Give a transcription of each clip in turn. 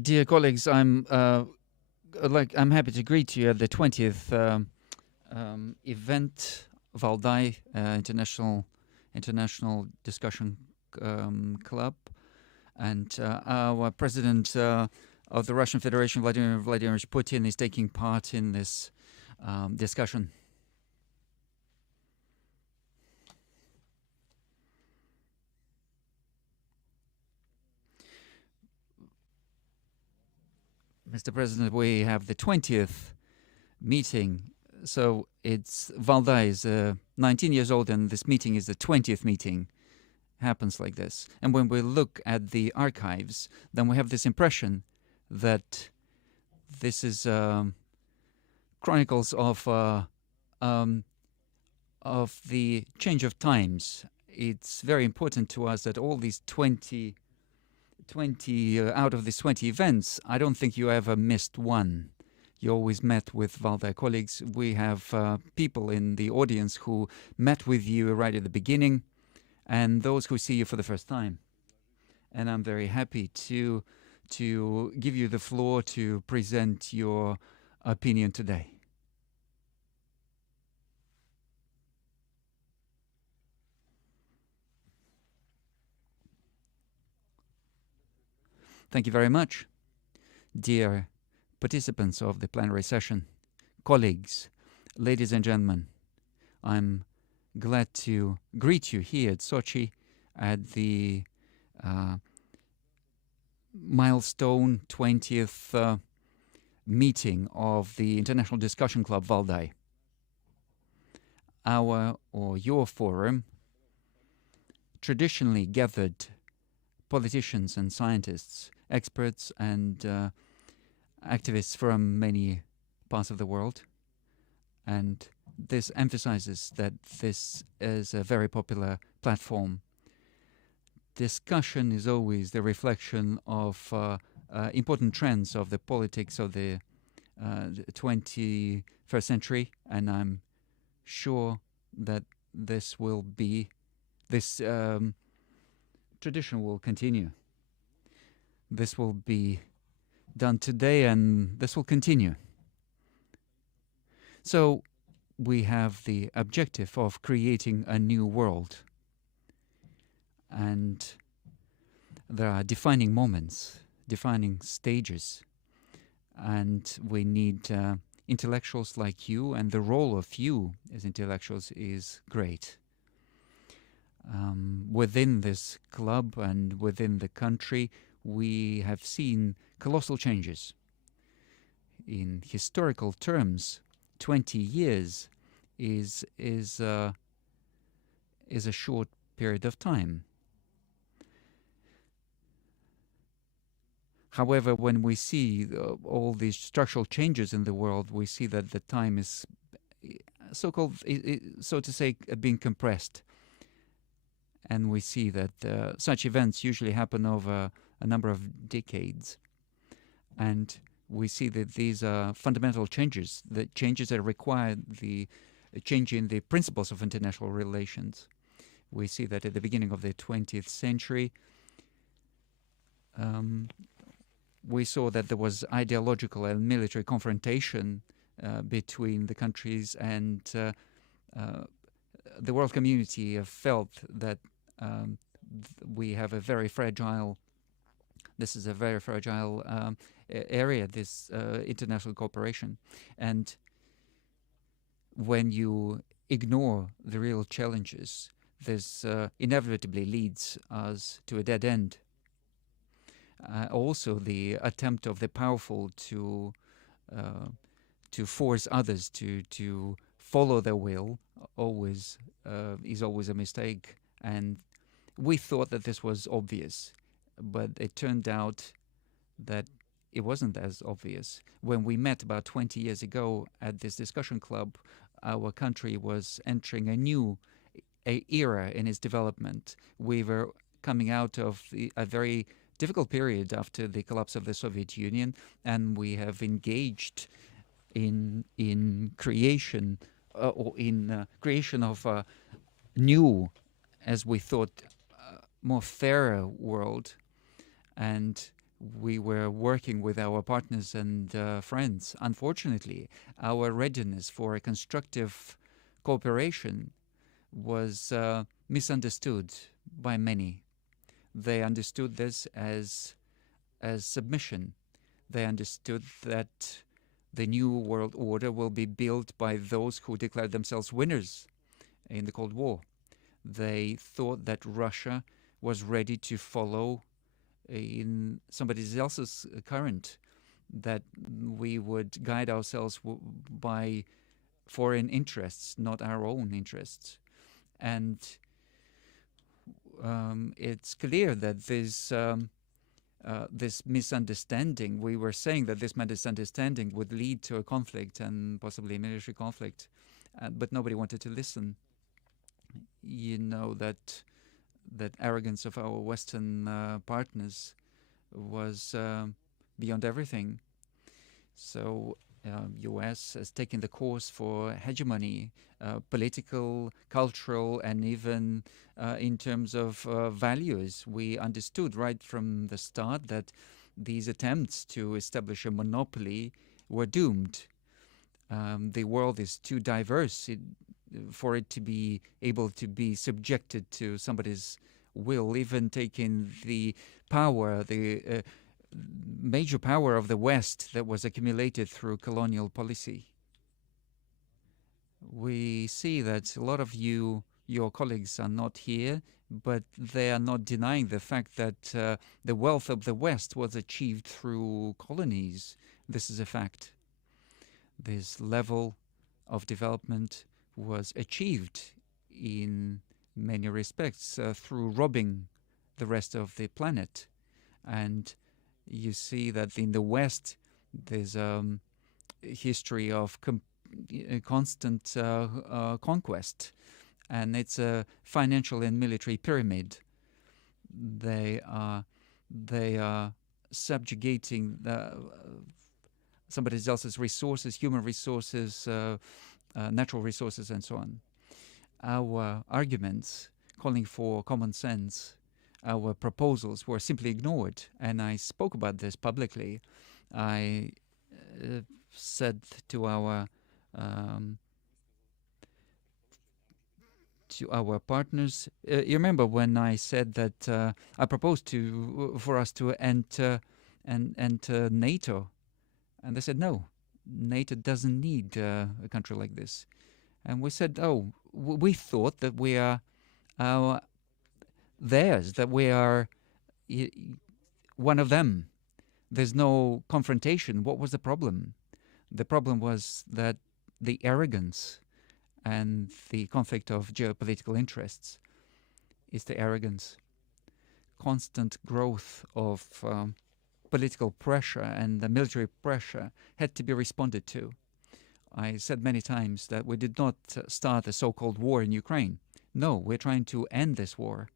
Dear colleagues, I'm happy to greet you at the 20th event, Valdai International Discussion Club, and our President of the Russian Federation, Vladimir Vladimirovich Putin, is taking part in this discussion. Mr. President, we have the 20th meeting. So it's Valdai is 19 years old, and this meeting is the 20th meeting. Happens like this. And when we look at the archives, then we have this impression that this is chronicles of the change of times. It's very important to us that all these 20 out of these 20 events, I don't think you ever missed one. You always met with Valdai colleagues. We have people in the audience who met with you right at the beginning, and those who see you for the first time. And I'm very happy to give you the floor to present your opinion today. Thank you very much, dear participants of the plenary session, colleagues, ladies and gentlemen. I'm glad to greet you here at Sochi at the milestone 20th meeting of the International Discussion Club Valdai. Our or your forum traditionally gathered politicians and scientists, experts and activists from many parts of the world. And this emphasizes that this is a very popular platform. Discussion is always the reflection of important trends of the politics of the 21st century, and I'm sure that this tradition will continue. This will be done today, and this will continue. So we have the objective of creating a new world. And there are defining moments, defining stages. And we need intellectuals like you, and the role of you as intellectuals is great. Within this club and within the country, we have seen colossal changes. In historical terms, 20 years is a short period of time. However, when we see all these structural changes in the world, we see that the time is so to say, being compressed. And we see that such events usually happen over a number of decades. And we see that these are fundamental changes, the changes that require the change in the principles of international relations. We see that at the beginning of the 20th century, we saw that there was ideological and military confrontation between the countries, and the world community felt that we have a very fragile, this is a very fragile area, this international cooperation. And when you ignore the real challenges, this inevitably leads us to a dead end. Also, the attempt of the powerful to force others to follow their will is always a mistake. And we thought that this was obvious, but it turned out that it wasn't as obvious. When we met about 20 years ago at this discussion club, our country was entering a new era in its development. We were coming out of a very difficult period after the collapse of the Soviet Union, and we have engaged in creation creation of a new, as we thought, more fairer world. And We were working with our partners and friends. Unfortunately, our readiness for a constructive cooperation was misunderstood by many. They understood this as submission. They understood that the new world order will be built by those who declared themselves winners in the Cold War. They thought that Russia was ready to follow in somebody else's current, that we would guide ourselves by foreign interests, not our own interests. And it's clear that this misunderstanding, we were saying that this misunderstanding would lead to a conflict and possibly a military conflict, but nobody wanted to listen. You know that arrogance of our Western partners was beyond everything. So US has taken the course for hegemony, political, cultural, and even in terms of values. We understood right from the start that these attempts to establish a monopoly were doomed. The world is too diverse for it to be able to be subjected to somebody's will, even taking the power, the major power of the West that was accumulated through colonial policy. We see that a lot of your colleagues are not here, but they are not denying the fact that the wealth of the West was achieved through colonies. This is a fact. This level of development was achieved in many respects through robbing the rest of the planet. And you see that in the West, there's a history of constant conquest, and it's a financial and military pyramid. They are subjugating somebody else's resources, human resources, natural resources, and so on. Our arguments calling for common sense, our proposals were simply ignored, and I spoke about this publicly. I said to our partners, you remember when I said that I proposed for us to enter NATO, and they said no, NATO doesn't need a country like this. And we said, oh, we thought that we are theirs, that we are one of them. There's no confrontation. What was the problem? The problem was that the arrogance and the conflict of geopolitical interests is the arrogance. Constant growth of political pressure and the military pressure had to be responded to. I said many times that we did not start a so-called war in Ukraine. No, we're trying to end this war.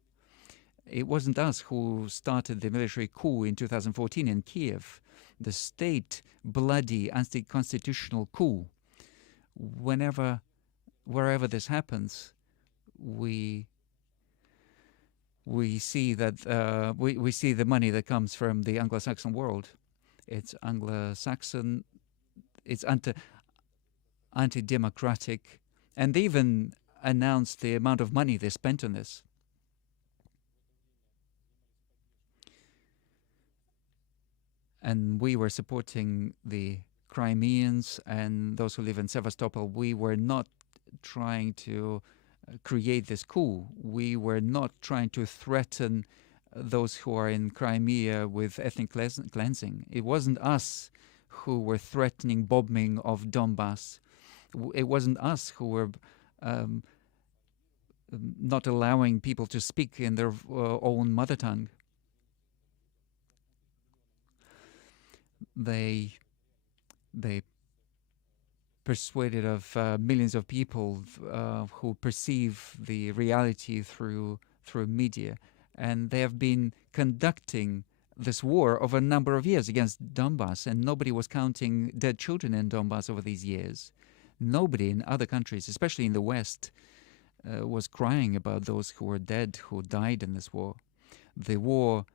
It wasn't us who started the military coup in 2014 in Kiev, the state bloody anti-constitutional coup. Wherever this happens, we see that we see the money that comes from the Anglo-Saxon world. It's Anglo-Saxon, it's anti-democratic, and they even announced the amount of money they spent on this. And we were supporting the Crimeans and those who live in Sevastopol. We were not trying to create this coup. We were not trying to threaten those who are in Crimea with ethnic cleansing. It wasn't us who were threatening bombing of Donbass. It wasn't us who were not allowing people to speak in their own mother tongue. They persuaded of millions of people who perceive the reality through media, and they have been conducting this war over a number of years against Donbass, and nobody was counting dead children in Donbass over these years. Nobody in other countries, especially in the West, was crying about those who were dead, who died in this war. The war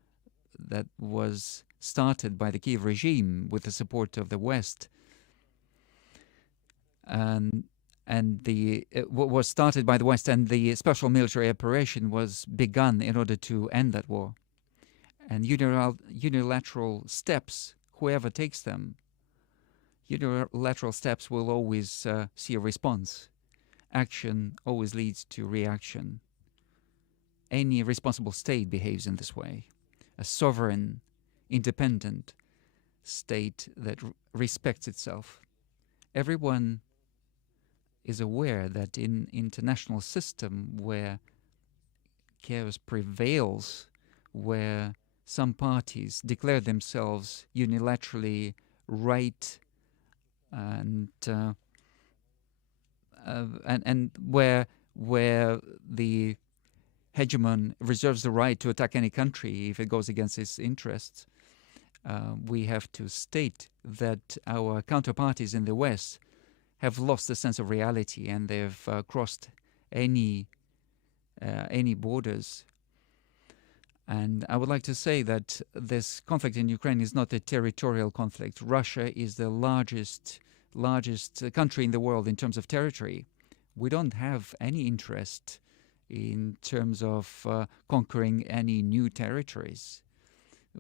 that was started by the Kiev regime with the support of the West, and what was started by the West, and the special military operation was begun in order to end that war. And unilateral steps, whoever takes them, unilateral steps will always see a response. Action always leads to reaction. Any responsible state behaves in this way. A sovereign, independent state that respects itself. Everyone is aware that in international system where chaos prevails, where some parties declare themselves unilaterally right, and where the hegemon reserves the right to attack any country if it goes against its interests, we have to state that our counterparties in the West have lost the sense of reality, and they've crossed any borders. And I would like to say that this conflict in Ukraine is not a territorial conflict. Russia is the largest country in the world in terms of territory. We don't have any interest in terms of conquering any new territories.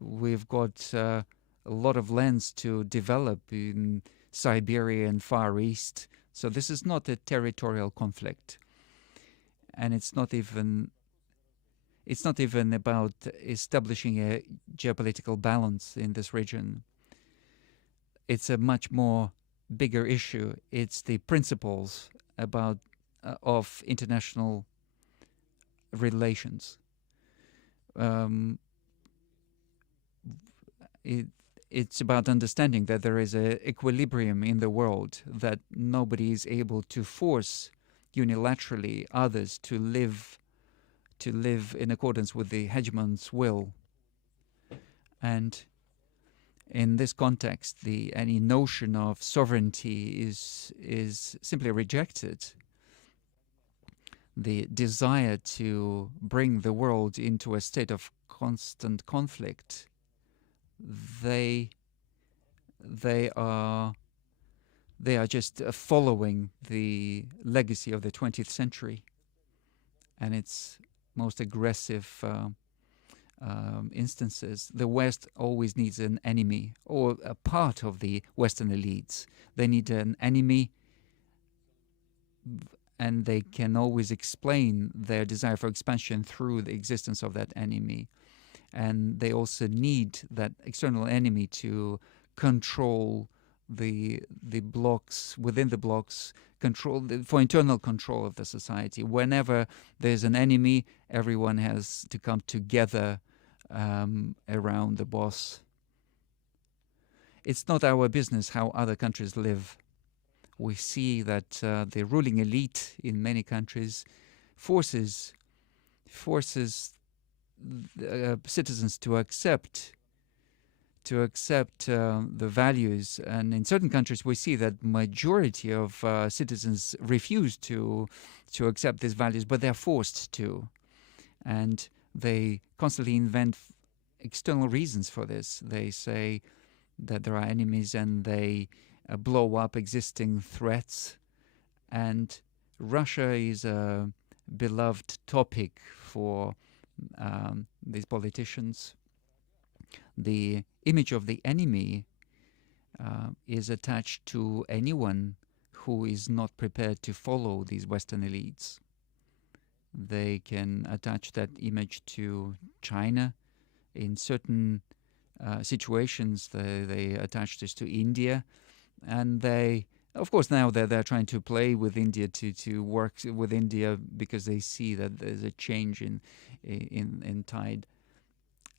We've got a lot of lands to develop in Siberia and Far East. So this is not a territorial conflict. And it's not even about establishing a geopolitical balance in this region. It's a much more bigger issue. It's the principles about of international relations. It's about understanding that there is an equilibrium in the world, that nobody is able to force unilaterally others to live in accordance with the hegemon's will. And in this context, any notion of sovereignty is simply rejected. The desire to bring the world into a state of constant conflict, they are just following the legacy of the 20th century and its most aggressive instances. The West always needs an enemy, or a part of the Western elites. They need an enemy, and they can always explain their desire for expansion through the existence of that enemy. And they also need that external enemy to control the blocks, within the blocks, for internal control of the society. Whenever there's an enemy, everyone has to come together around the boss. It's not our business how other countries live. We see that the ruling elite in many countries forces citizens to accept the values, and in certain countries we see that majority of citizens refuse to accept these values, but they're forced to, and they constantly invent external reasons for this. They say that there are enemies, and they blow up existing threats. And Russia is a beloved topic for these politicians. The image of the enemy is attached to anyone who is not prepared to follow these Western elites. They can attach that image to China. In certain situations, they attach this to India. And they, of course, now they're trying to play with India, to work with India, because they see that there's a change in tide.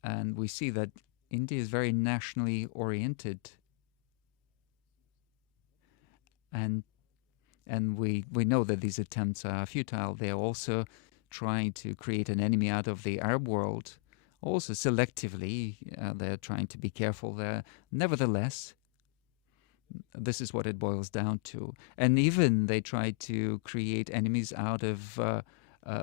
And we see that India is very nationally oriented, and we know that these attempts are futile. They are also trying to create an enemy out of the Arab world, also selectively. They're trying to be careful there. Nevertheless, this is what it boils down to. And even they try to create enemies out of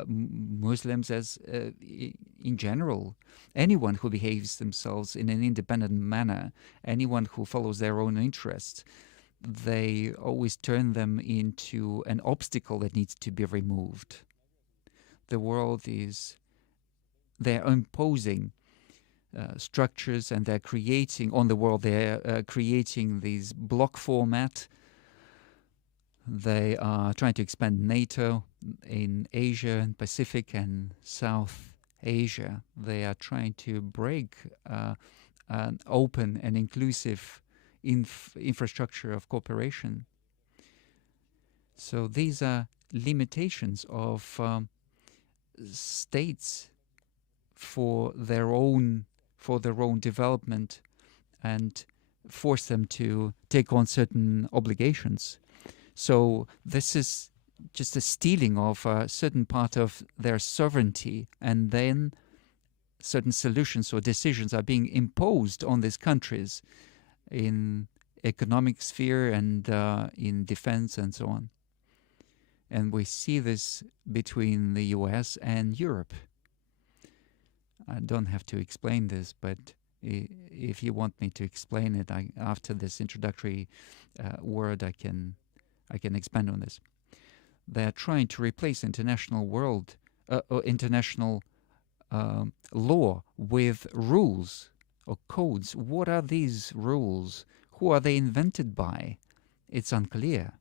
Muslims as in general. Anyone who behaves themselves in an independent manner, anyone who follows their own interests, they always turn them into an obstacle that needs to be removed. The world is, they're imposing structures, and they're creating on the world, they're creating these block format. They are trying to expand NATO in Asia and Pacific and South Asia. They are trying to break an open and inclusive infrastructure of cooperation. So these are limitations of states for their own development, and force them to take on certain obligations. So this is just a stealing of a certain part of their sovereignty, and then certain solutions or decisions are being imposed on these countries in economic sphere and in defense and so on. And we see this between the US and Europe. I don't have to explain this, but if you want me to explain it, after this introductory word, I can expand on this. They're trying to replace international law with rules or codes. What are these rules? Who are they invented by? It's unclear.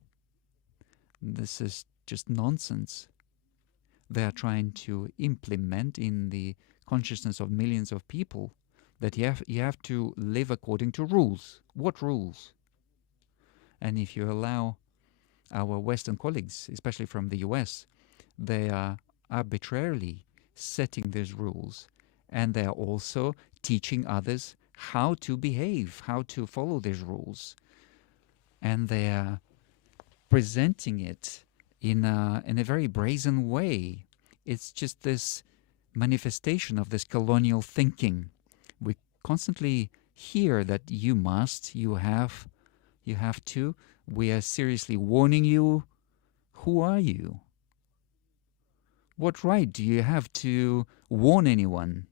This is just nonsense. They are trying to implement in the consciousness of millions of people that you have to live according to rules. What rules? And if you allow our Western colleagues, especially from the US, they are arbitrarily setting these rules, and they are also teaching others how to behave, how to follow these rules. And they are presenting it in a very brazen way. It's just this manifestation of this colonial thinking. We constantly hear that you must, you have to. We are seriously warning you. Who are you? What right do you have to warn anyone?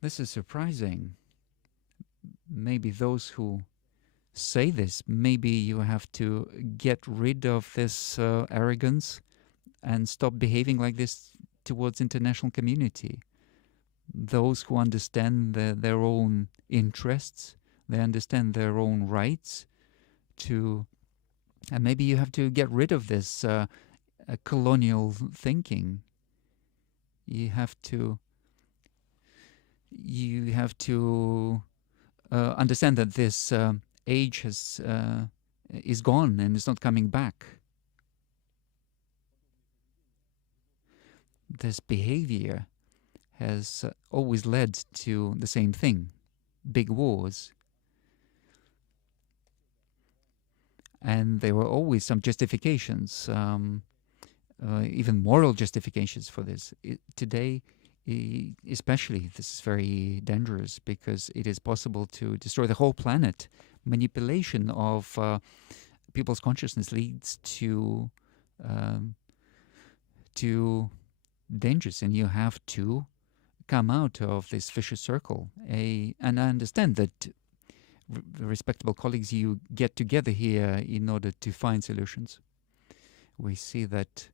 This is surprising. Maybe those who say this, maybe you have to get rid of this arrogance and stop behaving like this towards international community. Those who understand their own interests, they understand their own rights to, and maybe you have to get rid of this colonial thinking. You have to understand that this age is gone and is not coming back. This behavior has always led to the same thing, big wars. And there were always some justifications, even moral justifications for this. Today, especially, this is very dangerous because it is possible to destroy the whole planet. Manipulation of people's consciousness leads to dangers, and you have to come out of this vicious circle. And I understand that respectable colleagues, you get together here in order to find solutions. We see that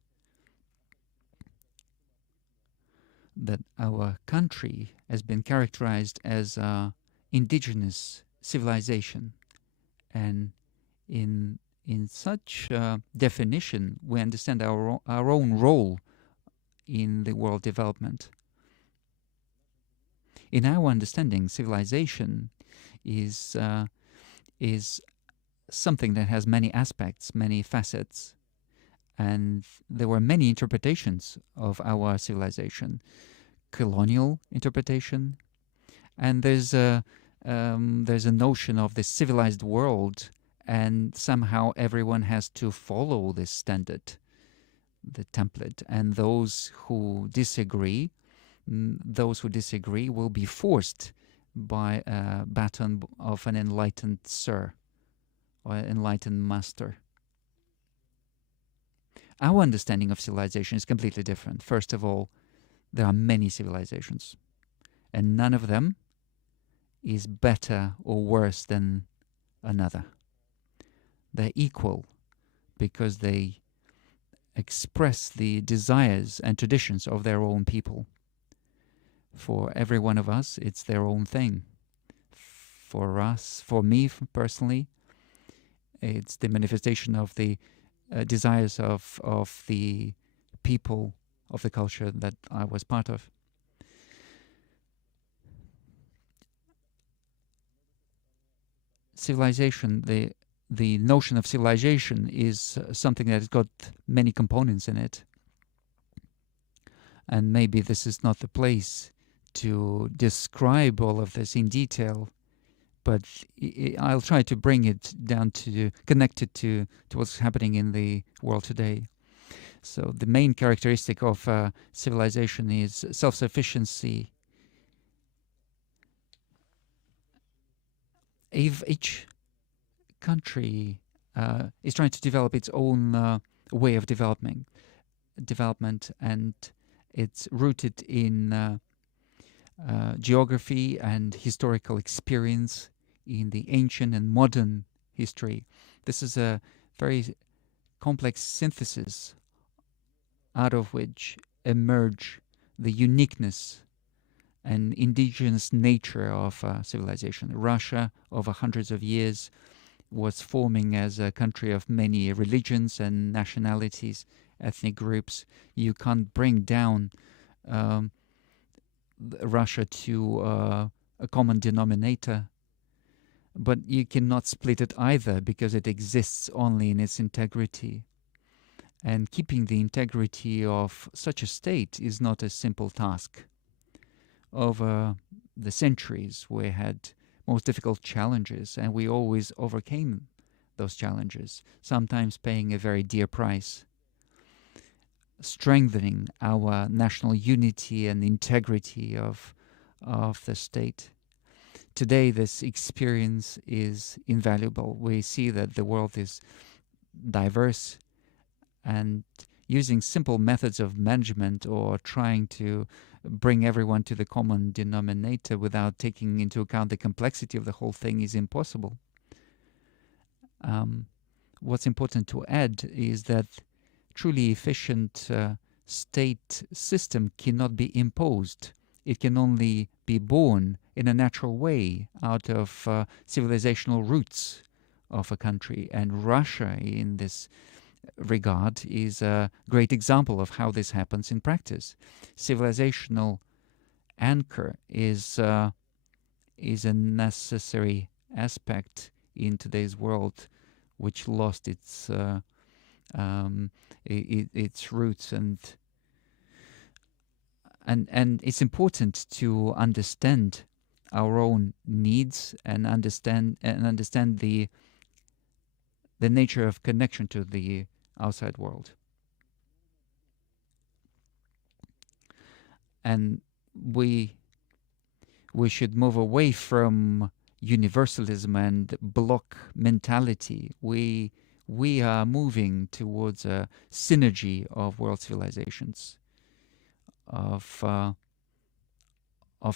our country has been characterized as indigenous civilization, and in such definition, we understand our own role in the world development. In our understanding, civilization is something that has many aspects, many facets, and there were many interpretations of our civilization. Colonial interpretation, and there's a notion of the civilized world, and somehow everyone has to follow this standard, the template, and those who disagree will be forced by a baton of an enlightened sir or enlightened master. Our understanding of civilization is completely different. First of all, there are many civilizations, and none of them is better or worse than another. They're equal because they express the desires and traditions of their own people. For every one of us, it's their own thing. For us, for me personally, it's the manifestation of the desires of the people of the culture that I was part of. Civilization, the notion of civilization is something that has got many components in it. And maybe this is not the place to describe all of this in detail, but I'll try to bring it down to connect it to what's happening in the world today. So the main characteristic of civilization is self-sufficiency. If each country is trying to develop its own way of development, and it's rooted in geography and historical experience, in the ancient and modern history. This is a very complex synthesis out of which emerge the uniqueness and indigenous nature of civilization. Russia, over hundreds of years, was forming as a country of many religions and nationalities, ethnic groups. You can't bring down Russia to a common denominator, but you cannot split it either, because it exists only in its integrity. And keeping the integrity of such a state is not a simple task. Over the centuries, we had most difficult challenges, and we always overcame those challenges, sometimes paying a very dear price, strengthening our national unity and integrity of the state. Today, this experience is invaluable. We see that the world is diverse, and using simple methods of management or trying to bring everyone to the common denominator without taking into account the complexity of the whole thing is impossible. What's important to add is that truly efficient state system cannot be imposed. It can only be born in a natural way out of civilizational roots of a country. And Russia, in this regard, is a great example of how this happens in practice. Civilizational anchor is a necessary aspect in today's world, which lost its roots, and it's important to understand our own needs and understand the nature of connection to the outside world. And we should move away from universalism and block mentality. We are moving towards a synergy of world civilizations, of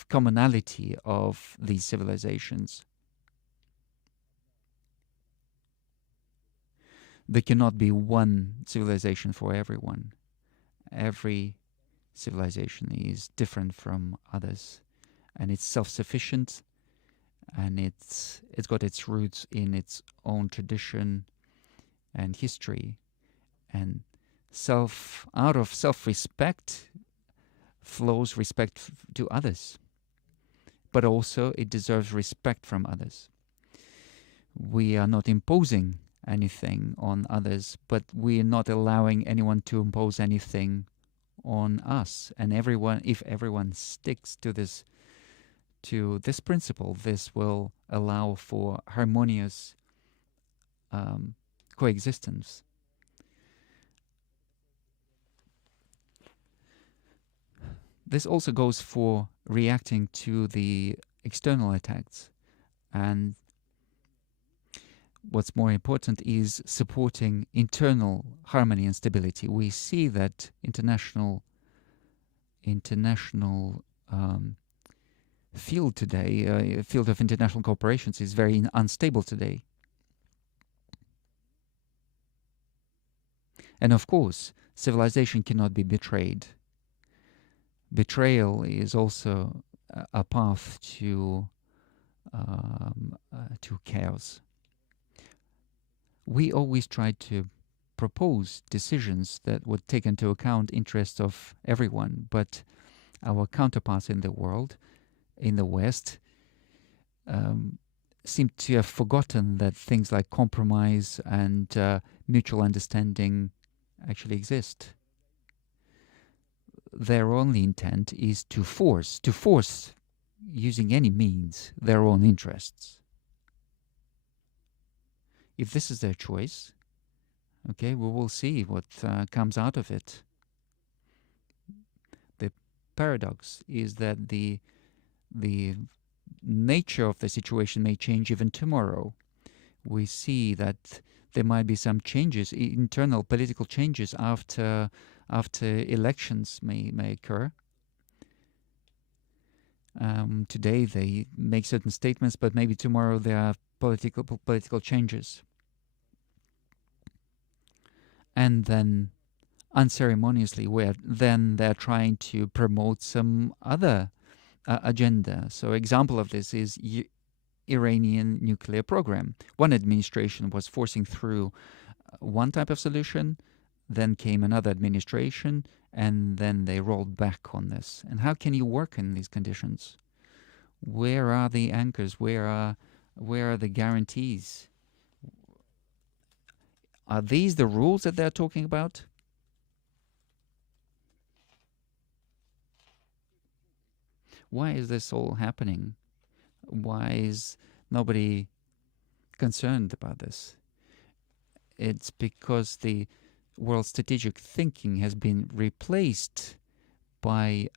commonality of these civilizations. There cannot be one civilization for everyone. Every civilization is different from others, and it's self-sufficient, and it's got its roots in its own tradition and history. And out of self-respect flows respect to others, but also it deserves respect from others. We are not imposing anything on others, but we are not allowing anyone to impose anything on us. And if everyone sticks to this principle, this will allow for harmonious coexistence. This also goes for reacting to the external attacks. And what's more important is supporting internal harmony and stability. We see that international field today, field of international cooperations is very unstable today. And of course, civilization cannot be betrayed. Betrayal is also a path to chaos. We always try to propose decisions that would take into account interests of everyone, but our counterparts in the world, in the West, seem to have forgotten that things like compromise and mutual understanding actually exist. Their only intent is to force, using any means, their own interests. If this is their choice, okay, we will see what comes out of it. The paradox is that the nature of the situation may change even tomorrow. We see that there might be some changes, internal political changes after elections may occur. Today they make certain statements, but maybe tomorrow there are political changes. And then unceremoniously, they're trying to promote some other agenda. So example of this is Iranian nuclear program. One administration was forcing through one type of solution, then came another administration, and then they rolled back on this. And how can you work in these conditions? Where are the anchors? Where are the guarantees? Are these the rules that they're talking about? Why is this all happening? Why is nobody concerned about this? It's because the world strategic thinking has been replaced by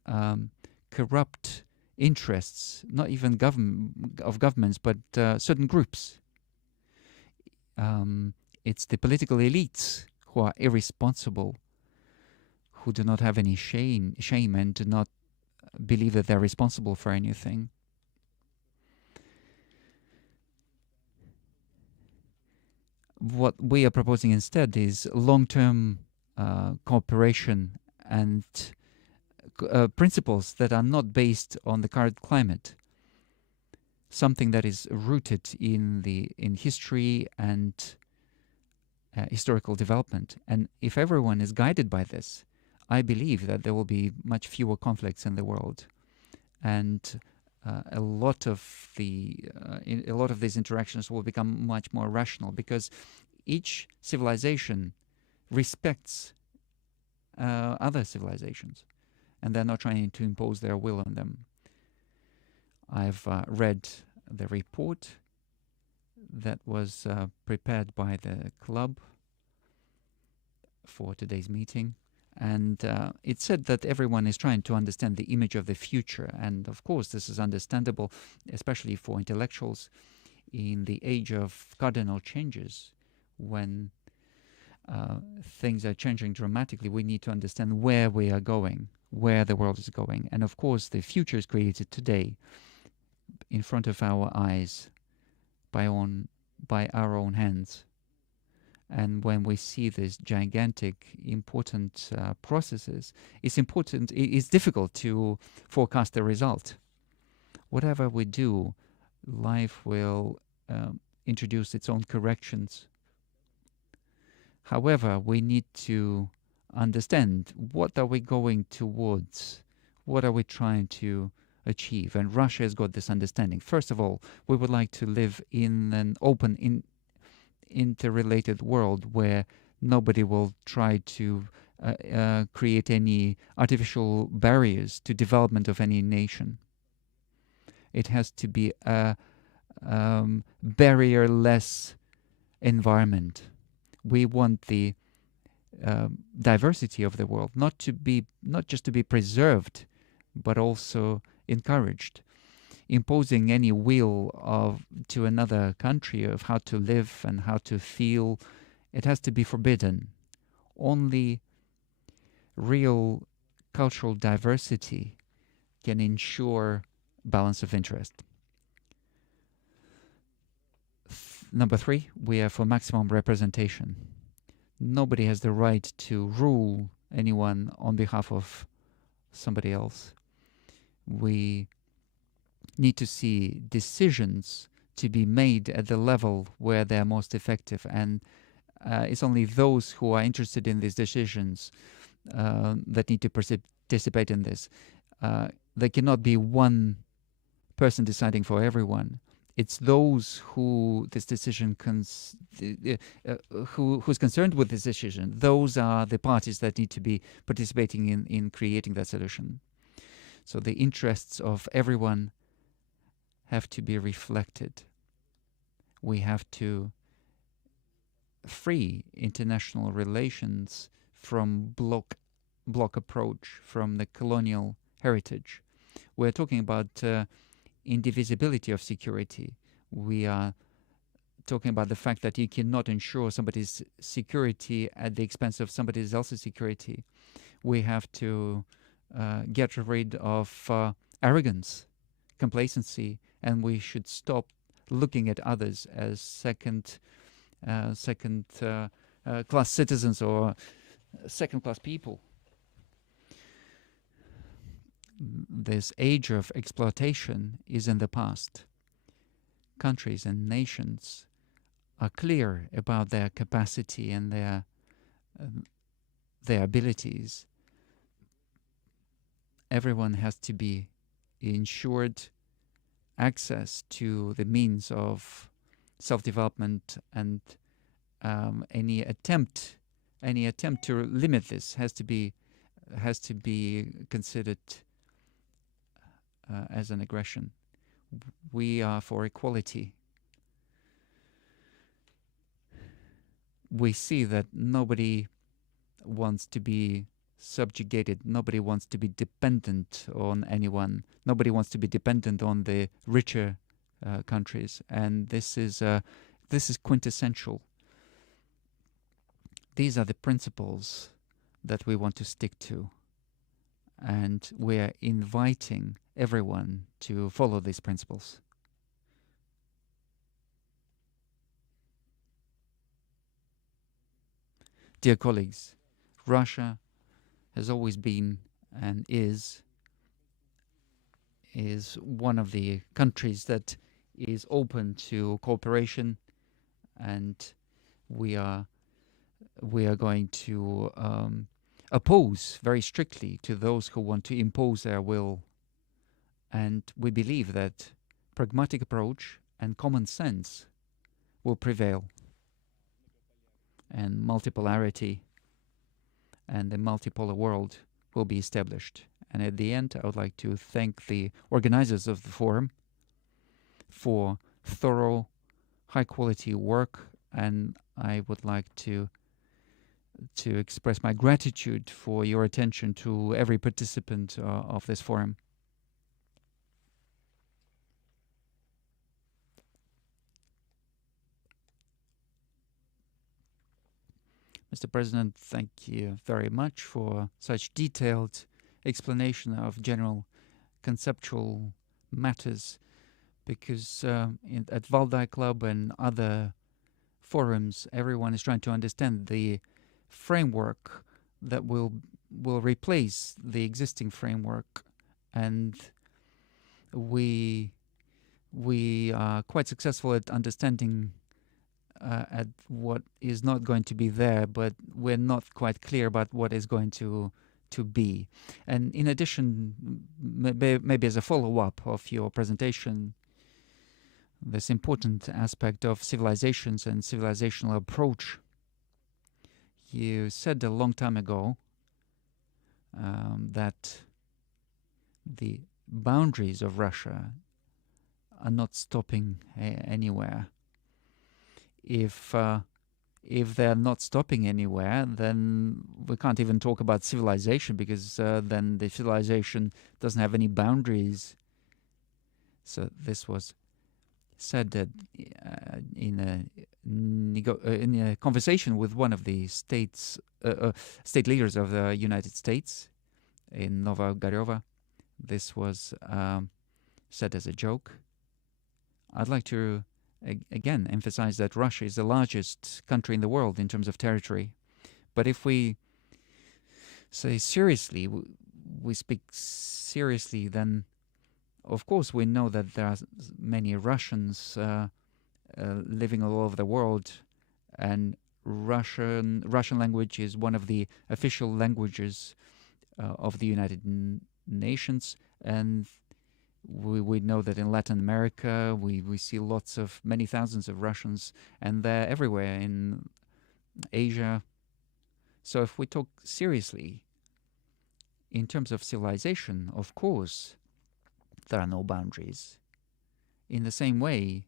corrupt interests, not even governments, but certain groups. It's the political elites who are irresponsible, who do not have any shame and do not believe that they're responsible for anything. What we are proposing instead is long-term cooperation and principles that are not based on the current climate. Something that is rooted in history and historical development. And if everyone is guided by this, I believe that there will be much fewer conflicts in the world, and a lot of these interactions will become much more rational, because each civilization respects other civilizations, and they're not trying to impose their will on them. I've read the report that was prepared by the club for today's meeting, and it said that everyone is trying to understand the image of the future, and of course this is understandable, especially for intellectuals in the age of cardinal changes. When things are changing dramatically, we need to understand where we are going, where the world is going, and of course the future is created today in front of our eyes by our own hands. And when we see these gigantic, important processes, it's difficult to forecast the result. Whatever we do, life will introduce its own corrections. However, we need to understand, what are we going towards? What are we trying to achieve? And Russia has got this understanding. First of all, we would like to live in an open, interrelated world where nobody will try to create any artificial barriers to development of any nation. It has to be a barrier-less environment. We want the diversity of the world not just to be preserved, but also encouraged. imposing any will to another country of how to live and how to feel, it has to be forbidden. Only real cultural diversity can ensure balance of interest. Number 3, we are for maximum representation. Nobody has the right to rule anyone on behalf of somebody else. We need to see decisions to be made at the level where they are most effective, and it's only those who are interested in these decisions that need to participate in this. There cannot be one person deciding for everyone. It's those who this decision who's concerned with this decision. Those are the parties that need to be participating in creating that solution. So the interests of everyone have to be reflected. We have to free international relations from block approach, from the colonial heritage. We're talking about indivisibility of security. We are talking about the fact that you cannot ensure somebody's security at the expense of somebody else's security. We have to get rid of arrogance, complacency, and we should stop looking at others as second-class citizens or second-class people. This age of exploitation is in the past. Countries and nations are clear about their capacity and their abilities. Everyone has to be ensured access to the means of self-development, and any attempt to limit this has to be considered as an aggression. We are for equality. We see that nobody wants to be subjugated. Nobody wants to be dependent on anyone. Nobody wants to be dependent on the richer countries, and this is quintessential. These are the principles that we want to stick to, and we are inviting everyone to follow these principles. Dear colleagues, Russia has always been and is one of the countries that is open to cooperation, and we are going to oppose very strictly to those who want to impose their will. And we believe that pragmatic approach and common sense will prevail, and multipolarity and the multipolar world will be established. And at the end, I would like to thank the organizers of the forum for thorough, high-quality work, and I would like to express my gratitude for your attention to every participant of this forum. Mr. President, thank you very much for such detailed explanation of general conceptual matters, because at Valdai Club and other forums, everyone is trying to understand the framework that will replace the existing framework, and we are quite successful at understanding at what is not going to be there, but we're not quite clear about what is going to be. And in addition, maybe as a follow-up of your presentation, this important aspect of civilizations and civilizational approach. You said a long time ago that the boundaries of Russia are not stopping anywhere. If they're not stopping anywhere, then we can't even talk about civilization, because then the civilization doesn't have any boundaries. So this was said that in a conversation with one of the state leaders of the United States in Novogorova. This was said as a joke. I'd like to again emphasize that Russia is the largest country in the world in terms of territory. But if we say seriously, we speak seriously, then of course we know that there are many Russians living all over the world, and Russian language is one of the official languages of the United Nations, and we know that in Latin America we see many thousands of Russians, and they're everywhere in Asia. So if we talk seriously in terms of civilization, of course there are no boundaries. In the same way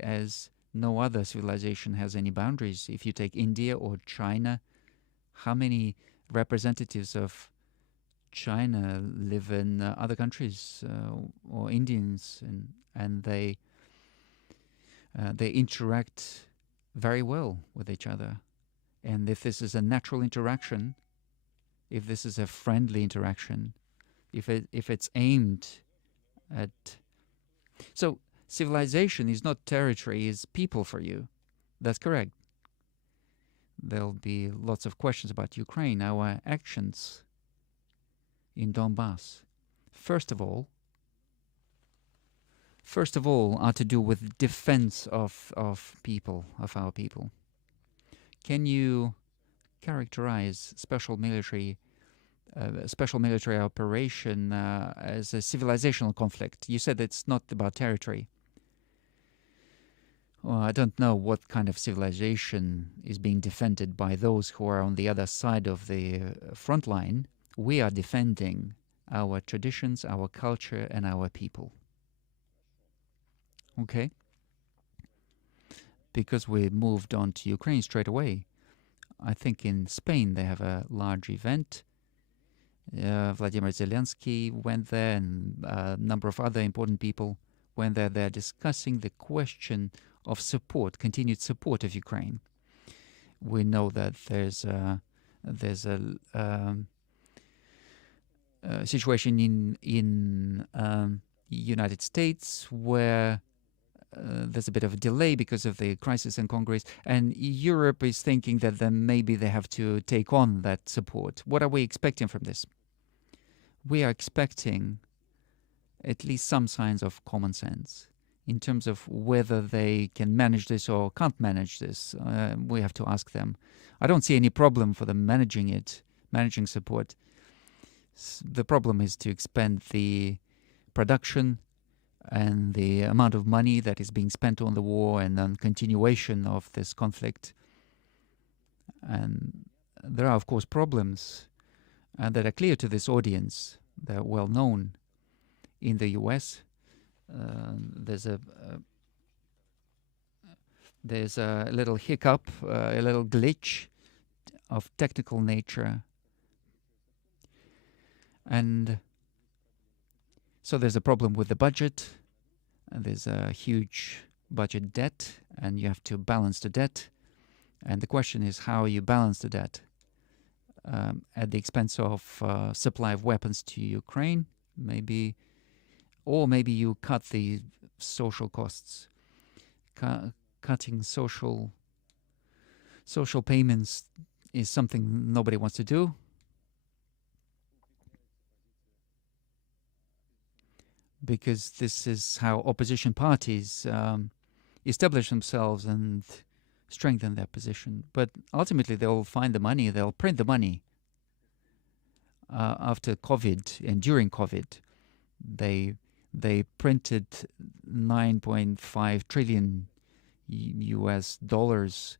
as no other civilization has any boundaries. If you take India or China, how many representatives of China live in other countries, or Indians, and they interact very well with each other. And if this is a natural interaction, if this is a friendly interaction, if it's aimed at... So civilization is not territory, it's people for you. That's correct. There'll be lots of questions about Ukraine, our actions in Donbass. First of all, are to do with defense of our people. Can you characterize special military operation as a civilizational conflict? You said it's not about territory. Well, I don't know what kind of civilization is being defended by those who are on the other side of the front line. We are defending our traditions, our culture, and our people. Okay? Because we moved on to Ukraine straight away. I think in Spain they have a large event. Vladimir Zelensky went there, and a number of other important people went there. They're discussing the question of support, continued support of Ukraine. We know that there's a situation in United States where there's a bit of a delay because of the crisis in Congress, and Europe is thinking that then maybe they have to take on that support. What are we expecting from this? We are expecting at least some signs of common sense in terms of whether they can manage this or can't manage this. We have to ask them. I don't see any problem for them managing support. The problem is to expand the production and the amount of money that is being spent on the war and on continuation of this conflict. And there are, of course, problems that are clear to this audience. They're well known. In the US, there's a little hiccup, a little glitch of technical nature. And so there's a problem with the budget, and there's a huge budget debt, and you have to balance the debt. And the question is how you balance the debt at the expense of supply of weapons to Ukraine, maybe, or maybe you cut the social costs. Cutting social payments is something nobody wants to do. Because this is how opposition parties establish themselves and strengthen their position. But ultimately, they'll find the money, they'll print the money. After COVID and during COVID, they printed 9.5 trillion US dollars.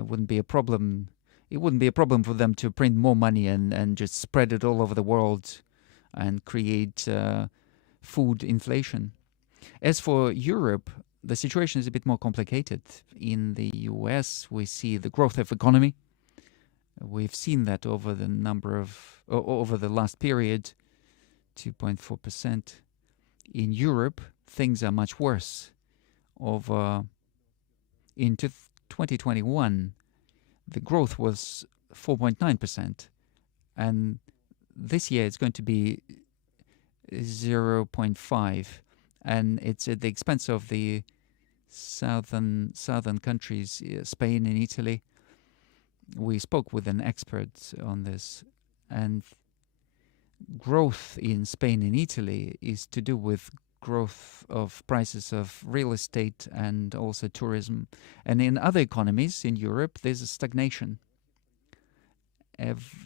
Wouldn't be a problem. It wouldn't be a problem for them to print more money and just spread it all over the world and create food inflation. As for Europe, the situation is a bit more complicated. In the US, we see the growth of economy. We've seen that over the last period 2.4%. In Europe, things are much worse. In 2021, the growth was 4.9%, and this year it's going to be 0.5, and it's at the expense of the southern countries, Spain and Italy. We spoke with an expert on this, and growth in Spain and Italy is to do with growth of prices of real estate and also tourism. And in other economies in Europe, there's a stagnation.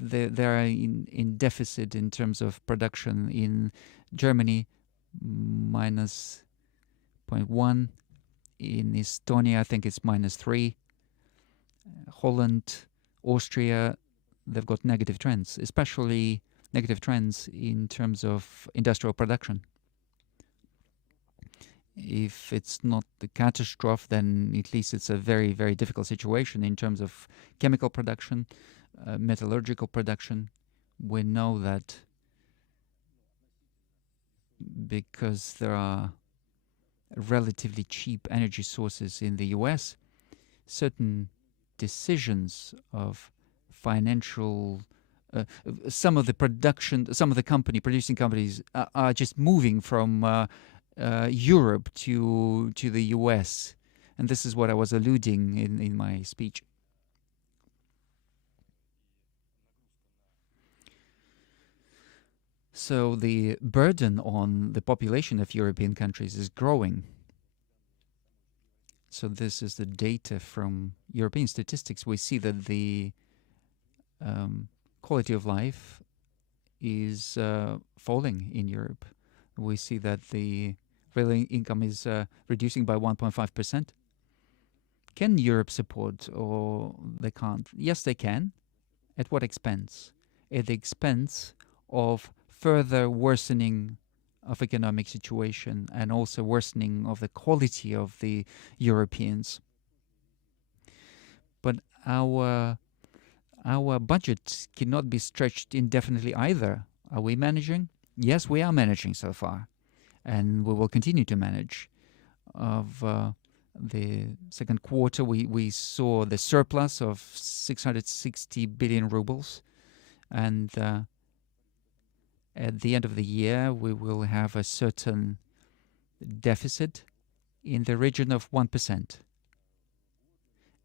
They are in deficit in terms of production. In Germany, minus 0.1. In Estonia, I think it's minus 3. Holland, Austria, they've got negative trends, especially negative trends in terms of industrial production. If it's not the catastrophe, then at least it's a very, very difficult situation in terms of chemical production, metallurgical production. We know that because there are relatively cheap energy sources in the US, certain decisions of financial some of the producing companies are just moving from Europe to the US, and this is what I was alluding in my speech. So the burden on the population of European countries is growing. So this is the data from European statistics. We see that the quality of life is falling in Europe. We see that the real income is reducing by 1.5%. Can Europe support, or they can't? Yes, they can. At what expense? At the expense of further worsening of economic situation and also worsening of the quality of the Europeans. But our budget cannot be stretched indefinitely either. Are we managing? Yes, we are managing so far, and we will continue to manage. Of the second quarter, we saw the surplus of 660 billion rubles, and at the end of the year, we will have a certain deficit in the region of 1%.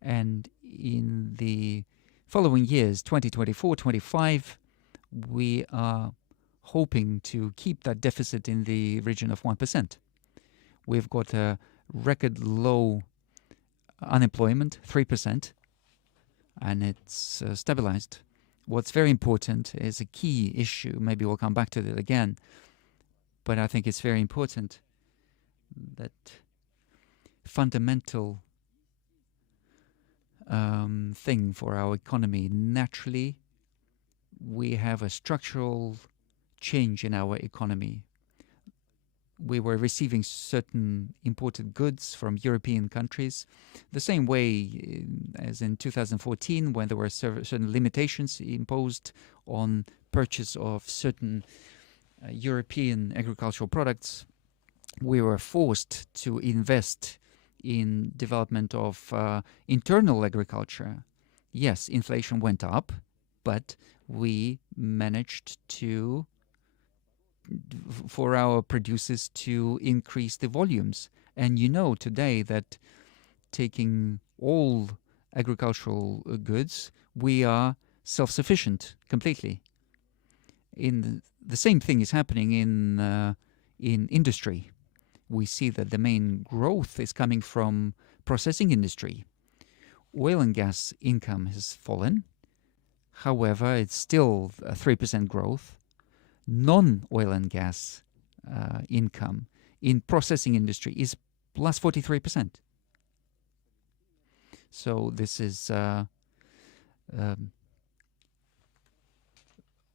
And in the following years, 2024, 25, we are hoping to keep that deficit in the region of 1%. We've got a record low unemployment, 3%, and it's stabilized. What's very important is a key issue. Maybe we'll come back to that again, but I think it's very important that fundamental thing for our economy. Naturally, we have a structural change in our economy. We were receiving certain imported goods from European countries, the same way as in 2014, when there were certain limitations imposed on purchase of certain European agricultural products. We were forced to invest in development of internal agriculture. Yes, inflation went up, but we managed to for our producers to increase the volumes. And you know today that taking all agricultural goods, we are self-sufficient completely. The same thing is happening in industry. We see that the main growth is coming from processing industry. Oil and gas income has fallen. However, it's still a 3% growth. Non-oil and gas income in processing industry is plus 43%. So this is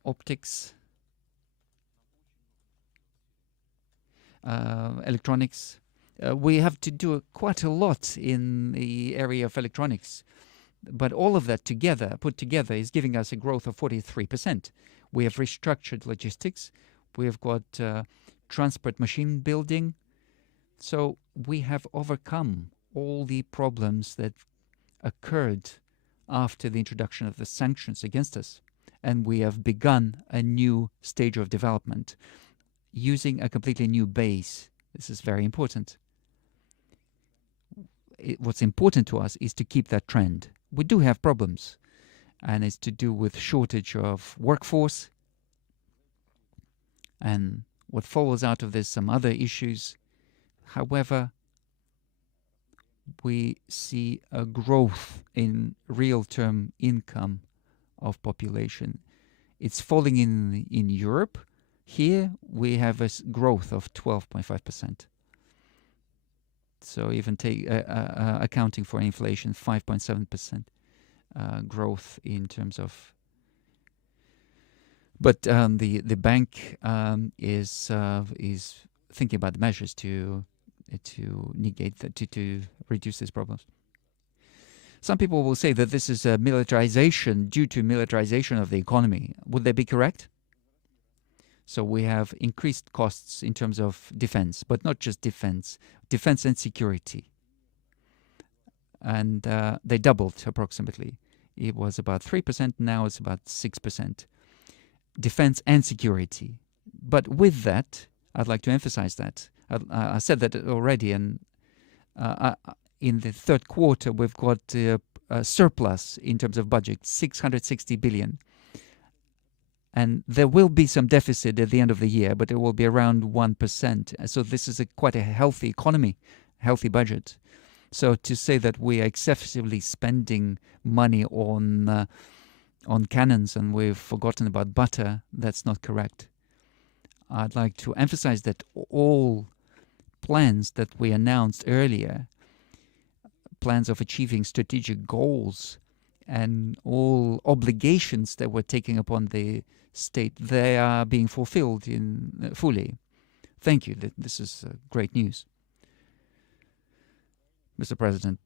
optics, electronics. We have to do quite a lot in the area of electronics, but all of that together, put together, is giving us a growth of 43%. We have restructured logistics. We've got transport machine building. So we have overcome all the problems that occurred after the introduction of the sanctions against us. And we have begun a new stage of development using a completely new base. This is very important. What's important to us is to keep that trend. We do have problems, and it's to do with shortage of workforce, and what follows out of this, some other issues. However, we see a growth in real-term income of population. It's falling in Europe. Here we have a growth of 12.5%. So even accounting for inflation, 5.7% growth in terms of. But the bank is thinking about measures to negate that, to reduce these problems. Some people will say that this is a militarization due to militarization of the economy. Would they be correct? So we have increased costs in terms of defense, but not just defense and security. And they doubled approximately. It was about 3%, now it's about 6%. Defense and security. But with that, I'd like to emphasize that. I said that already, and in the third quarter, we've got a surplus in terms of budget, 660 billion. And there will be some deficit at the end of the year, but it will be around 1%. So this is quite a healthy economy, healthy budget. So to say that we are excessively spending money on cannons and we've forgotten about butter, that's not correct. I'd like to emphasize that all plans that we announced earlier, plans of achieving strategic goals and all obligations that we're taking upon the state, they are being fulfilled fully. Thank you. This is great news. Mr. President,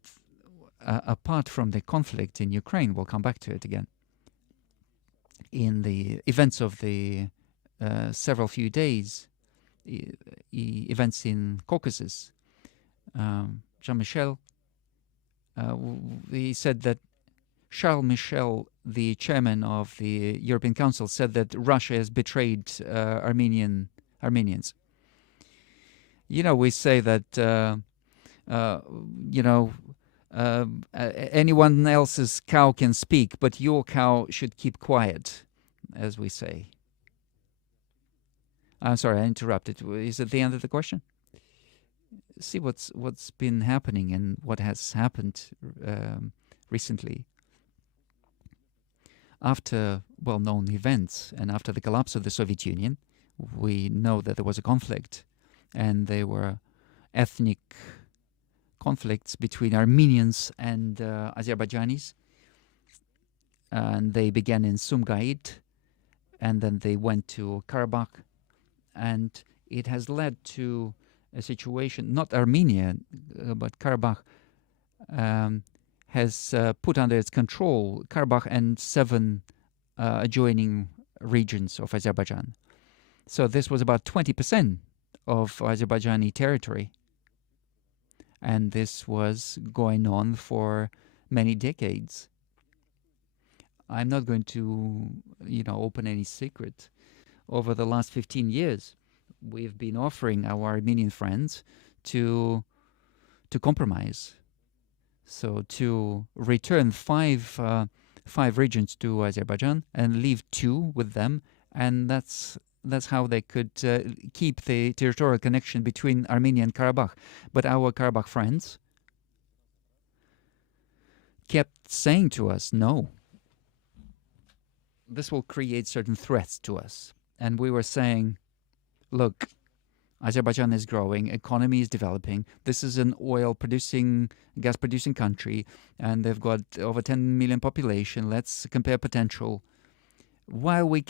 apart from the conflict in Ukraine, we'll come back to it again. In the events of the several few days, events in Caucasus, Jean-Michel, he said that Charles Michel, the chairman of the European Council, said that Russia has betrayed Armenians. We say that anyone else's cow can speak, but your cow should keep quiet, as we say. I'm sorry, I interrupted. Is it the end of the question? See what's been happening and what has happened recently. After well-known events and after the collapse of the Soviet Union, we know that there was a conflict, and there were ethnic conflicts between Armenians and Azerbaijanis. And they began in Sumgait, and then they went to Karabakh, and it has led to a situation, not Armenia, but Karabakh has put under its control Karabakh and 7 adjoining regions of Azerbaijan. So this was about 20% of Azerbaijani territory. And this was going on for many decades. I'm not going to, open any secret. Over the last 15 years, we've been offering our Armenian friends to compromise. So to return five regions to Azerbaijan and leave 2 with them, and that's how they could keep the territorial connection between Armenia and Karabakh. But our Karabakh friends kept saying to us, no, this will create certain threats to us. And we were saying, look, Azerbaijan is growing, economy is developing. This is an gas-producing country, and they've got over 10 million population. Let's compare potential. While we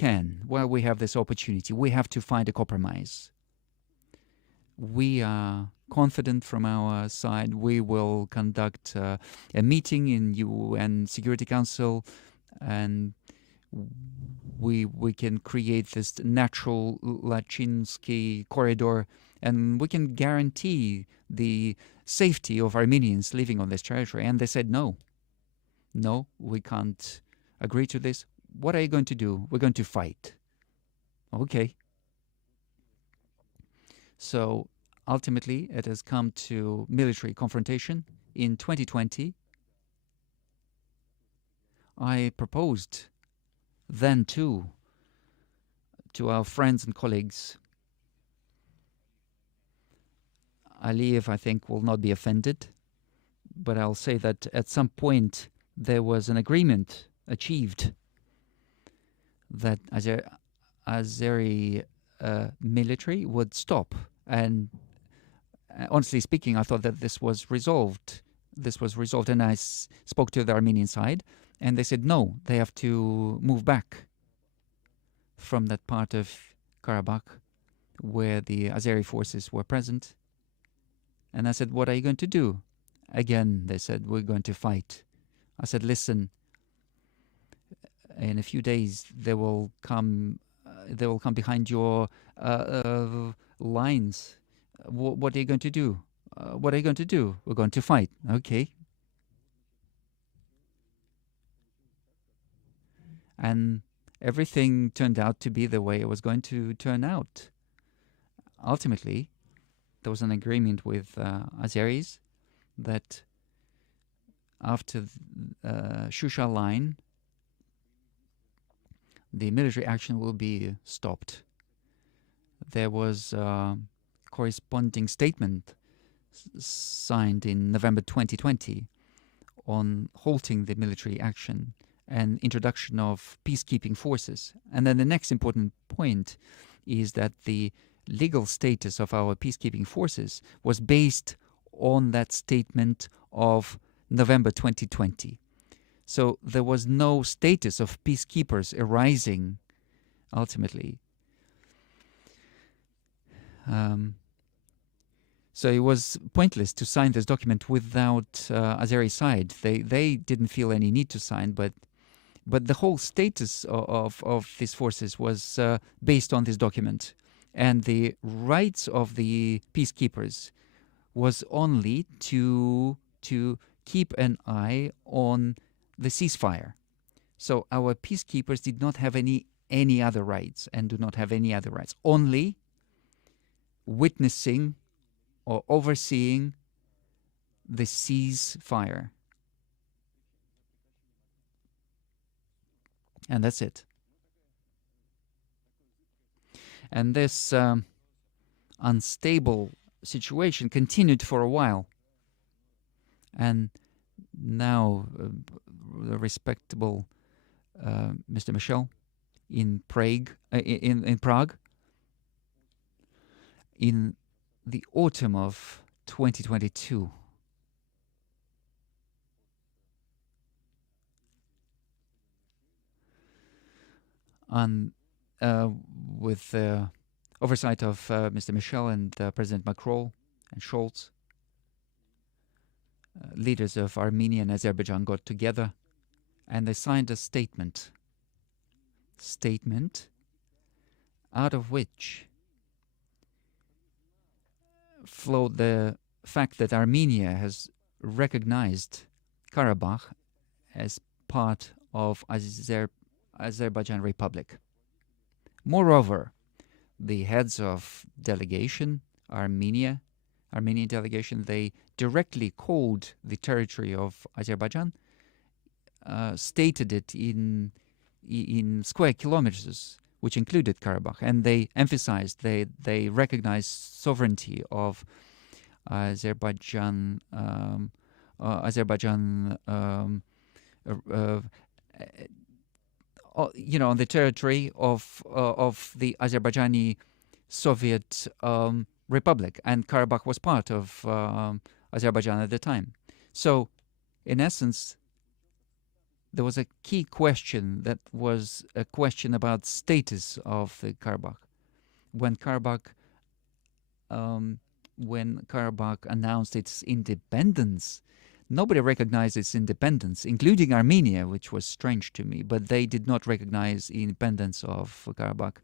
have this opportunity, we have to find a compromise. We are confident from our side. We will conduct a meeting in UN Security Council, and we can create this natural Lachinsky corridor, and we can guarantee the safety of Armenians living on this territory. And they said, no, we can't agree to this. What are you going to do? We're going to fight. Okay. So ultimately, it has come to military confrontation. In 2020, I proposed then too to our friends and colleagues. Aliyev, I think, will not be offended, but I'll say that at some point there was an agreement achieved that Azeri military would stop. And honestly speaking, I thought that this was resolved. And I spoke to the Armenian side, and they said no, they have to move back from that part of Karabakh where the Azeri forces were present. And I said, what are you going to do? Again, they said, we're going to fight. I said, listen, in a few days they will come behind your lines. What are you going to do? What are you going to do? We're going to fight. Okay. And everything turned out to be the way it was going to turn out. Ultimately, there was an agreement with Azeris that after Shusha line, the military action will be stopped. There was a corresponding statement signed in November 2020 on halting the military action and introduction of peacekeeping forces. And then the next important point is that the legal status of our peacekeeping forces was based on that statement of November 2020. So there was no status of peacekeepers arising ultimately. So it was pointless to sign this document without Azeri side. They didn't feel any need to sign, but the whole status of these forces was based on this document. And the rights of the peacekeepers was only to keep an eye on the ceasefire. So our peacekeepers did not have any other rights and do not have any other rights. Only witnessing or overseeing the ceasefire. And that's it. And this unstable situation continued for a while. And now the respectable Mr. Michel in Prague, in the autumn of 2022, with the oversight of Mr. Michel and President Macron and Scholz, leaders of Armenia and Azerbaijan got together and they signed a statement out of which flowed the fact that Armenia has recognized Karabakh as part of Azerbaijan Republic. Moreover, the heads of delegation, Armenian delegation, they directly called the territory of Azerbaijan, stated it in square kilometers, which included Karabakh, and they emphasized, they recognized sovereignty of Azerbaijan, on the territory of the Azerbaijani Soviet Republic, and Karabakh was part of Azerbaijan at the time. So, in essence, there was a key question that was a question about status of the Karabakh. When Karabakh announced its independence, Nobody recognized its independence, including Armenia, which was strange to me, but they did not recognize the independence of Karabakh.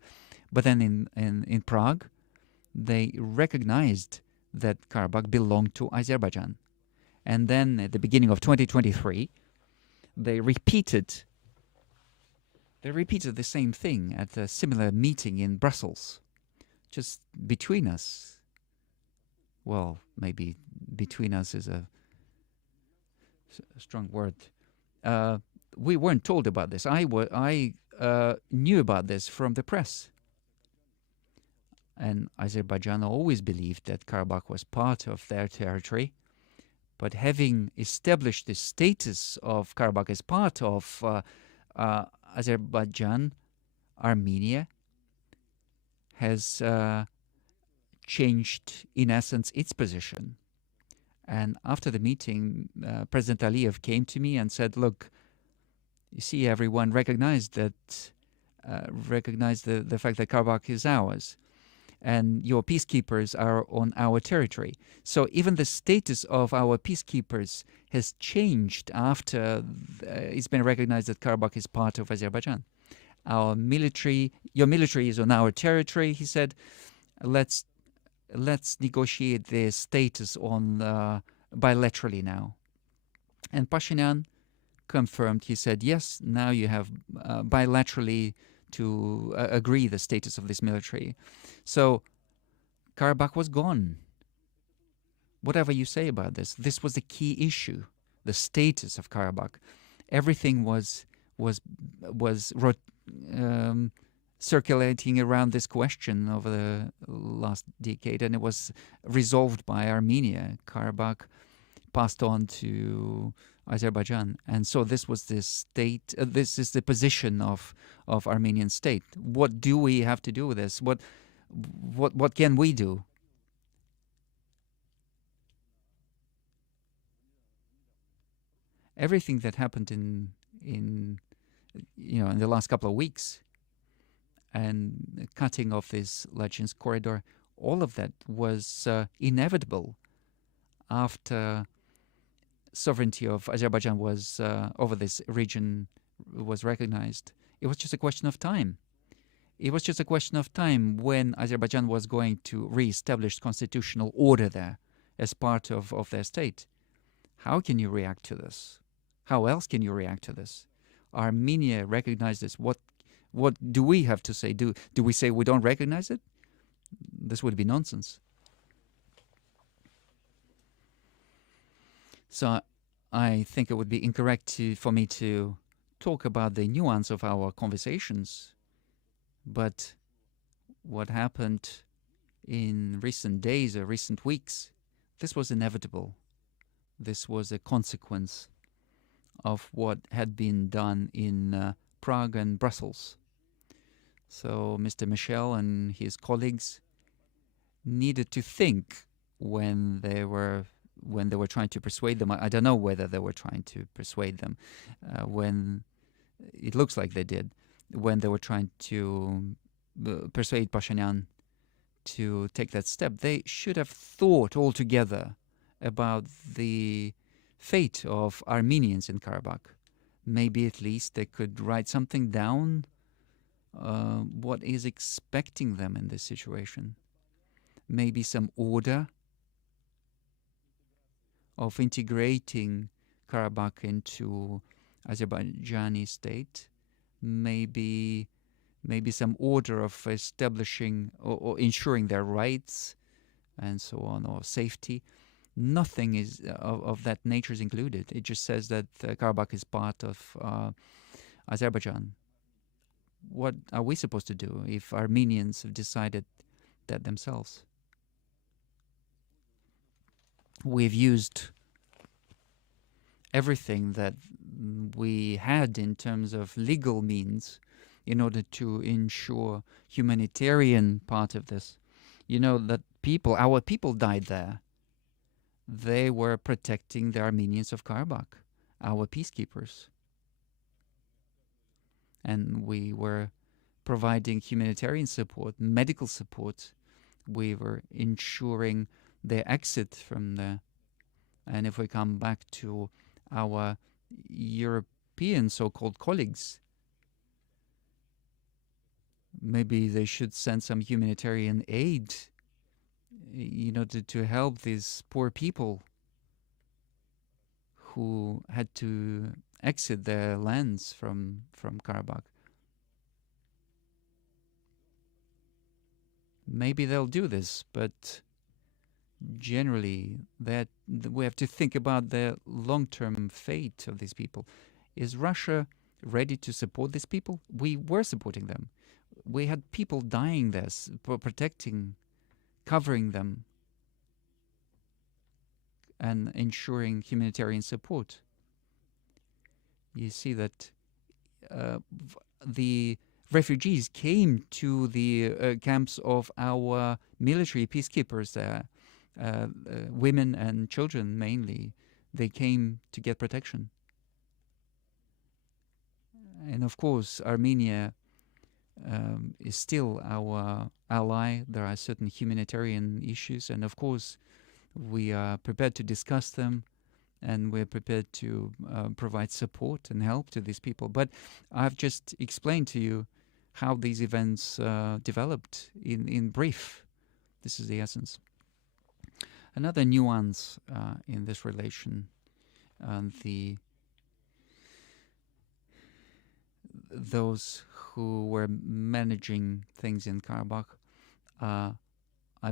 But then in Prague, they recognized that Karabakh belonged to Azerbaijan. And then at the beginning of 2023, they repeated the same thing at a similar meeting in Brussels, just between us. Well, maybe between us is a strong word. We weren't told about this. I knew about this from the press. And Azerbaijan always believed that Karabakh was part of their territory. But having established the status of Karabakh as part of Azerbaijan, Armenia has changed, in essence, its position. And after the meeting, President Aliyev came to me and said, look, you see, everyone recognized the fact that Karabakh is ours, and your peacekeepers are on our territory. So even the status of our peacekeepers has changed after it's been recognized that Karabakh is part of Azerbaijan. Your military is on our territory, he said. Let's negotiate the status on bilaterally now. And Pashinyan confirmed. He said, yes, now you have bilaterally to agree the status of this military. So Karabakh was gone. Whatever you say about this, this was the key issue, the status of Karabakh. Everything was circulating around this question over the last decade, and it was resolved by Armenia. Karabakh passed on to Azerbaijan, and so this was the state. This is the position of Armenian state. What do we have to do with this? What can we do? Everything that happened in the last couple of weeks, and cutting off this Legends corridor, all of that was inevitable after sovereignty of Azerbaijan was over this region was recognized. It was just a question of time. It was just a question of time when Azerbaijan was going to re-establish constitutional order there as part of their state. How can you react to this? How else can you react to this? Armenia recognized this. What do we have to say? Do we say we don't recognize it? This would be nonsense. So I think it would be incorrect for me to talk about the nuance of our conversations. But what happened in recent days or recent weeks, this was inevitable. This was a consequence of what had been done in Prague and Brussels. So Mr. Michel and his colleagues needed to think when they were trying to persuade them. I don't know whether they were trying to persuade them. When it looks like they did, when they were trying to persuade Pashinyan to take that step, they should have thought altogether about the fate of Armenians in Karabakh. Maybe at least they could write something down, what is expecting them in this situation. Maybe some order of integrating Karabakh into Azerbaijani state. Maybe some order of establishing or ensuring their rights and so on, or safety. Nothing is of that nature is included. It just says that Karabakh is part of Azerbaijan. What are we supposed to do if Armenians have decided that themselves? We've used everything that we had in terms of legal means in order to ensure humanitarian part of this. You know that our people died there. They were protecting the Armenians of Karabakh, our peacekeepers. And we were providing humanitarian support, medical support. We were ensuring their exit from there. And if we come back to our European so-called colleagues, maybe they should send some humanitarian aid, to help these poor people who had to exit their lands from Karabakh. Maybe they'll do this, but generally that we have to think about the long-term fate of these people. Is Russia ready to support these people? We were supporting them. We had people dying there, protecting, covering them, and ensuring humanitarian support. You see that the refugees came to the camps of our military peacekeepers there, women and children mainly. They came to get protection. And of course, Armenia is still our ally. There are certain humanitarian issues, and of course, we are prepared to discuss them, and we're prepared to provide support and help to these people. But I've just explained to you how these events developed in brief. This is the essence. Another nuance in this relation, those who were managing things in Karabakh are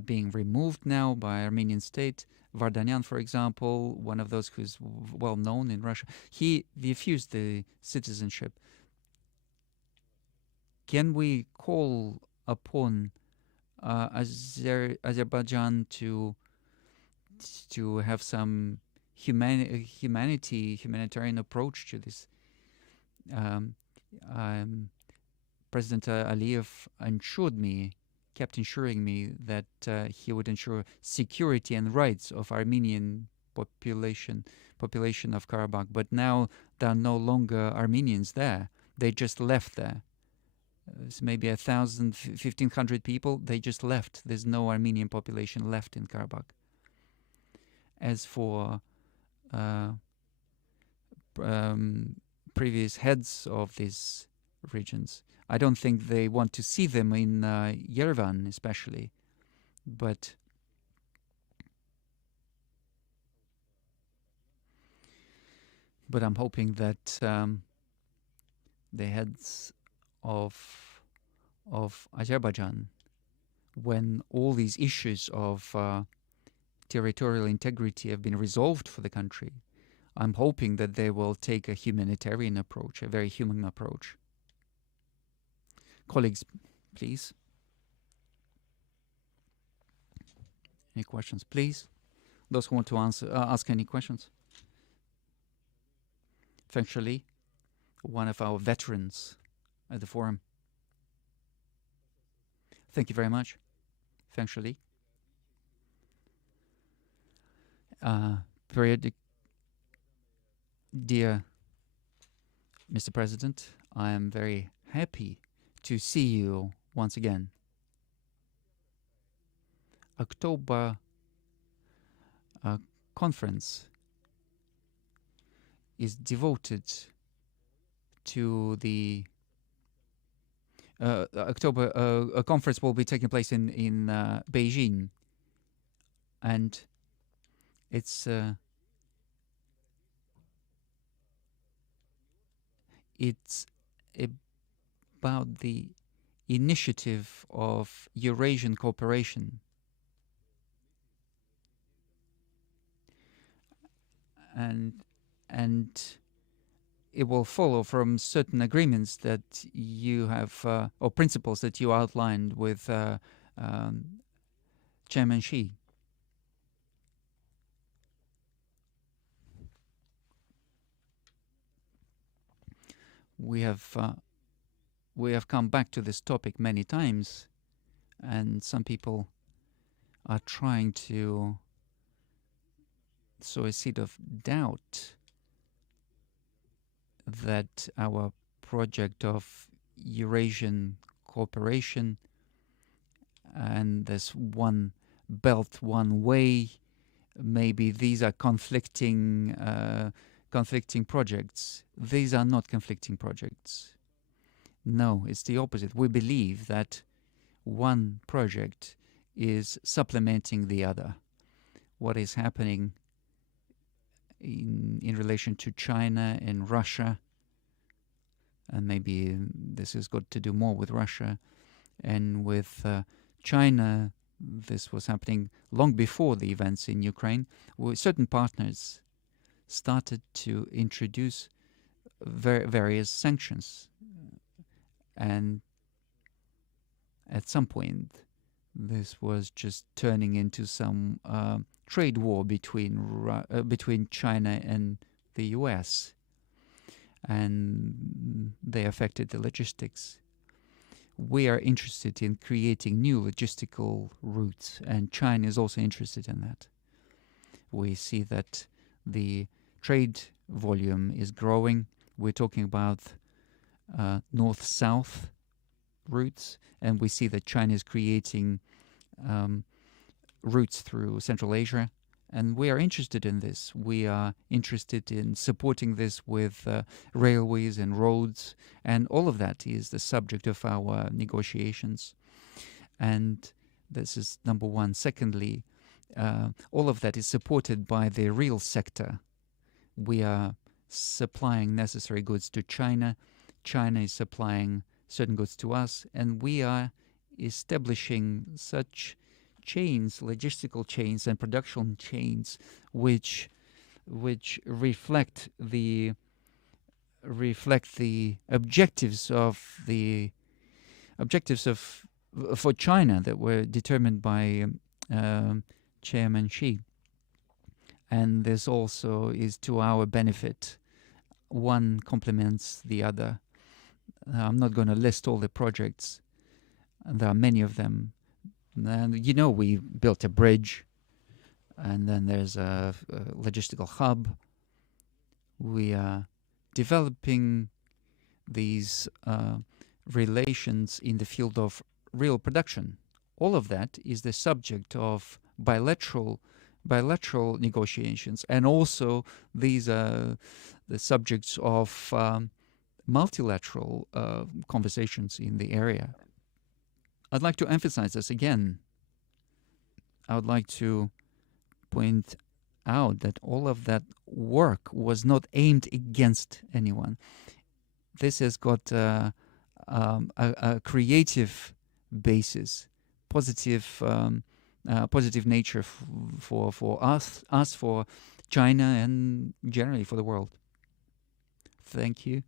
being removed now by Armenian state. Vardanyan, for example, one of those who's well known in Russia, he refused the citizenship. Can we call upon Azerbaijan to have some humanitarian approach to this? President Aliyev kept ensuring me that he would ensure security and rights of Armenian population of Karabakh. But now there are no longer Armenians there. They just left there. It's maybe 1,000, 1,500 people. They just left. There's no Armenian population left in Karabakh. As for previous heads of these regions, I don't think they want to see them in Yerevan especially, but I'm hoping that the heads of Azerbaijan, when all these issues of territorial integrity have been resolved for the country, I'm hoping that they will take a humanitarian approach, a very human approach. Colleagues, please. Any questions, please? Those who want to ask any questions. Feng Shili, one of our veterans at the forum. Thank you very much, Feng Shili. Dear Mr. President, I am very happy to see you once again. October conference is devoted to the October a conference will be taking place in Beijing, and it's about the initiative of Eurasian cooperation. And it will follow from certain agreements that you have, or principles that you outlined with Chairman Xi. We have come back to this topic many times, and some people are trying to sow a seed of doubt that our project of Eurasian cooperation and this one belt, one way maybe these are conflicting projects. These are not conflicting projects. No, it's the opposite. We believe that one project is supplementing the other. What is happening in relation to China and Russia, and maybe this has got to do more with Russia, and with China, this was happening long before the events in Ukraine, where certain partners started to introduce various sanctions. And at some point, this was just turning into some trade war between China and the US. And they affected the logistics. We are interested in creating new logistical routes, and China is also interested in that. We see that the trade volume is growing. We're talking about north-south routes, and we see that China is creating routes through Central Asia, and we are interested in this. We are interested in supporting this with railways and roads, and all of that is the subject of our negotiations. And this is number one. Secondly, all of that is supported by the real sector. We are supplying necessary goods to China. China is supplying certain goods to us, and we are establishing such chains, logistical chains and production chains, which reflect the objectives for China that were determined by Chairman Xi. And this also is to our benefit. One complements the other. I'm not going to list all the projects. There are many of them. And we built a bridge, and then there's a logistical hub. We are developing these relations in the field of real production. All of that is the subject of bilateral negotiations, and also these are the subjects of multilateral conversations in the area. I'd like to emphasize this again. I would like to point out that all of that work was not aimed against anyone. This has got a creative basis, positive nature for us, for China, and generally for the world. Thank you.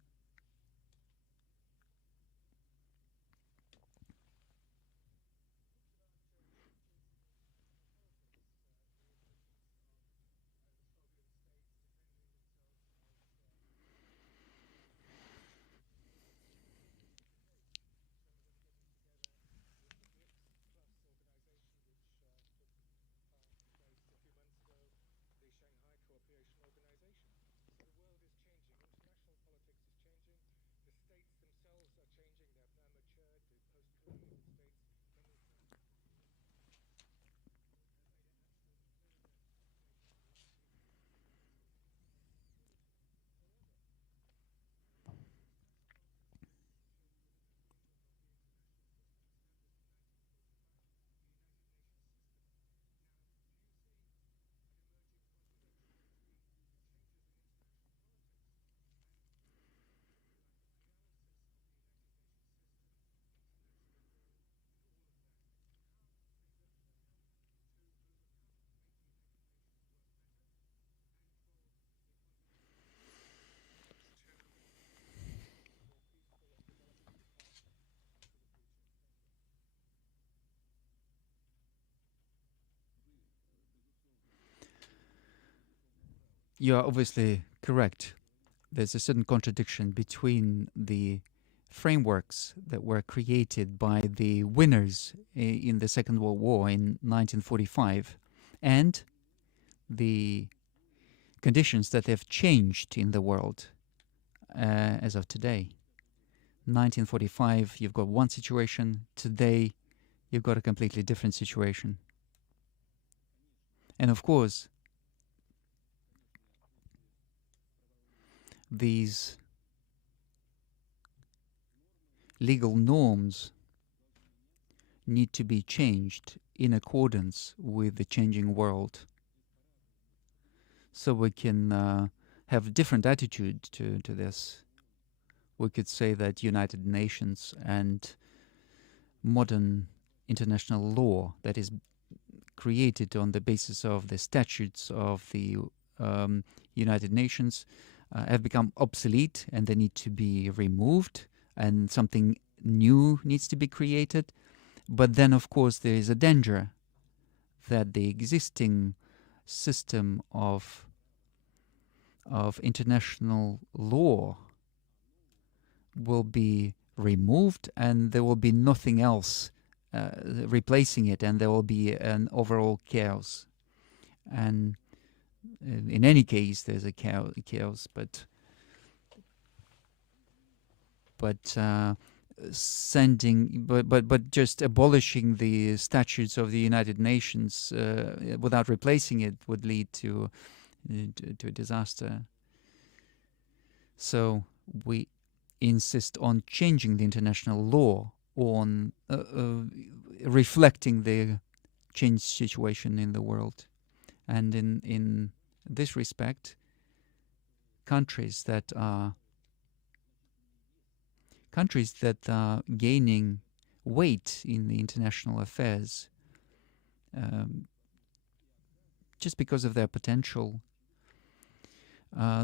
You are obviously correct. There's a certain contradiction between the frameworks that were created by the winners in the Second World War in 1945 and the conditions that have changed in the world as of today. 1945, you've got one situation. Today, you've got a completely different situation. And of course, these legal norms need to be changed in accordance with the changing world. So we can have a different attitude to this. We could say that United Nations and modern international law that is created on the basis of the statutes of the United Nations have become obsolete, and they need to be removed, and something new needs to be created. But then, of course, there is a danger that the existing system of international law will be removed, and there will be nothing else replacing it, and there will be an overall chaos. And in any case, there's a chaos, but just abolishing the statutes of the United Nations without replacing it would lead to a disaster. So we insist on changing the international law, on reflecting the changed situation in the world. And in this respect, countries that are gaining weight in the international affairs just because of their potential,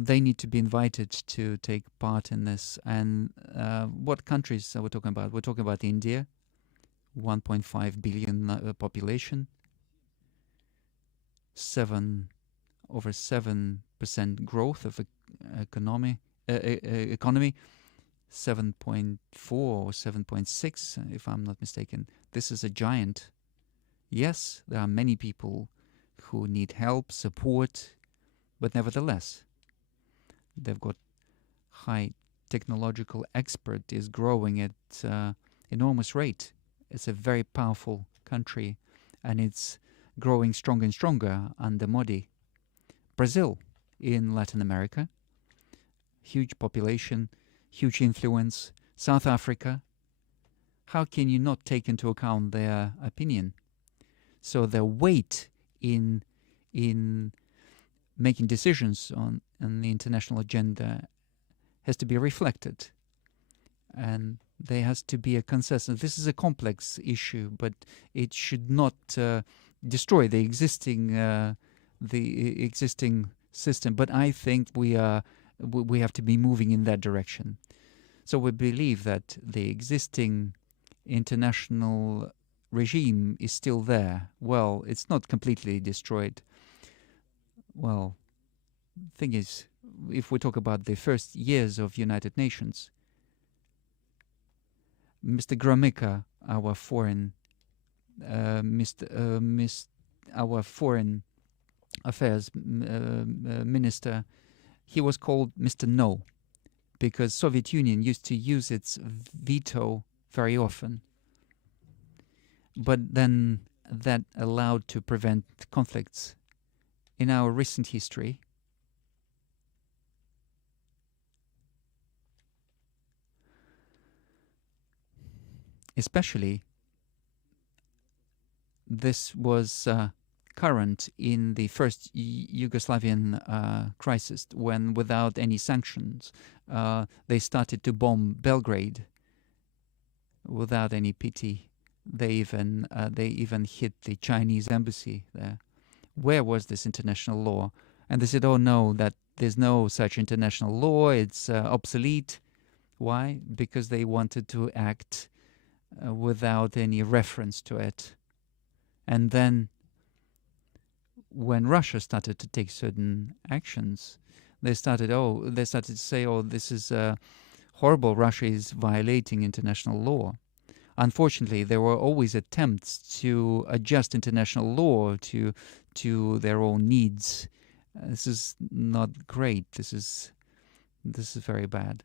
they need to be invited to take part in this. And what countries are we talking about? We're talking about India, 1.5 billion population, over 7% growth of economy, 7.4 or 7.6, if I'm not mistaken. This is a giant. Yes, there are many people who need help, support, but nevertheless, they've got high technological expert is growing at enormous rate. It's a very powerful country, and it's growing stronger and stronger under Modi. Brazil in Latin America, huge population, huge influence. South Africa, how can you not take into account their opinion? So their weight in making decisions on the international agenda has to be reflected, and there has to be a consensus. This is a complex issue, but it should not destroy the existing system. But I think we have to be moving in that direction. So we believe that the existing international regime is still there. Well, it's not completely destroyed. Well, thing is, if we talk about the first years of United Nations, Mr. Gromyka, our foreign affairs minister, he was called Mr. No, because Soviet Union used to use its veto very often. But then that allowed to prevent conflicts. In our recent history, especially, this was current in the first Yugoslavian crisis, when without any sanctions, they started to bomb Belgrade without any pity. They even hit the Chinese embassy there. Where was this international law? And they said, oh no, that there's no such international law, it's obsolete. Why? Because they wanted to act without any reference to it. And then when Russia started to take certain actions, they started to say, oh, this is horrible, Russia is violating international law. Unfortunately, there were always attempts to adjust international law to their own needs. This is not great. This is very bad.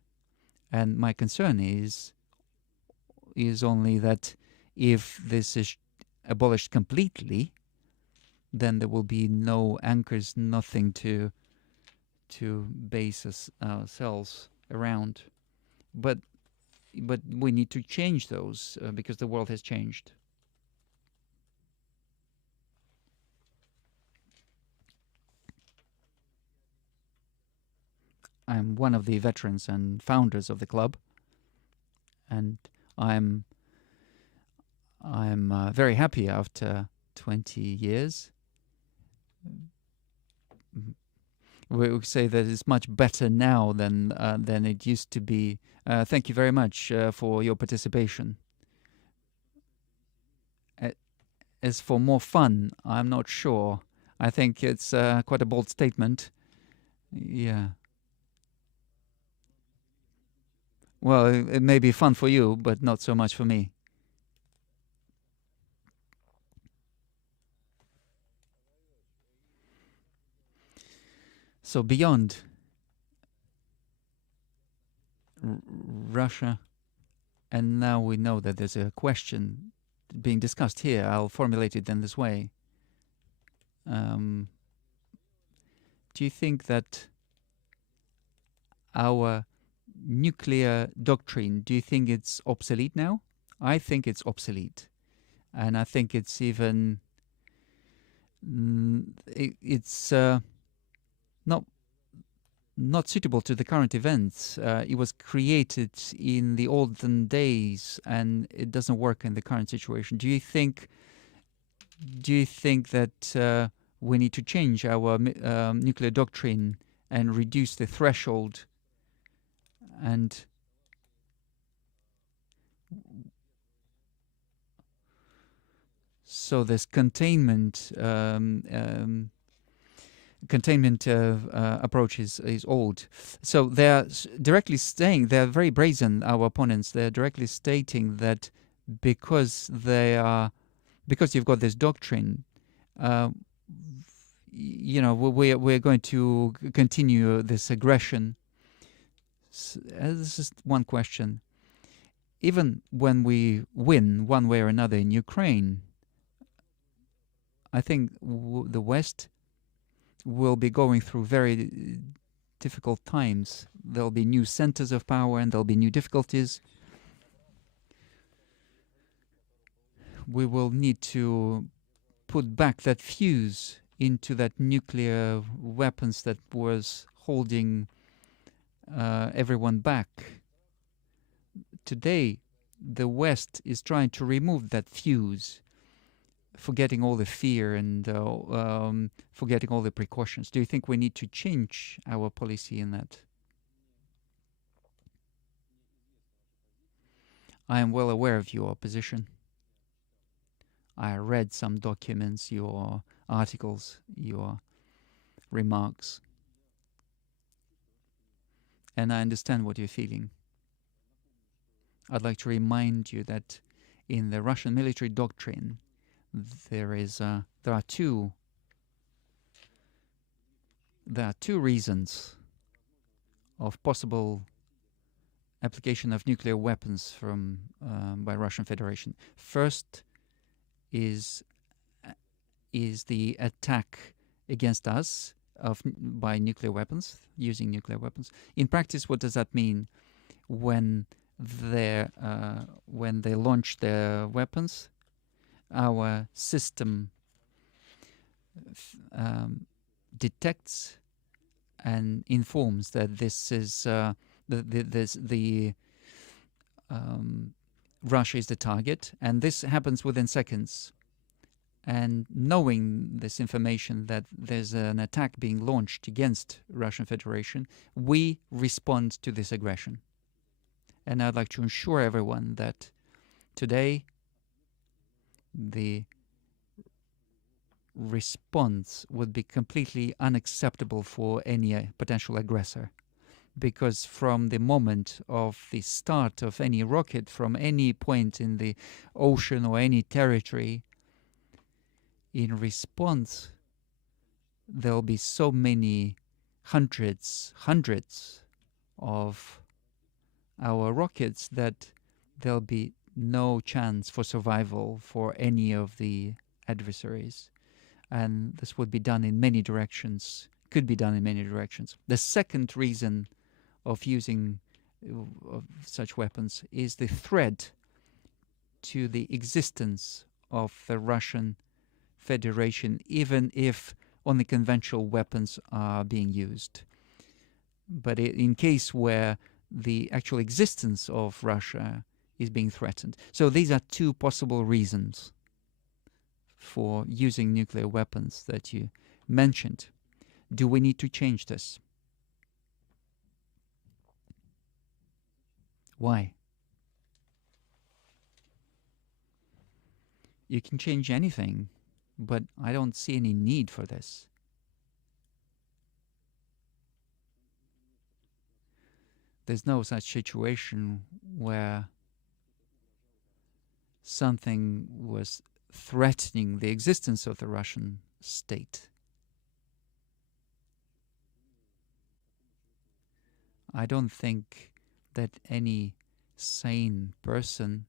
And my concern is only that if this is abolished completely, then there will be no anchors, nothing to to base ourselves around. But we need to change those because the world has changed. I'm one of the veterans and founders of the club, and I'm very happy after 20 years. We would say that it's much better now than it used to be. Thank you very much for your participation. As for more fun, I'm not sure. I think it's quite a bold statement. Yeah. Well, it may be fun for you, but not so much for me. So beyond Russia, and now we know that there's a question being discussed here. I'll formulate it in this way. Do you think that our nuclear doctrine, do you think it's obsolete now? I think it's obsolete. And I think it's even, it's not suitable to the current events. It was created in the olden days and it doesn't work in the current situation. Do you think that we need to change our nuclear doctrine and reduce the threshold? And so this containment approach is old. So they're directly saying, they're very brazen, our opponents. They're directly stating that because you've got this doctrine, we're going to continue this aggression. This is one question. Even when we win one way or another in Ukraine, I think the West will be going through very difficult times. There'll be new centers of power and there'll be new difficulties. We will need to put back that fuse into that nuclear weapons that was holding everyone back. Today, the West is trying to remove that fuse, forgetting all the fear and forgetting all the precautions. Do you think we need to change our policy in that? I am well aware of your position. I read some documents, your articles, your remarks, and I understand what you're feeling. I'd like to remind you that in the Russian military doctrine, there are two reasons of possible application of nuclear weapons by Russian Federation. First is the attack against us by nuclear weapons, using nuclear weapons. In practice, what does that mean? When they launch their weapons, our system detects and informs that this is Russia is the target, and this happens within seconds. And knowing this information that there's an attack being launched against Russian Federation, we respond to this aggression. And I'd like to assure everyone that today the response would be completely unacceptable for any potential aggressor. Because from the moment of the start of any rocket from any point in the ocean or any territory, in response, there'll be so many hundreds of our rockets that there'll be no chance for survival for any of the adversaries. And this would be done in many directions, could be done in many directions. The second reason of using of such weapons is the threat to the existence of the Russian Federation, even if only conventional weapons are being used. But in case where the actual existence of Russia is being threatened. So these are two possible reasons for using nuclear weapons that you mentioned. Do we need to change this? Why? You can change anything, but I don't see any need for this. There's no such situation where something was threatening the existence of the Russian state. I don't think that any sane person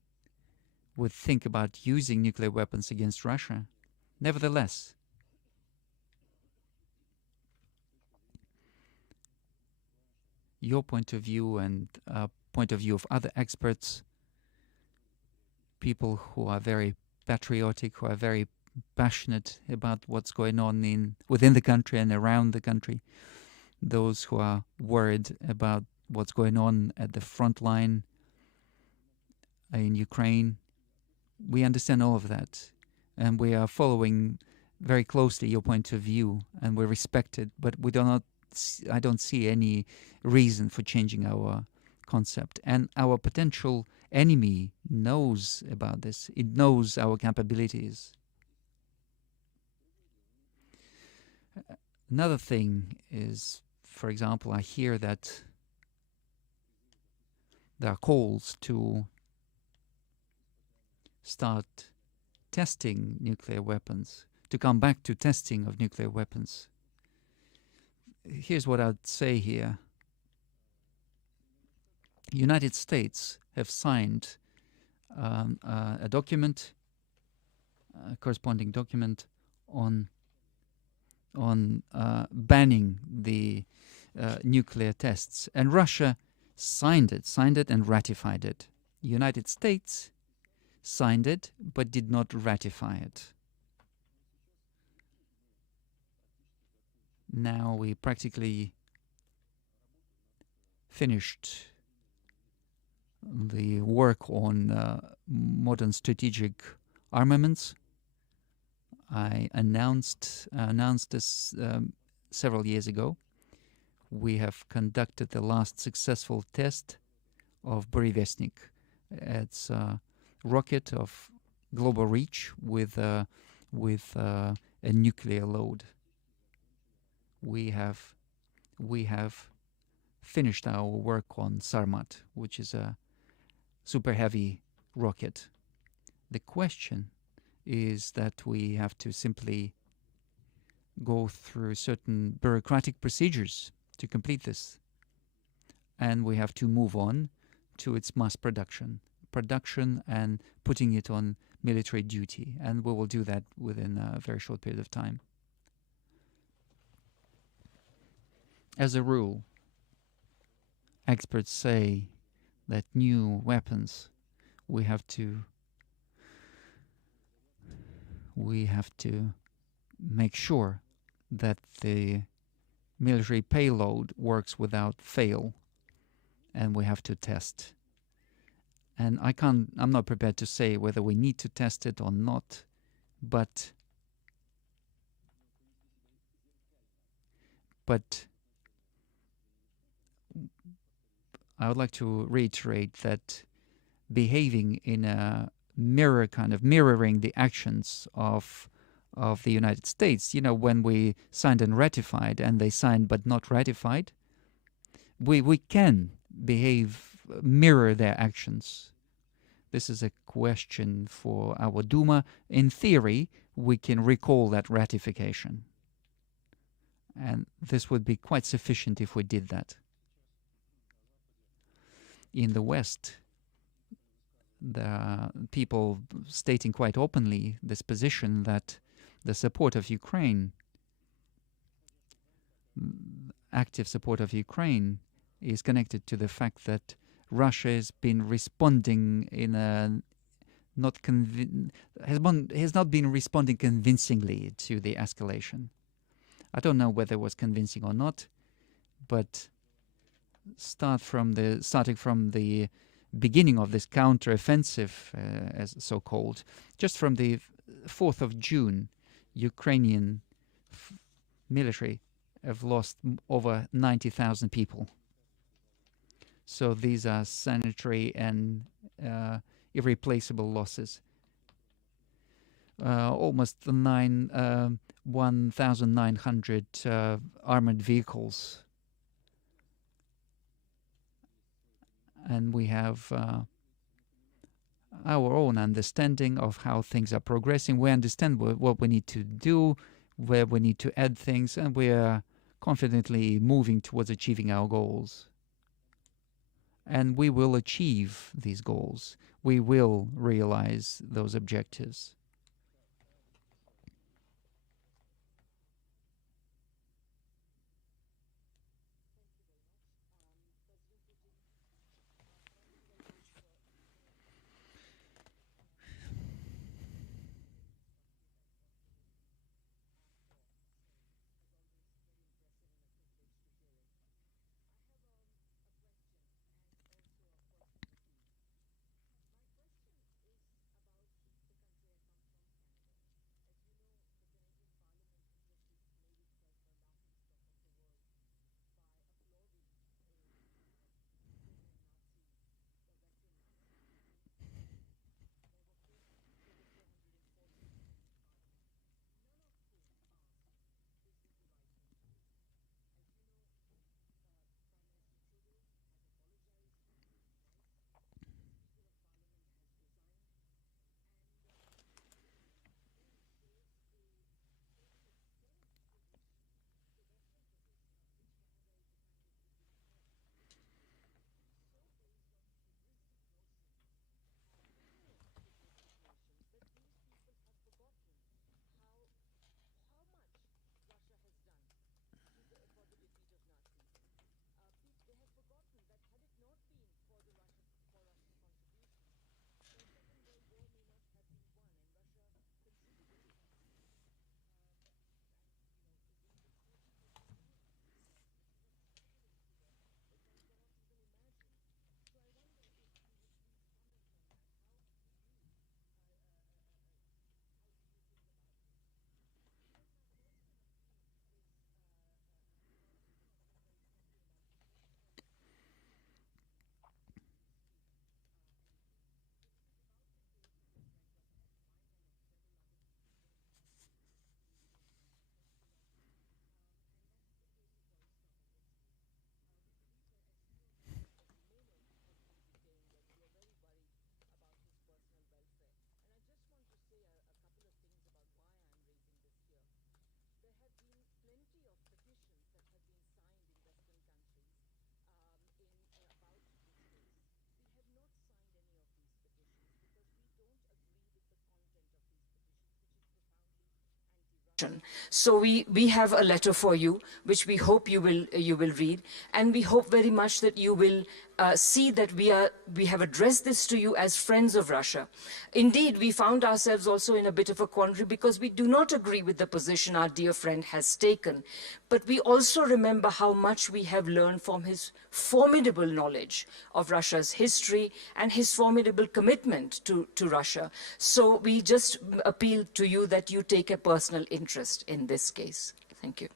would think about using nuclear weapons against Russia. Nevertheless, your point of view and point of view of other experts, people who are very patriotic, who are very passionate about what's going on within the country and around the country, those who are worried about what's going on at the front line in Ukraine. We understand all of that, and we are following very closely your point of view, and we respect it, but I don't see any reason for changing our concept. And our potential enemy knows about this. It knows our capabilities. Another thing is, for example, I hear that there are calls to start testing nuclear weapons, to come back to testing of nuclear weapons. Here's what I'd say here. United States have signed a document, a corresponding document on banning the nuclear tests, and Russia signed it and ratified it. The United States signed it but did not ratify it. Now we practically finished the work on modern strategic armaments. I announced this several years ago. We have conducted the last successful test of Burevestnik. It's a rocket of global reach with a nuclear load. We have finished our work on Sarmat, which is a super heavy rocket. The question is that we have to simply go through certain bureaucratic procedures to complete this, and we have to move on to its mass production and putting it on military duty, and we will do that within a very short period of time. As a rule, experts say that new weapons we have to make sure that the military payload works without fail, and we have to test. And I'm not prepared to say whether we need to test it or not, but I would like to reiterate that behaving in a mirroring the actions of the United States, when we signed and ratified, and they signed but not ratified, we can mirror their actions. This is a question for our Duma. In theory, we can recall that ratification, and this would be quite sufficient if we did that. In the West, there are people stating quite openly this position that the support of Ukraine active support of Ukraine is connected to the fact that Russia has been responding in a not has not been responding convincingly to the escalation. I don't know whether it was convincing or not, but starting from the beginning of this counteroffensive, as so-called, just from the 4th of June, Ukrainian military have lost over 90,000 people. So these are sanitary and irreplaceable losses. Almost 1,900 armored vehicles. And we have our own understanding of how things are progressing. We understand what we need to do, where we need to add things, and we are confidently moving towards achieving our goals. And we will achieve these goals. We will realize those objectives. So we have a letter for you, which we hope you will read, and we hope very much that you will see that we have addressed this to you as friends of Russia. Indeed, we found ourselves also in a bit of a quandary because we do not agree with the position our dear friend has taken, but we also remember how much we have learned from his formidable knowledge of Russia's history and his formidable commitment to Russia. So we just appeal to you that you take a personal interest in this case. Thank you.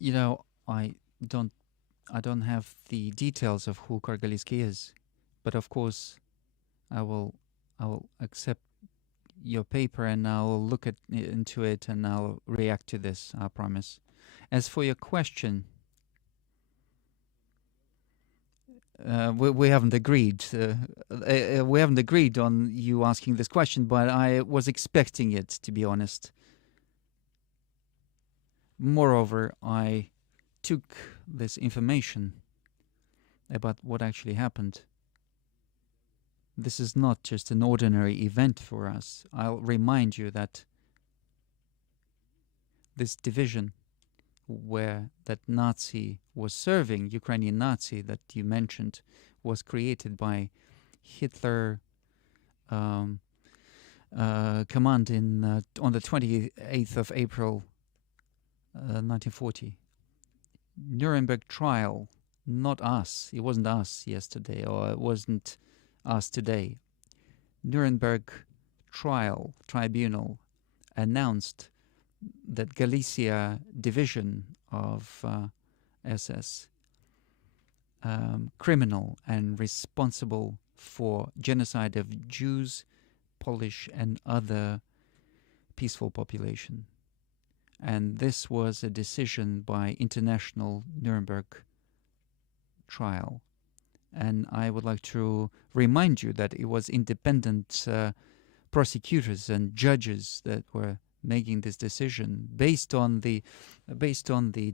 You know, don't I don't have the details of who Kargalinsky is, but of course I will accept your paper and I'll look into it and I'll react to this. I promise. As for your question, we haven't agreed. We haven't agreed on you asking this question, but I was expecting it, to be honest. Moreover, I took this information about what actually happened. This is not just an ordinary event for us. I'll remind you that this division where that Nazi was serving, Ukrainian Nazi that you mentioned, was created by Hitler command on the 28th of April 1940. Nuremberg trial, not us. It wasn't us yesterday, or it wasn't us today. Nuremberg tribunal announced that Galicia division of SS criminal and responsible for genocide of Jews, Polish and other peaceful population. And this was a decision by International Nuremberg trial. And I would like to remind you that it was independent prosecutors and judges that were making this decision based on the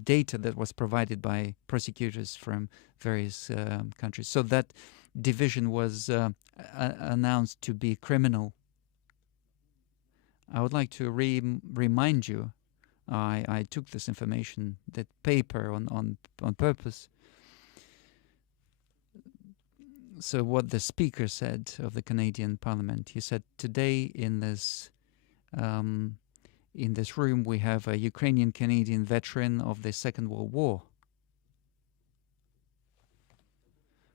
data that was provided by prosecutors from various countries. So that division was announced to be criminal. I would like to remind you, I took this information, that paper on purpose. So what the speaker said of the Canadian Parliament, he said, today in this room we have a Ukrainian-Canadian veteran of the Second World War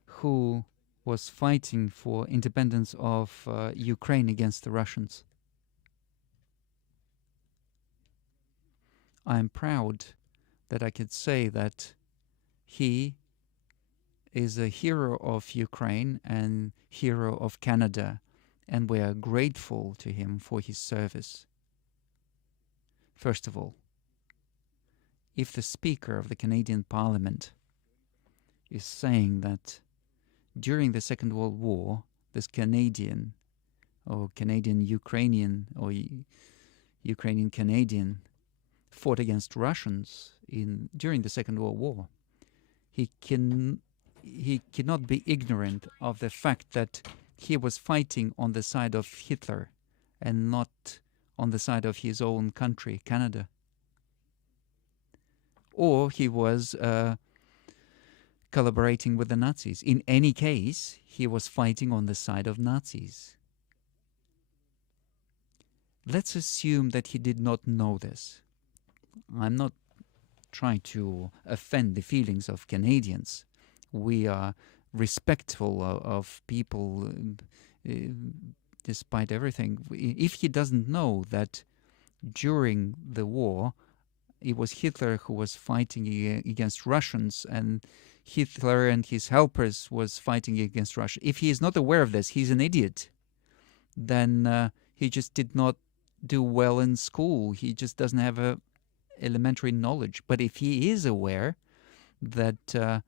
who was fighting for independence of Ukraine against the Russians. I'm proud that I could say that he is a hero of Ukraine and hero of Canada, and we are grateful to him for his service. First of all, if the Speaker of the Canadian Parliament is saying that during the Second World War, this Canadian or Canadian-Ukrainian or Ukrainian-Canadian fought against Russians during the Second World War, he cannot be ignorant of the fact that he was fighting on the side of Hitler and not on the side of his own country, Canada. Or he was collaborating with the Nazis. In any case, he was fighting on the side of Nazis. Let's assume that he did not know this. I'm not trying to offend the feelings of Canadians. We are respectful of people despite everything. If he doesn't know that during the war it was Hitler who was fighting against Russians and Hitler and his helpers was fighting against Russia, if he is not aware of this, he's an idiot. Then he just did not do well in school. He just doesn't have a elementary knowledge. But if he is aware that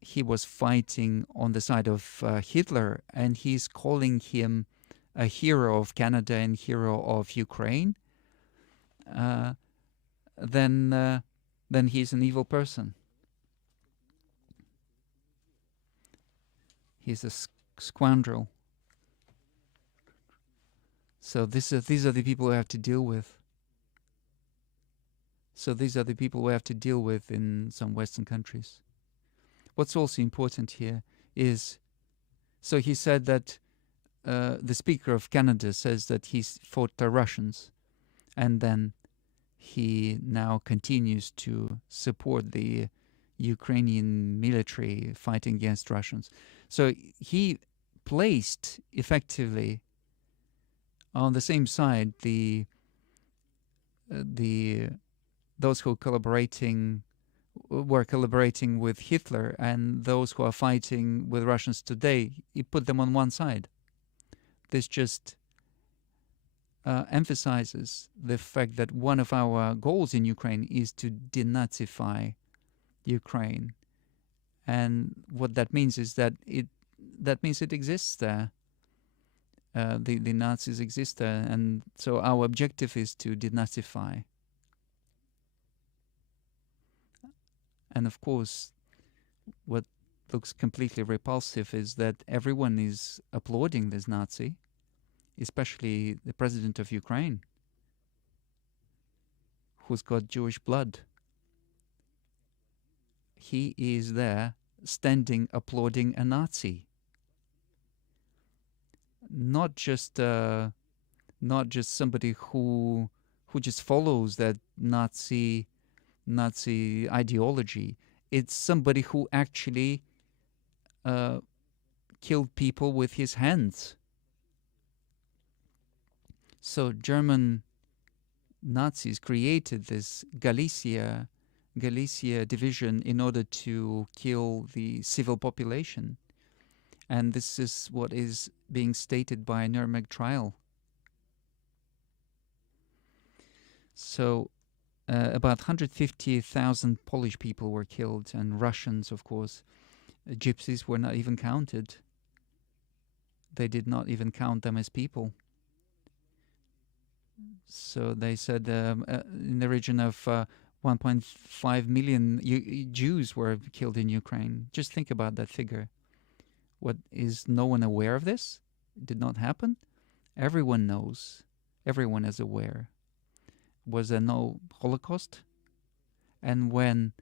he was fighting on the side of Hitler and he's calling him a hero of Canada and hero of Ukraine, then he's an evil person. He's a scoundrel. So these are the people we have to deal with. So these are the people we have to deal with in some Western countries. What's also important here is, so he said that the Speaker of Canada says that he's fought the Russians, and then he now continues to support the Ukrainian military fighting against Russians. So he placed effectively on the same side those who were collaborating with Hitler and those who are fighting with Russians today. He put them on one side. This just emphasizes the fact that one of our goals in Ukraine is to denazify Ukraine And what that means is that it exists there. The Nazis exist there, and so our objective is to denazify. And of course, what looks completely repulsive is that everyone is applauding this Nazi, especially the president of Ukraine, who's got Jewish blood. He is there standing applauding a Nazi. Not just somebody who just follows that Nazi ideology. It's somebody who actually killed people with his hands. So German Nazis created this Galicia division in order to kill the civil population. And this is what is being stated by a Nuremberg trial. So about 150,000 Polish people were killed, and Russians, of course. Gypsies were not even counted. They did not even count them as people. So they said in the region of 1.5 million Jews were killed in Ukraine. Just think about that figure. What, is no one aware of this? It did not happen? Everyone knows. Everyone is aware. Was there no Holocaust? And when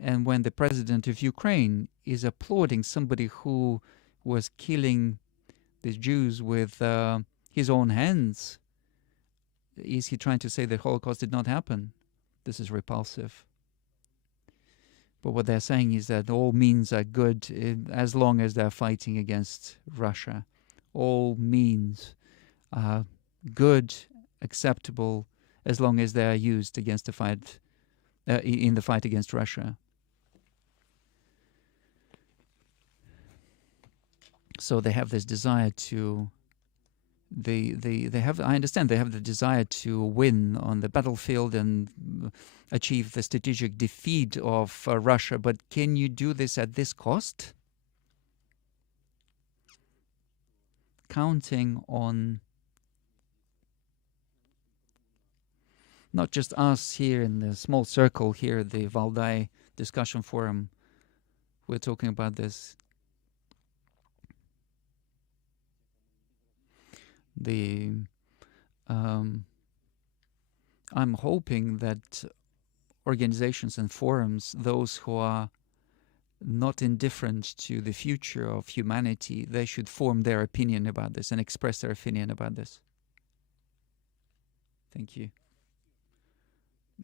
the president of Ukraine is applauding somebody who was killing the Jews with his own hands, is he trying to say that Holocaust did not happen? This is repulsive. But what they're saying is that all means are good as long as they're fighting against Russia. All means are good, acceptable, as long as they are used against the fight in the fight against Russia. So they have this desire to. They have. I understand they have the desire to win on the battlefield and achieve the strategic defeat of Russia. But can you do this at this cost? Counting on not just us here in the small circle here, the Valdai discussion forum. We're talking about this. I'm hoping that organizations and forums, those who are not indifferent to the future of humanity, they should form their opinion about this and express their opinion about this. Thank you.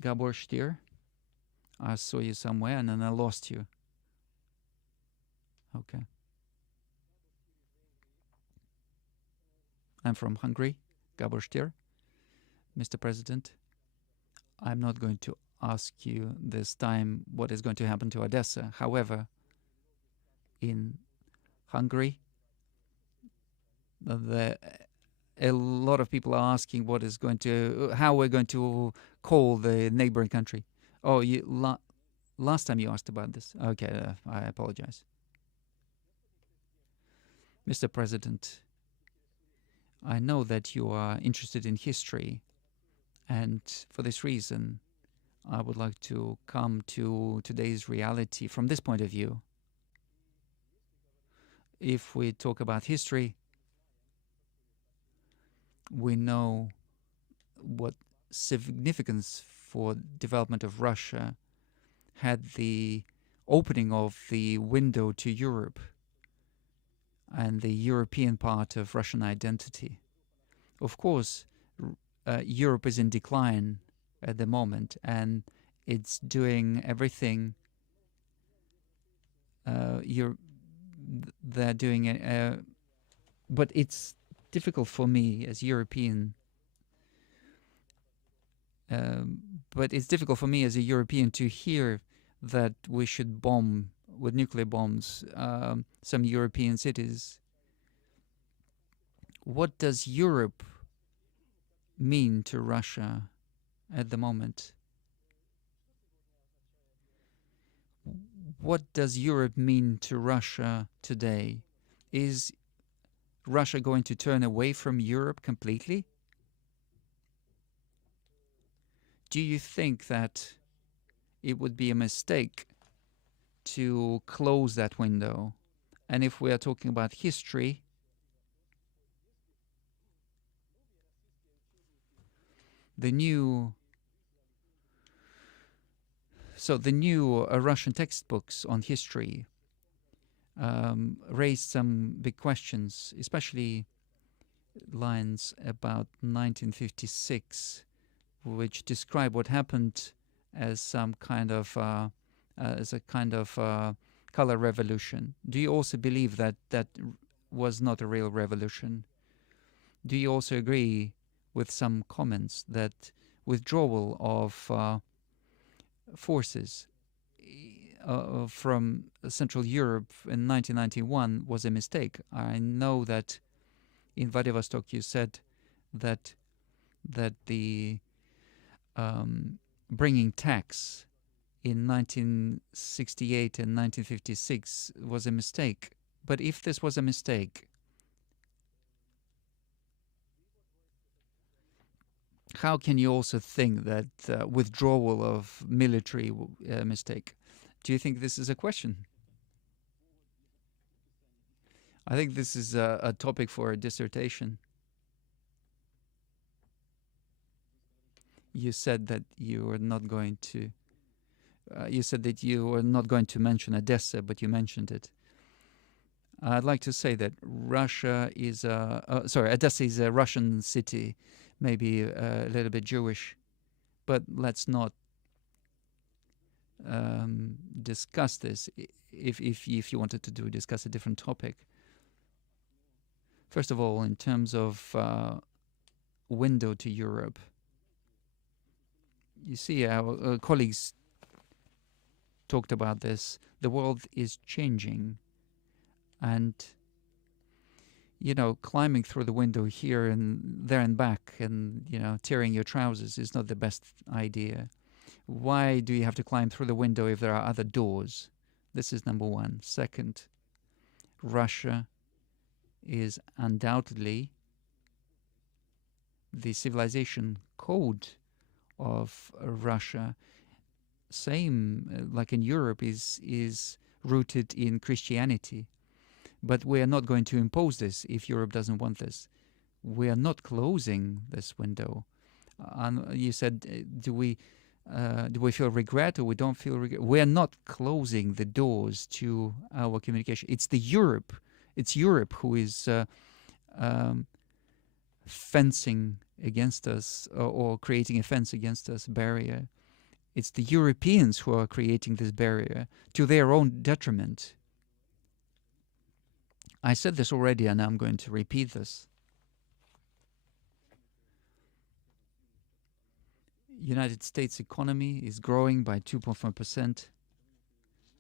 Gabor Stier, I saw you somewhere and then I lost you. Okay. I'm from Hungary, Gabor Stier. Mr. President, I'm not going to ask you this time what is going to happen to Odessa. However, in Hungary, a lot of people are asking how we're going to call the neighboring country. Oh, last time you asked about this. Okay, I apologize. Mr. President, I know that you are interested in history, and for this reason, I would like to come to today's reality from this point of view. If we talk about history, we know what significance for development of Russia had the opening of the window to Europe and the European part of Russian identity. Of course, Europe is in decline at the moment, and it's doing everything. They're doing it, but it's difficult for me as European. But it's difficult for me as a European to hear that we should bomb with nuclear bombs some European cities. What does Europe mean to Russia at the moment? what does Europe mean to Russia today? Is Russia going to turn away from Europe completely? Do you think that it would be a mistake to close that window? And if we are talking about history, the new Russian textbooks on history raised some big questions, especially lines about 1956, which describe what happened as some kind of color revolution. Do you also believe that that was not a real revolution? Do you also agree with some comments that withdrawal of forces from Central Europe in 1991 was a mistake? I know that in Vladivostok you said that the bringing tax in 1968 and 1956 was a mistake. But if this was a mistake, how can you also think that withdrawal of military mistake? Do you think this is a question? I think this is a topic for a dissertation. You said that you were not going to. You said that you were not going to mention Odessa, but you mentioned it. I'd like to say that Russia is Odessa is a Russian city, maybe a little bit Jewish, but let's not discuss this. If you wanted to discuss a different topic. First of all, in terms of window to Europe, you see, our colleagues talked about this. The world is changing, and climbing through the window here and there and back, and tearing your trousers is not the best idea. Why do you have to climb through the window if there are other doors? This is number one. Second, Russia is undoubtedly the civilization code of Russia, same like in Europe, is rooted in Christianity. But we are not going to impose this if Europe doesn't want this. We are not closing this window. You said, do we feel regret or we don't feel regret? We are not closing the doors to our communication. It's Europe who is fencing against us or creating a fence against us, barrier. It's the Europeans who are creating this barrier to their own detriment. I said this already, and I'm going to repeat this. United States economy is growing by 2.5%,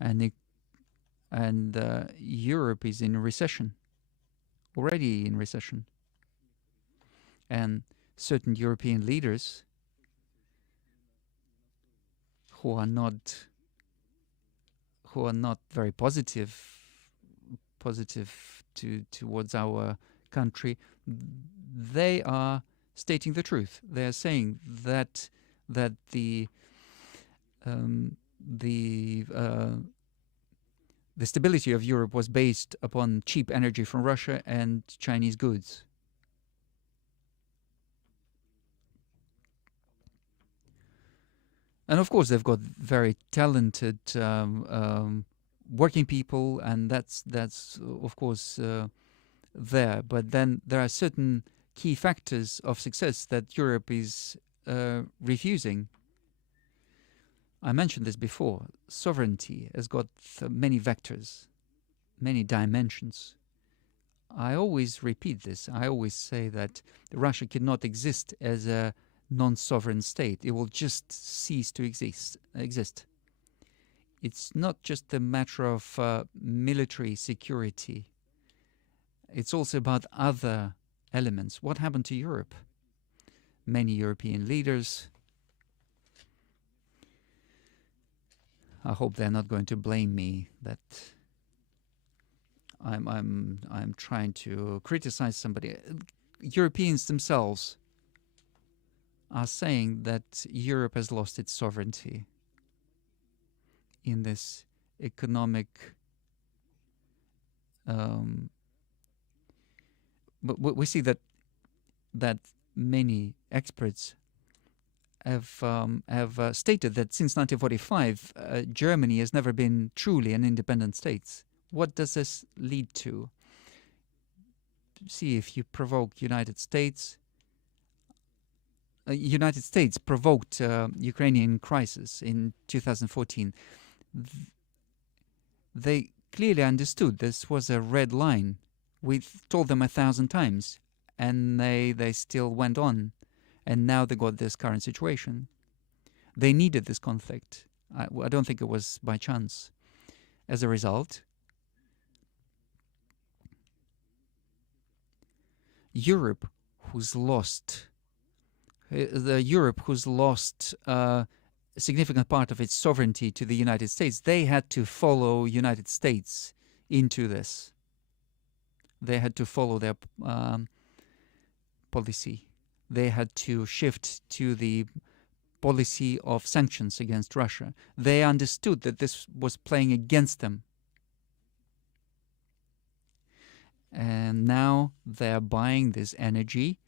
and Europe is in recession, already in recession. And certain European leaders who are not very positive towards our country, they are stating the truth. They are saying that the stability of Europe was based upon cheap energy from Russia and Chinese goods. And of course, they've got very talented working people, and that's of course there. But then there are certain key factors of success that Europe is refusing. I mentioned this before. Sovereignty has got many vectors, many dimensions. I always repeat this. I always say that Russia cannot exist as a non-sovereign state. It will just cease to exist. It's not just a matter of military security. It's also about other elements. What happened to Europe? Many European leaders I hope they're not going to blame me that I'm trying to criticize somebody. Europeans themselves are saying that Europe has lost its sovereignty in this economic. But we see that many experts have stated that since 1945, Germany has never been truly an independent state. What does this lead to? See, if you provoke United States provoked Ukrainian crisis in 2014. They clearly understood this was a red line. We told them 1,000 times, and they still went on. And now they got this current situation. They needed this conflict. I don't think it was by chance. As a result, Europe, who's lost a significant part of its sovereignty to the United States, they had to follow United States into this. They had to follow their policy. They had to shift to the policy of sanctions against Russia. They understood that this was playing against them. And now they're buying this energy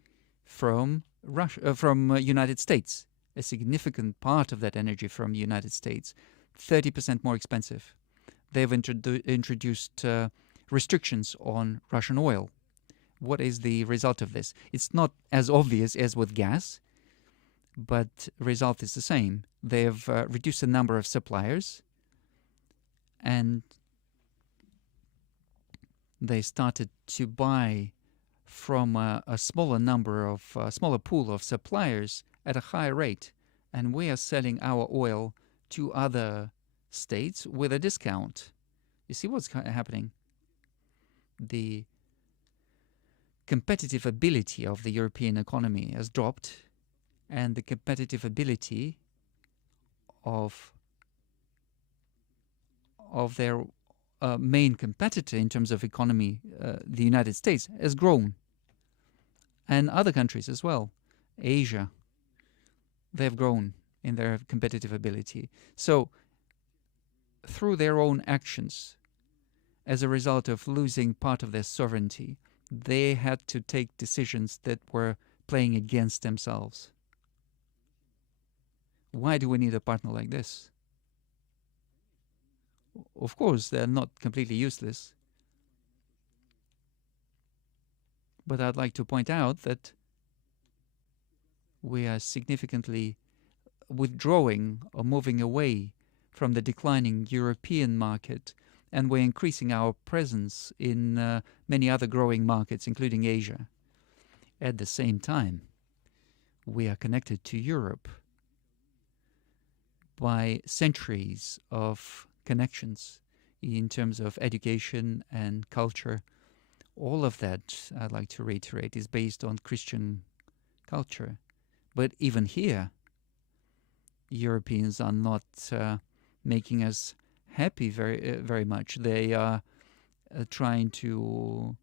from Russia, from United States. A significant part of that energy from United States, 30% more expensive. They've introduced restrictions on Russian oil. What is the result of this? It's not as obvious as with gas, but the result is the same. They've reduced the number of suppliers, and they started to buy from a smaller pool of suppliers at a higher rate, and we are selling our oil to other states with a discount. You see what's happening? The competitive ability of the European economy has dropped, and the competitive ability of their main competitor in terms of economy, the United States, has grown. And other countries as well, Asia, they have grown in their competitive ability. So through their own actions, as a result of losing part of their sovereignty, they had to take decisions that were playing against themselves. Why do we need a partner like this? Of course, they're not completely useless. But I'd like to point out that we are significantly withdrawing or moving away from the declining European market, and we're increasing our presence in many other growing markets, including Asia. At the same time, we are connected to Europe by centuries of connections in terms of education and culture. All of that, I'd like to reiterate, is based on Christian culture. But even here, Europeans are not making us happy very much. They are trying to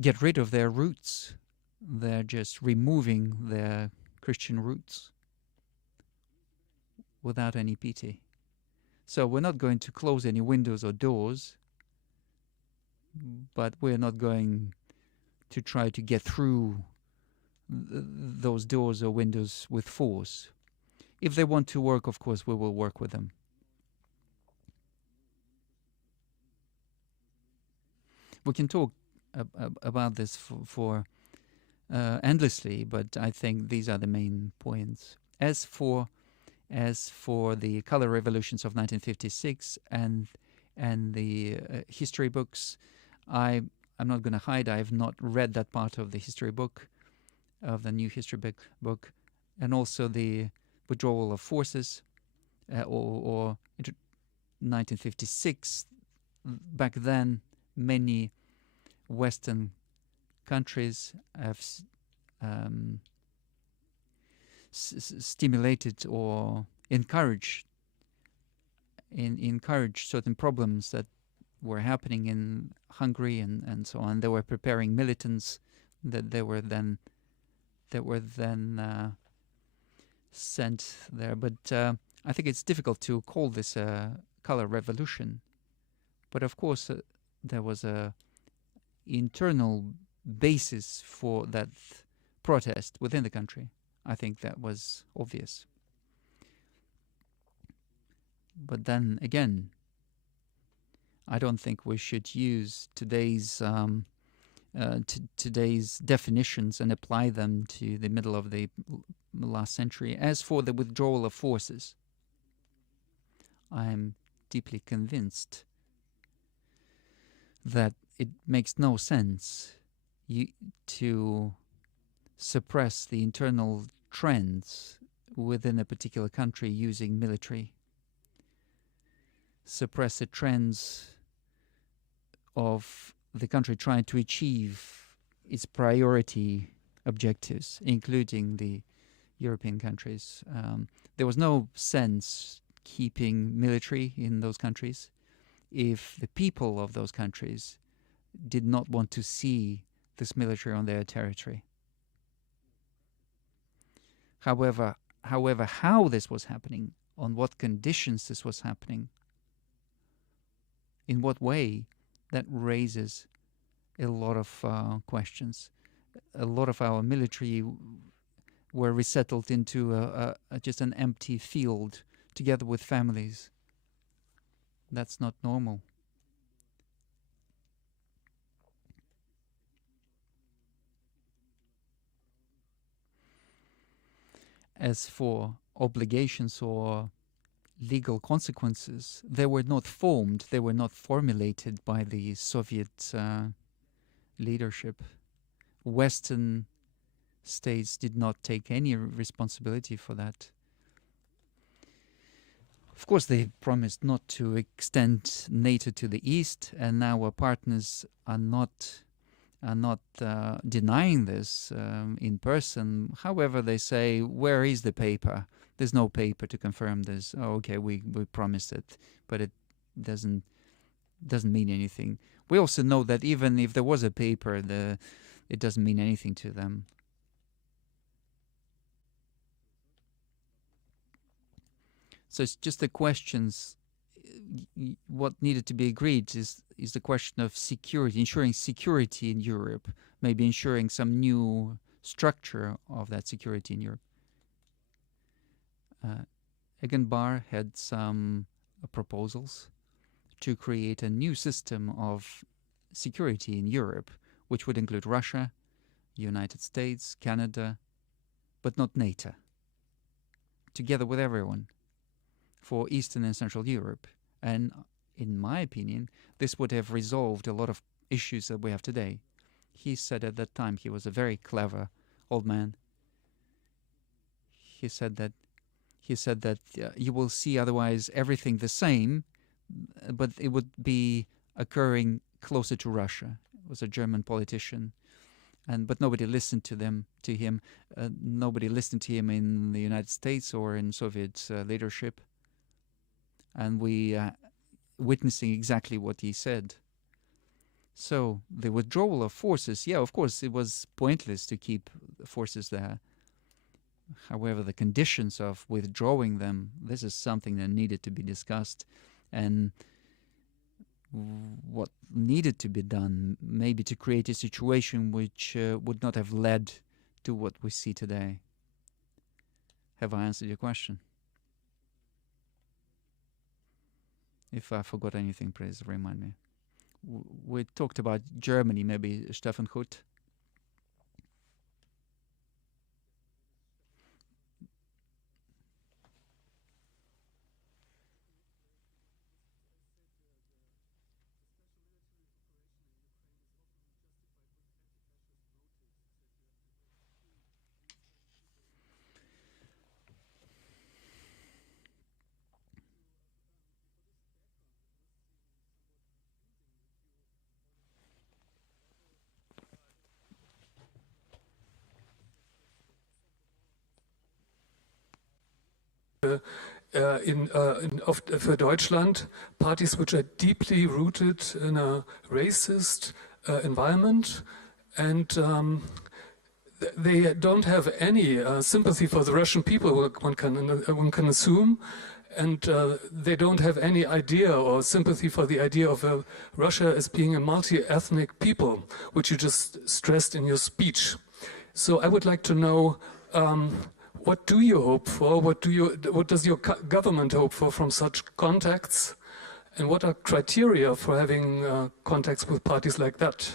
get rid of their roots. They're just removing their Christian roots without any pity. So we're not going to close any windows or doors, but we're not going to try to get through those doors or windows with force. If they want to work, of course, we will work with them. We can talk about this for endlessly, but I think these are the main points. As for the color revolutions of 1956 and the history books, I'm not going to hide. I have not read that part of the history book, of the new history book, and also the withdrawal of forces, or 1956. Back then, many Western countries have stimulated or encourage certain problems that were happening in Hungary and so on. They were preparing militants that they were then sent there. But I think it's difficult to call this a color revolution. But of course, there was a internal basis for that protest within the country. I think that was obvious. But then again, I don't think we should use today's definitions and apply them to the middle of the last century. As for the withdrawal of forces, I am deeply convinced that it makes no sense to suppress the internal trends within a particular country using military. Suppress the trends of the country trying to achieve its priority objectives, including the European countries. There was no sense keeping military in those countries if the people of those countries did not want to see this military on their territory. However, how this was happening, on what conditions this was happening, in what way, that raises a lot of questions. A lot of our military were resettled into just an empty field together with families. That's not normal. As for obligations or legal consequences, they were not formed, they were not formulated by the Soviet leadership. Western states did not take any responsibility for that. Of course, they promised not to extend NATO to the east, and now our partners are not denying this in person. However, they say, where is the paper? There's no paper to confirm this. Oh, okay, we promised it, but it doesn't mean anything. We also know that even if there was a paper, it doesn't mean anything to them. So it's just the questions. What needed to be agreed is the question of security, ensuring security in Europe, maybe ensuring some new structure of that security in Europe. Egan Barr had some proposals to create a new system of security in Europe, which would include Russia, United States, Canada, but not NATO, together with everyone, for Eastern and Central Europe. And in my opinion, this would have resolved a lot of issues that we have today. He said at that time, he was a very clever old man. He said that you will see otherwise everything the same, but it would be occurring closer to Russia. It was a German politician, but nobody listened to him. Nobody listened to him in the United States or in Soviet leadership. And we witnessing exactly what he said. So the withdrawal of forces, yeah, of course, it was pointless to keep forces there. However, the conditions of withdrawing them, this is something that needed to be discussed. And what needed to be done, maybe to create a situation which would not have led to what we see today. Have I answered your question? If I forgot anything, please remind me. We talked about Germany, maybe Stefan Huth. for Deutschland, parties which are deeply rooted in a racist environment, and they don't have any sympathy for the Russian people, one can assume, and they don't have any idea or sympathy for the idea of Russia as being a multi-ethnic people, which you just stressed in your speech. So I would like to know, what do you hope for? What does your government hope for from such contacts? And what are criteria for having contacts with parties like that?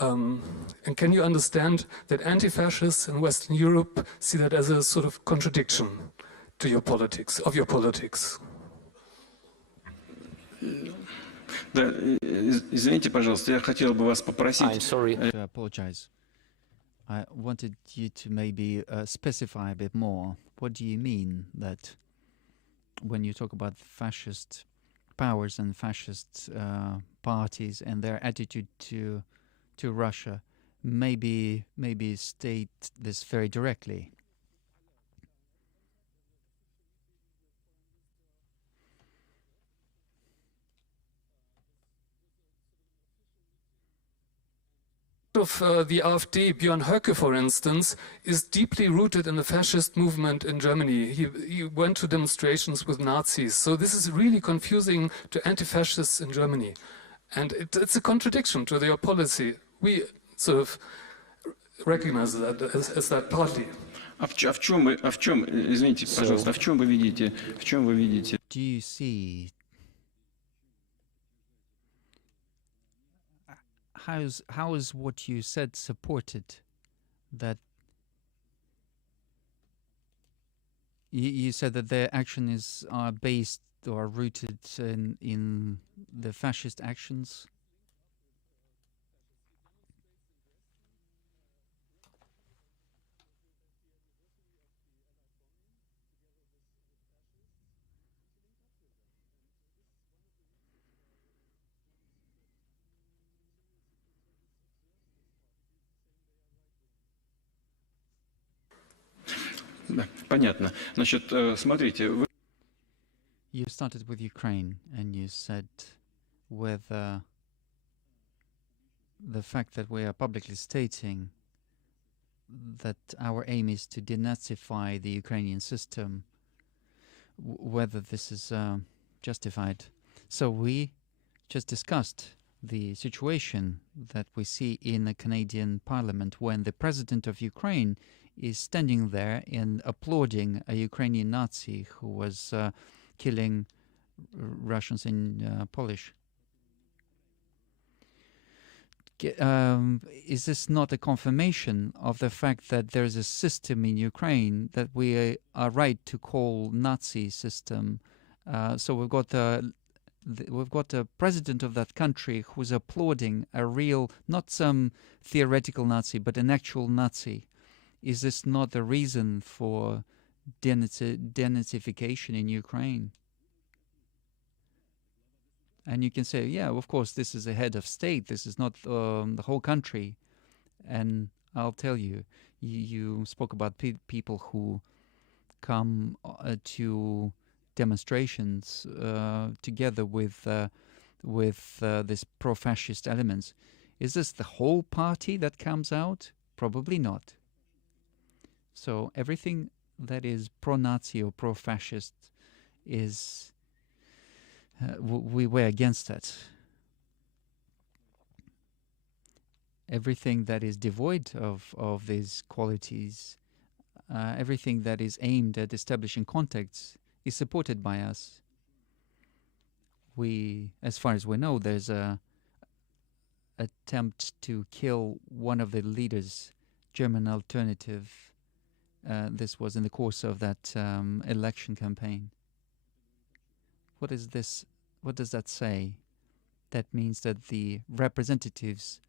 And can you understand that anti-fascists in Western Europe see that as a sort of contradiction to your politics, of your politics? Да, извините, пожалуйста, я хотел бы вас попросить... I'm sorry to apologize. I wanted you to maybe specify a bit more. What do you mean that when you talk about fascist powers and fascist parties and their attitude to Russia, maybe state this very directly? Of the AfD, Björn Höcke, for instance, is deeply rooted in the fascist movement in Germany. He went to demonstrations with Nazis. So this is really confusing to anti-fascists in Germany. And it's a contradiction to their policy. We sort of recognize that as that party. Извините, пожалуйста, в чем вы видите... Do you see... How is what you said supported? That you said that their actions are based or rooted in the fascist actions? Да, понятно. Значит, смотрите, вы... You started with Ukraine and you said whether the fact that we are publicly stating that our aim is to denazify the Ukrainian system, whether this is justified. So we just discussed the situation that we see in the Canadian Parliament when the President of Ukraine is standing there and applauding a Ukrainian Nazi who was killing Russians in Polish. Is this not a confirmation of the fact that there is a system in Ukraine that we are right to call Nazi system? So we've got a president of that country who's applauding a real, not some theoretical Nazi, but an actual Nazi. Is this not the reason for denazification in Ukraine? And you can say, yeah, of course, this is a head of state. This is not the whole country. And I'll tell you, you spoke about people who come to demonstrations together with this pro-fascist elements. Is this the whole party that comes out? Probably not. So everything that is pro-Nazi or pro-fascist is, we were against that. Everything that is devoid of these qualities, everything that is aimed at establishing contacts is supported by us. We, as far as we know, there's a attempt to kill one of the leaders, German Alternative. This was in the course of that election campaign. What is this? What does that say? That means that the representatives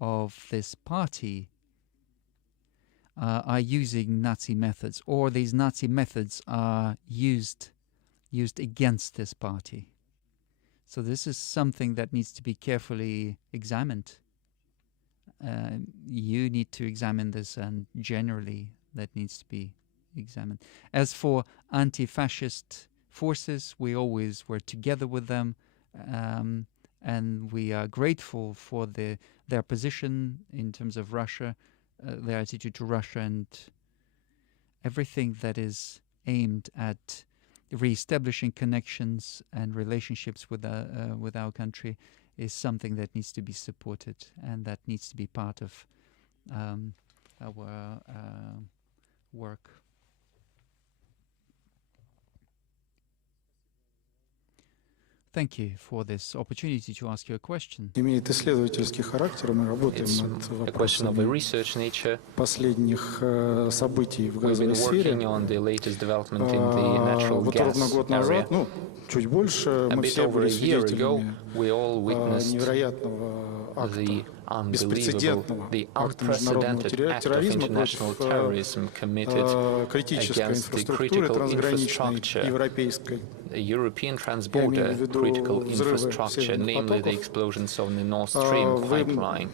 of this party are using Nazi methods, or these Nazi methods are used against this party. So this is something that needs to be carefully examined. You need to examine this, and generally that needs to be examine. As for anti-fascist forces, we always were together with them, and we are grateful for their position in terms of Russia, their attitude to Russia, and everything that is aimed at re-establishing connections and relationships with our country is something that needs to be supported, and that needs to be part of our work. Thank you for this opportunity to ask you a question. Имеет исследовательский характер, мы работаем It's над a question of a вопросами research nature. последних событий в We've газовой been сфере. working on the latest development in the natural Вот ровно gas год area. назад, ну, чуть больше, A мы bit все over были a year ago, свидетелями we all witnessed невероятного акта, the unbelievable, беспрецедентного the акта международного unprecedented act of терроризма international против terrorism committed критической against the инфраструктуры critical трансграничной infrastructure, европейской. the European Я имею transborder в виду critical взрывы infrastructure, северных namely the потоков. explosions on the Nord Stream Вы pipeline.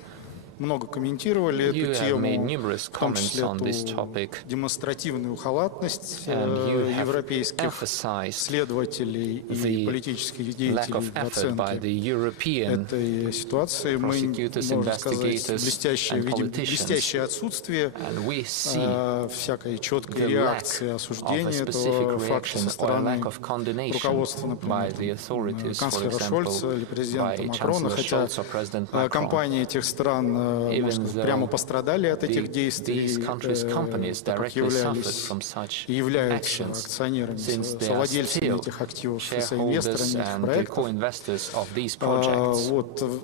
много комментировали You эту have made тему, numerous в том comments числе on this эту topic, демонстративную халатность and you have европейских emphasized следователей и the политических lack деятелей of в effort by оценке the European этой ситуации. Мы, prosecutors, можно сказать, investigators, and видим politicians. блестящее отсутствие and we see всякой четкой the реакции, lack of a осуждения specific этого факта reaction со or a стороны lack of condemnation руководства, by the например, authorities, for канцлера Шольца example, или президента by Макрона, Chancellor хотя Scholz or President Macron. компании этих стран, можно сказать, прямо пострадали от этих действий, These countries' companies так как directly suffered являлись from such и являются actions, акционерами, since they are совладельцами still этих активов и shareholders соинвесторами этих and the проектов. co-investors of these projects.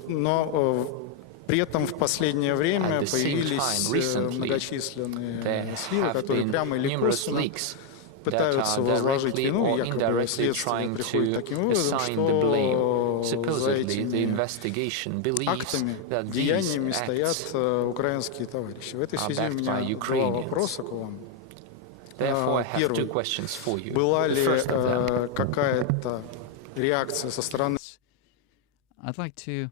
Но при этом в последнее время At the same появились time, recently, многочисленные there сливы, have которые been прямо или numerous косвенно leaks that пытаются are возложить directly вину, or и якобы indirectly следствие trying приходит to таким выводом, assign the blame. что за Supposedly, the этими investigation believes актами, that these деяниями acts стоят украинские товарищи. В этой are связи у backed меня by два Ukrainians. вопроса к вам. Therefore, I have two Первый. questions for you. Была The ли first of them, какая-то реакция со стороны I'd like to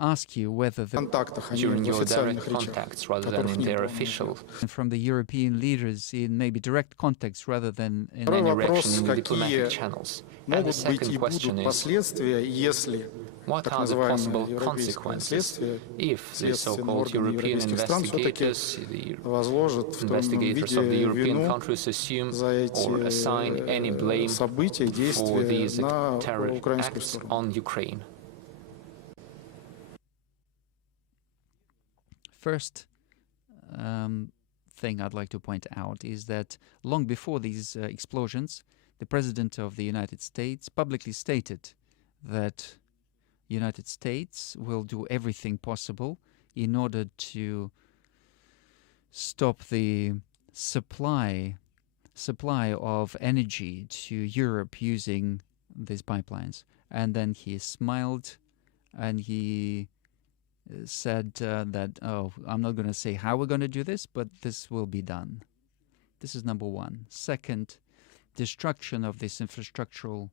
ask you whether the контактах, а не during в your официальных direct речах, contacts rather than которых in не their было. official, from the European leaders in maybe direct context rather than in Второй any вопрос, reaction in the какие diplomatic channels. And the могут быть и second question будут is, последствия, если what так are the possible называемые европейские consequences следствия, if the следственные so-called органы European европейских стран все-таки investigators, the возложат в том investigators of the виде European вину countries assume за or assign any эти blame события, for действия these на terror украинскую acts сторону? on Ukraine? First thing I'd like to point out is that long before these explosions, the President of the United States publicly stated that United States will do everything possible in order to stop the supply of energy to Europe using these pipelines. And then he smiled and he said that, oh, I'm not going to say how we're going to do this, but this will be done. This is number one. Second, destruction of this infrastructural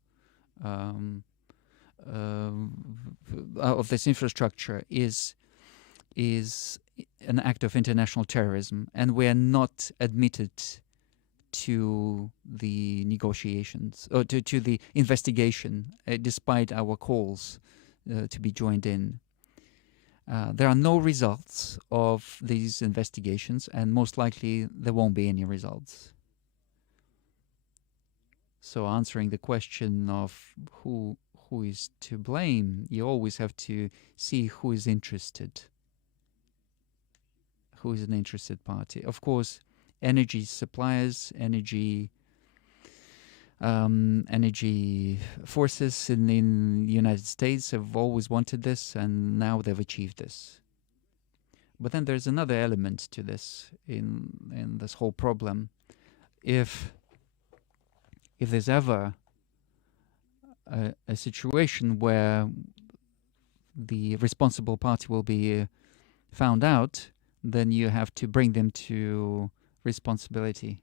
of this infrastructure is an act of international terrorism, and we are not admitted to the negotiations or to the investigation, despite our calls to be joined in. There are no results of these investigations, and most likely there won't be any results. So answering the question of who is to blame, you always have to see who is interested, who is an interested party. Of course, energy suppliers, energy forces in the United States have always wanted this, and now they've achieved this. But then there's another element to this in this whole problem. If there's ever a situation where the responsible party will be found out, then you have to bring them to responsibility.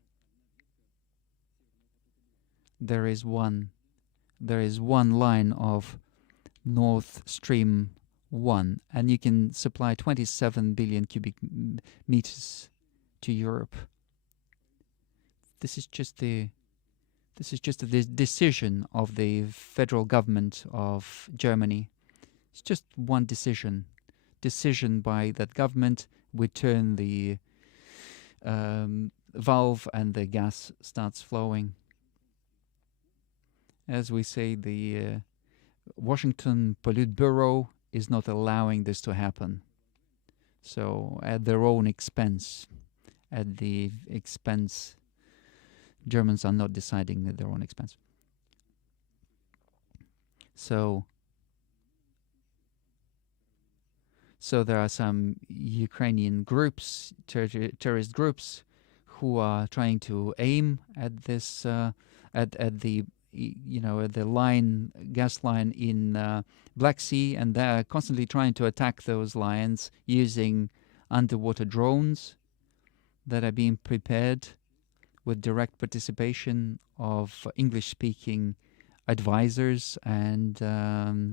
There is one line of Nord Stream 1, and you can supply 27 billion cubic meters to Europe. This is just the decision of the federal government of Germany. It's just one decision by that government. We turn the valve and the gas starts flowing. As we say, the Washington Politburo is not allowing this to happen. So at their own expense, at the expense, Germans are not deciding at their own expense. So there are some Ukrainian groups, terrorist groups, who are trying to aim at this, at the gas line in Black Sea, and they're constantly trying to attack those lines using underwater drones that are being prepared with direct participation of English-speaking advisors and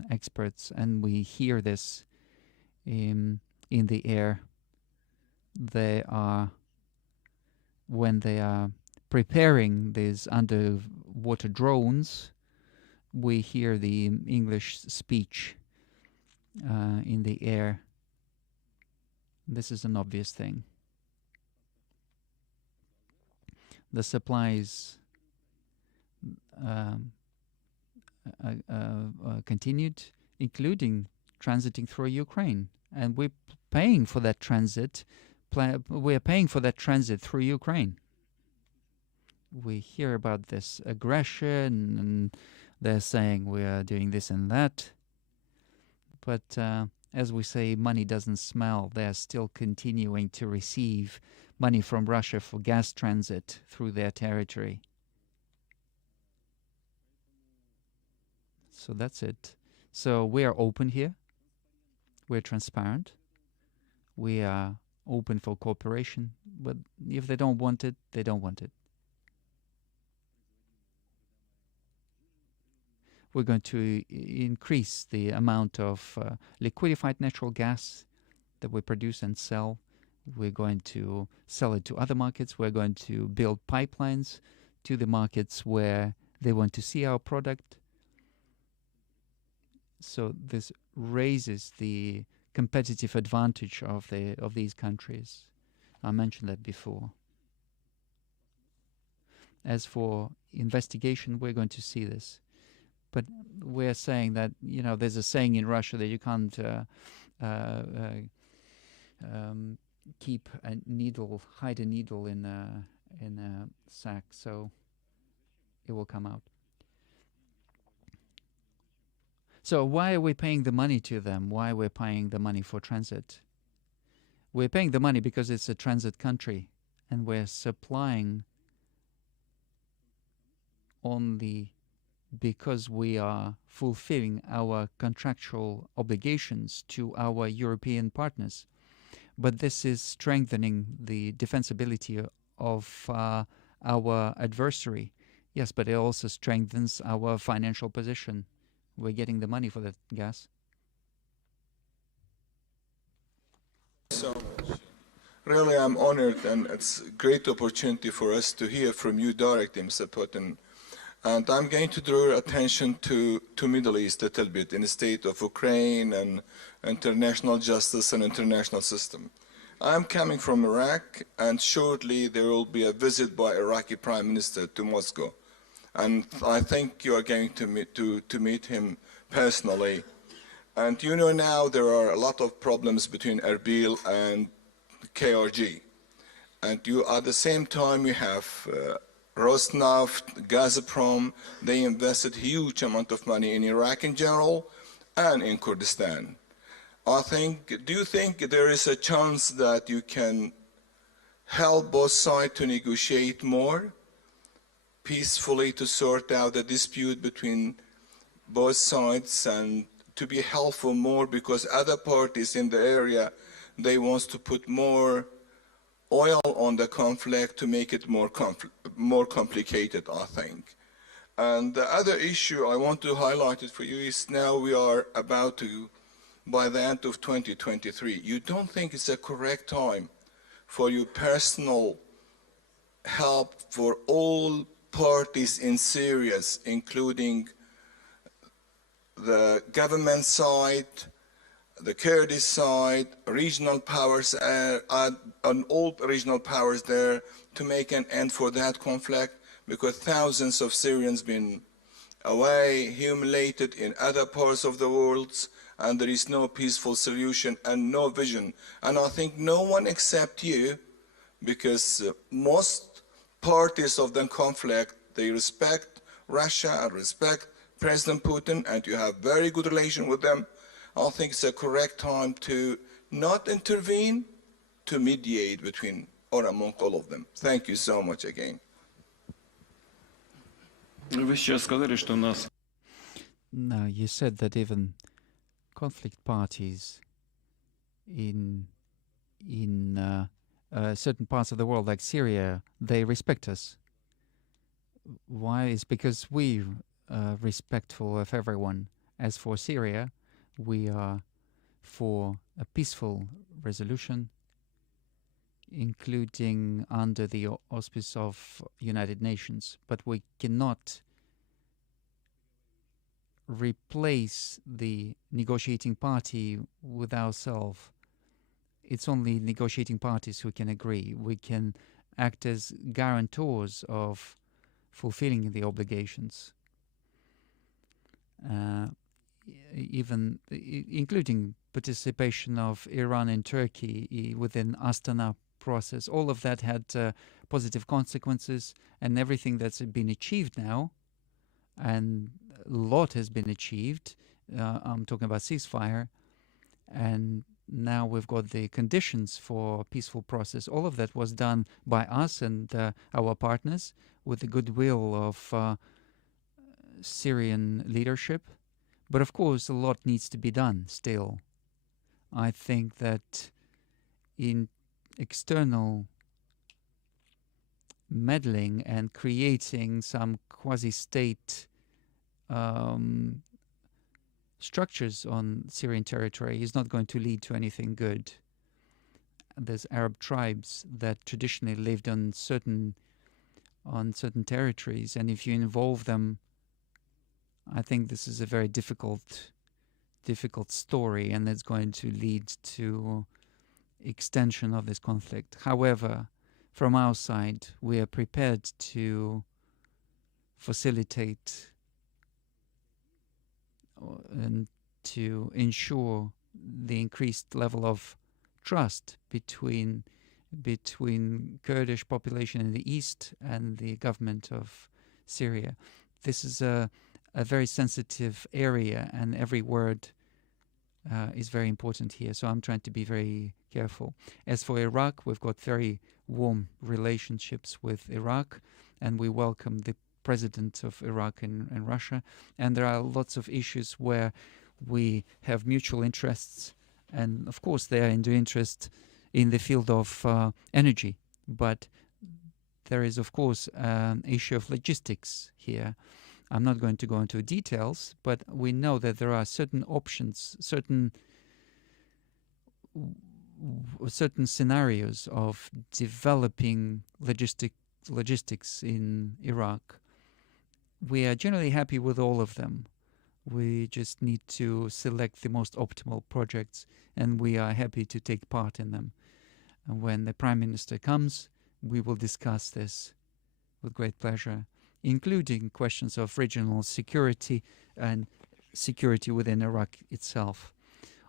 experts, and we hear this in the air. When they are preparing these underwater drones, we hear the English speech in the air. This is an obvious thing. The supplies continued, including transiting through Ukraine, and we're paying for that transit. We're paying for that transit through Ukraine. We hear about this aggression, and they're saying we are doing this and that. But as we say, money doesn't smell. They're still continuing to receive money from Russia for gas transit through their territory. So that's it. So we are open here. We're transparent. We are open for cooperation. But if they don't want it, they don't want it. We're going to increase the amount of liquefied natural gas that we produce and sell. We're going to sell it to other markets. We're going to build pipelines to the markets where they want to see our product. So this raises the competitive advantage of these countries. I mentioned that before. As for investigation, we're going to see this. But we're saying that, there's a saying in Russia that you can't hide a needle in a sack, so it will come out. So why are we paying the money to them? Why are we paying the money for transit? We're paying the money because it's a transit country, and we're supplying only because we are fulfilling our contractual obligations to our European partners. But this is strengthening the defensibility of our adversary. Yes, but it also strengthens our financial position. We're getting the money for that gas. So, really, I'm honored, and it's a great opportunity for us to hear from you directly, Mr. Putin. And I'm going to draw your attention to Middle East a little bit, in the state of Ukraine and international justice and international system. I'm coming from Iraq, and shortly there will be a visit by Iraqi Prime Minister to Moscow. And I think you are going to meet him personally. And now there are a lot of problems between Erbil and KRG. And at the same time you have Rosneft, Gazprom. They invested huge amount of money in Iraq in general and in Kurdistan. Do you think there is a chance that you can help both sides to negotiate more peacefully, to sort out the dispute between both sides, and to be helpful more, because other parties in the area, they want to put more oil on the conflict to make it more complicated, I think. And the other issue I want to highlight it for you is, now we are about to, by the end of 2023, you don't think it's a correct time for your personal help for all parties in Syria, including the government side, the Kurdish side, regional powers, and all regional powers there to make an end for that conflict, because thousands of Syrians been away, humiliated in other parts of the world, and there is no peaceful solution and no vision. And I think no one except you, because most parties of the conflict, they respect Russia and respect President Putin, and you have very good relation with them. I think it's a correct time to not intervene, to mediate between or among all of them. Thank you so much again. Вы сейчас сказали, что у нас Now, you said that even conflict parties in certain parts of the world, like Syria, they respect us. Why? It's because we are respectful of everyone. As for Syria, we are for a peaceful resolution, including under the auspice of United Nations. But we cannot replace the negotiating party with ourselves. It's only negotiating parties who can agree. We can act as guarantors of fulfilling the obligations, even including participation of Iran and Turkey within Astana process. All of that had positive consequences, and everything that's been achieved now, and a lot has been achieved. I'm talking about ceasefire, and now we've got the conditions for a peaceful process. All of that was done by us and our partners with the goodwill of Syrian leadership. But of course, a lot needs to be done still. I think that in external meddling and creating some quasi-state structures on Syrian territory is not going to lead to anything good. There's Arab tribes that traditionally lived on certain territories, and if you involve them, I think this is a very difficult story, and it's going to lead to extension of this conflict. However, from our side, we are prepared to facilitate and to ensure the increased level of trust between Kurdish population in the east and the government of Syria. This is a very sensitive area, and every word is very important here. So I'm trying to be very careful. As for Iraq, we've got very warm relationships with Iraq, and we welcome the president of Iraq and Russia. And there are lots of issues where we have mutual interests, and of course they are in the interest in the field of energy. But there is, of course, an issue of logistics here. I'm not going to go into details, but we know that there are certain options, certain scenarios of developing logistics in Iraq. We are generally happy with all of them. We just need to select the most optimal projects, and we are happy to take part in them. And when the Prime Minister comes, we will discuss this with great pleasure, including questions of regional security and security within Iraq itself.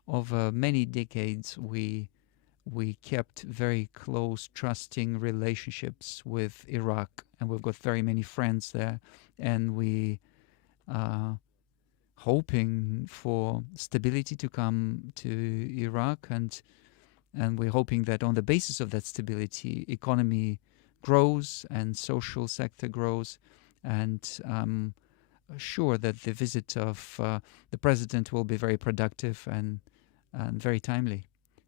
Over many decades, we kept very close, trusting relationships with Iraq, and we've got very many friends there, and we are hoping for stability to come to Iraq, and we're hoping that on the basis of that stability, economy grows and social sector grows, and I'm sure that the visit of the president will be very productive and very timely.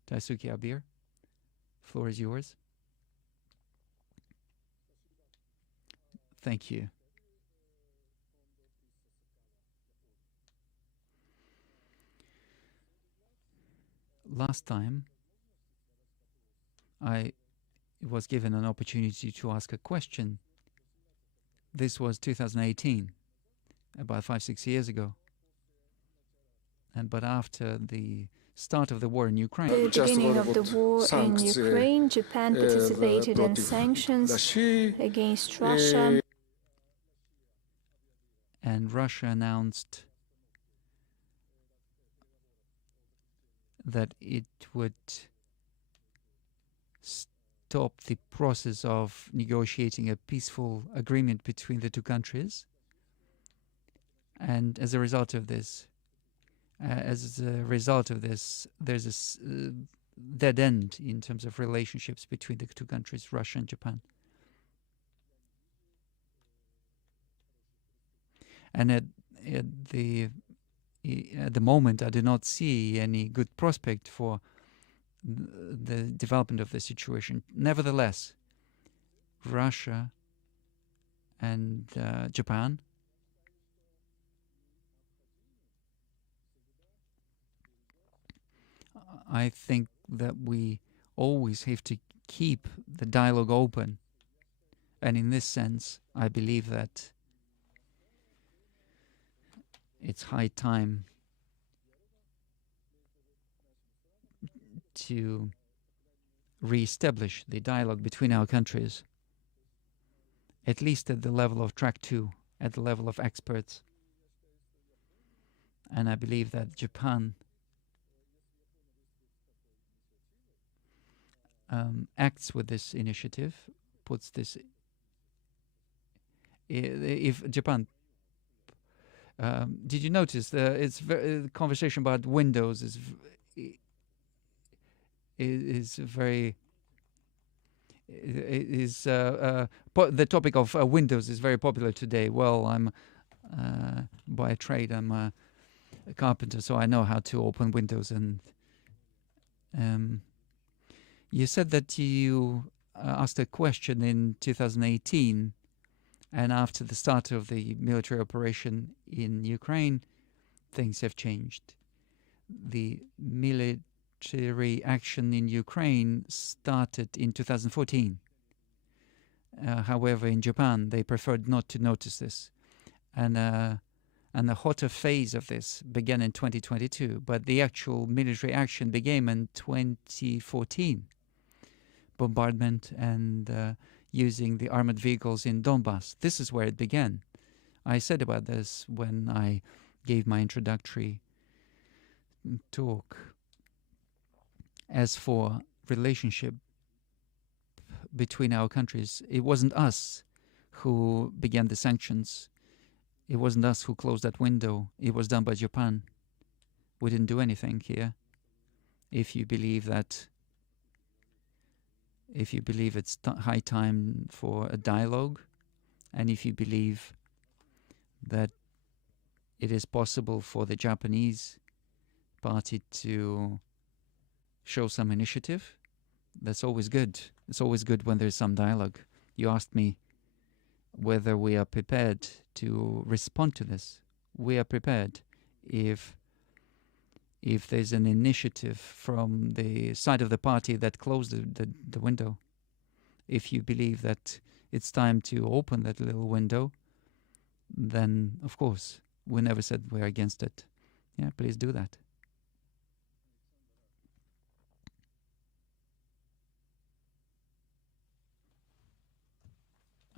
Daisuke Abir, floor is yours. Thank you. Last time, I was given an opportunity to ask a question. This was 2018, about 5-6 years ago. But after the start of the war in Ukraine, the beginning of the war in Ukraine, Japan participated in sanctions against Russia. And Russia announced that it would stop the process of negotiating a peaceful agreement between the two countries. And as a result of this, there's a dead end in terms of relationships between the two countries, Russia and Japan. And at the moment, I do not see any good prospect for the development of the situation. Nevertheless, Russia and Japan I think that we always have to keep the dialogue open. And in this sense, I believe that it's high time to re-establish the dialogue between our countries, at least at the level of track 2, at the level of experts. And I believe that Japan acts with this initiative, puts this. If Japan, did you notice the conversation about Windows is very. The topic of Windows is very popular today. Well, I'm by trade I'm a carpenter, so I know how to open Windows. And you said that you asked a question in 2018, and after the start of the military operation in Ukraine, things have changed. The military action in Ukraine started in 2014. However, in Japan, they preferred not to notice this. And the hotter phase of this began in 2022, but the actual military action began in 2014. Bombardment and using the armored vehicles in Donbass. This is where it began. I said about this when I gave my introductory talk. As for relationship between our countries, it wasn't us who began the sanctions. It wasn't us who closed that window. It was done by Japan. We didn't do anything here. If you believe it's high time for a dialogue, and if you believe that it is possible for the Japanese party to show some initiative, that's always good. It's always good when there's some dialogue. You asked me whether we are prepared to respond to this. We are prepared if there's an initiative from the side of the party that closed the window. If you believe that it's time to open that little window, then of course, we never said we're against it. Yeah, please do that.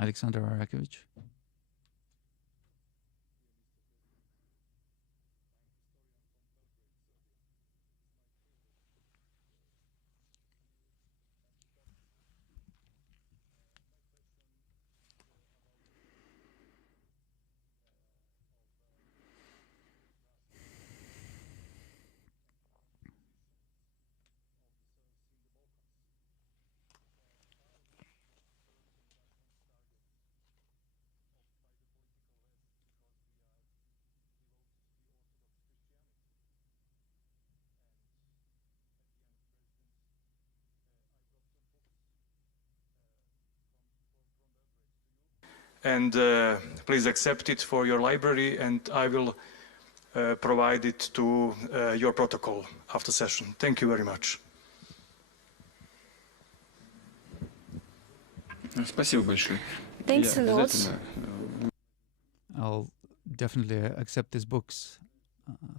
Alexander Arakovich. And please accept it for your library, and I will provide it to your protocol after session. Thank you very much. Спасибо большое. Thanks a lot. I'll definitely accept these books.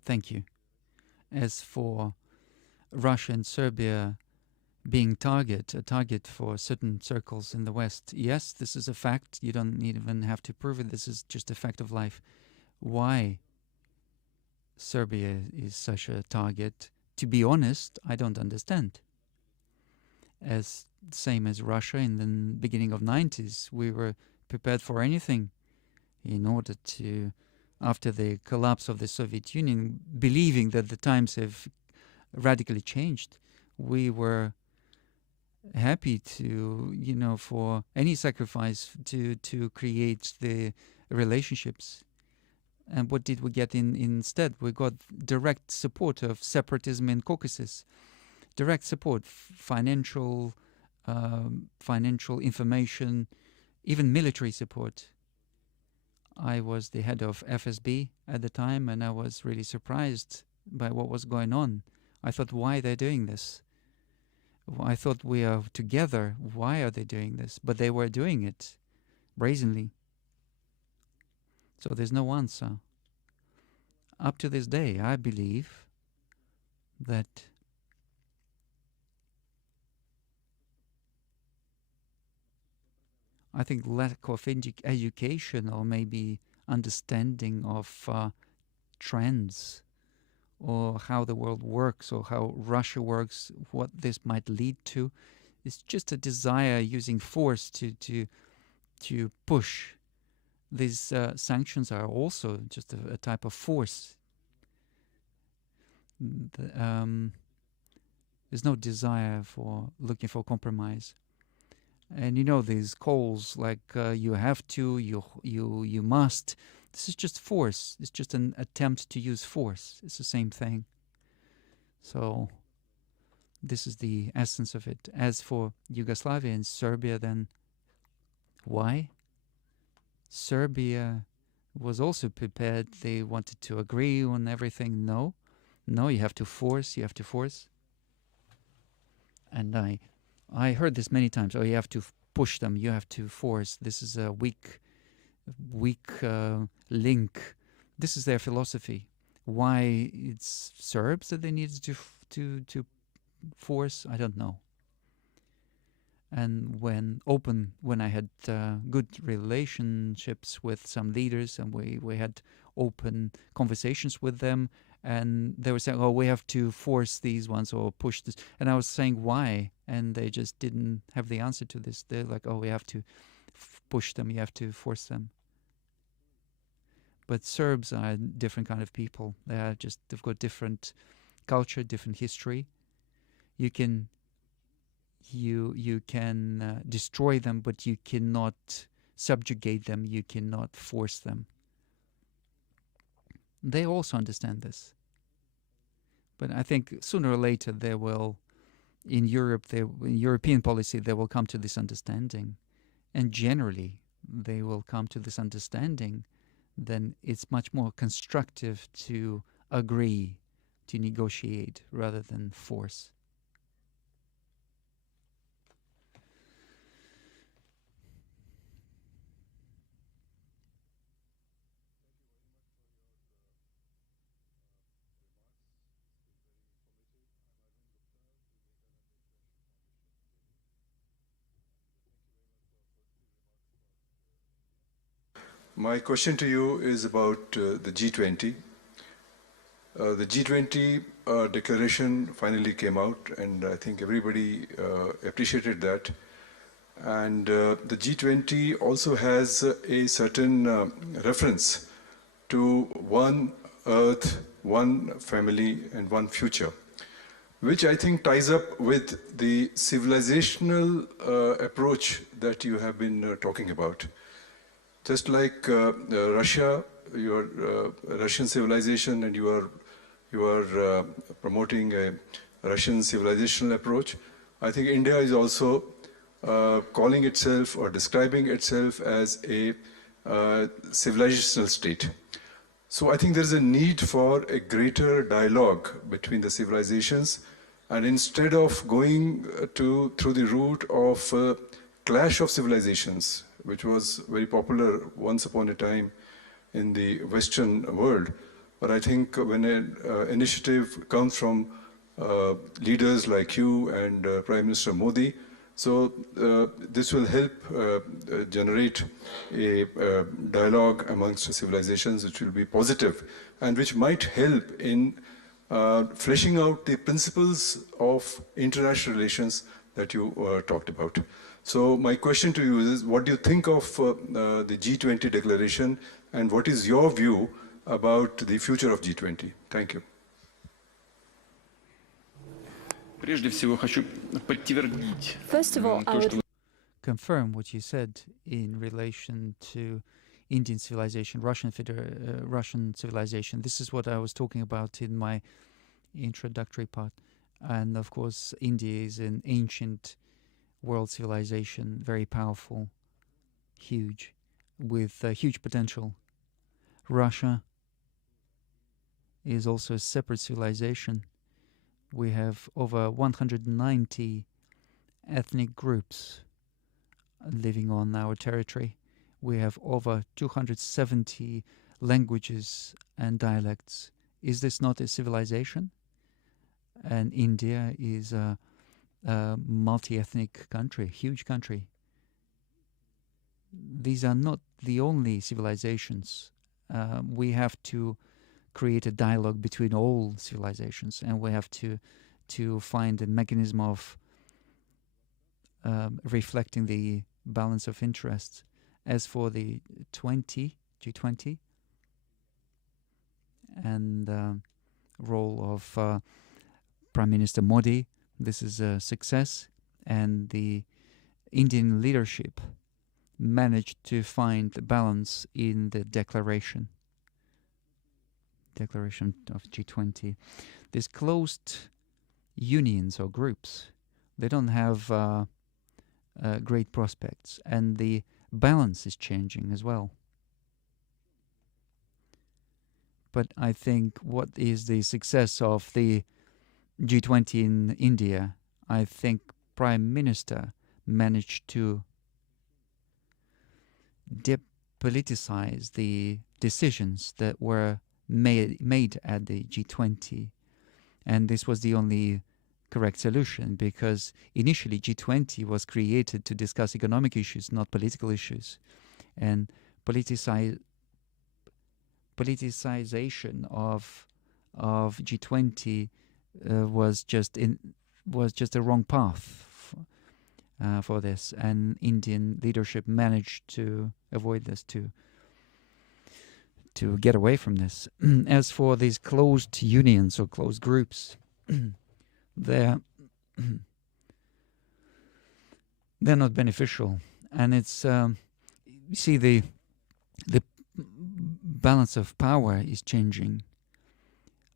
Thank you. As for Russia and Serbia being a target for certain circles in the West, yes, this is a fact. You don't even have to prove it. This is just a fact of life. Why Serbia is such a target, to be honest, I don't understand. As same as Russia in the beginning of 90s, we were prepared for anything in order to, after the collapse of the Soviet Union, believing that the times have radically changed, we were happy to, for any sacrifice to create the relationships. And what did we get instead? We got direct support of separatism in Caucasus, direct support, financial information, even military support. I was the head of FSB at the time, and I was really surprised by what was going on. I thought, why they're doing this? I thought we are together. Why are they doing this? But they were doing it brazenly. So there's no answer. Up to this day, I believe that I think lack of education or maybe understanding of trends or how the world works or how Russia works, what this might lead to, is just a desire using force to push. These sanctions are also just a type of force. There's no desire for looking for compromise. And these calls like you have to, you must. This is just force. It's just an attempt to use force. It's the same thing. So this is the essence of it. As for Yugoslavia and Serbia, then why? Serbia was also prepared. They wanted to agree on everything. No, you have to force. And I heard this many times. Oh, you have to push them. You have to force. This is a weak link. This is their philosophy. Why it's Serbs that they needed to force, I don't know. And when I had good relationships with some leaders, and we had open conversations with them, and they were saying, oh, we have to force these ones or push this. And I was saying, why? And they just didn't have the answer to this. They're like, oh, we have to push them, you have to force them. But Serbs are a different kind of people. They've got different culture, different history. You can destroy them, but you cannot subjugate them. You cannot force them. They also understand this. But I think sooner or later they will, in European policy, they will come to this understanding. And generally, they will come to this understanding. Then it's much more constructive to agree, to negotiate, rather than force. My question to you is about the G20. The G20 declaration finally came out, and I think everybody appreciated that. And the G20 also has a certain reference to one Earth, one family, and one future, which I think ties up with the civilizational approach that you have been talking about. Just like Russia, your Russian civilization, and you are promoting a Russian civilizational approach. I think India is also calling itself or describing itself as a civilizational state. So I think there is a need for a greater dialogue between the civilizations, and instead of going through the route of clash of civilizations, which was very popular once upon a time in the Western world. But I think when an initiative comes from leaders like you and Prime Minister Modi, so this will help generate a dialogue amongst civilizations which will be positive and which might help in fleshing out the principles of international relations that you talked about. So my question to you is, what do you think of the G20 declaration, and what is your view about the future of G20? Thank you. First of all, I would confirm what you said in relation to Indian civilization, Russian civilization. This is what I was talking about in my introductory part. And of course, India is an ancient world civilization, very powerful, huge, with huge potential. Russia is also a separate civilization. We have over 190 ethnic groups living on our territory. We have over 270 languages and dialects. Is this not a civilization? And India is a multi-ethnic country, huge country. These are not the only civilizations. We have to create a dialogue between all civilizations, and we have to find a mechanism of reflecting the balance of interests. As for the G20, and role of Prime Minister Modi, this is a success, and the Indian leadership managed to find the balance in the declaration of G20. These closed unions or groups, they don't have great prospects, and the balance is changing as well. But I think what is the success of the G20 in India? I think Prime Minister managed to depoliticize the decisions that were made at the G20. And this was the only correct solution, because initially G20 was created to discuss economic issues, not political issues. And politicization of G20 was just the wrong path for this, and Indian leadership managed to avoid this, to get away from this. As for these closed unions or closed groups, they're not beneficial, and it's you see the balance of power is changing.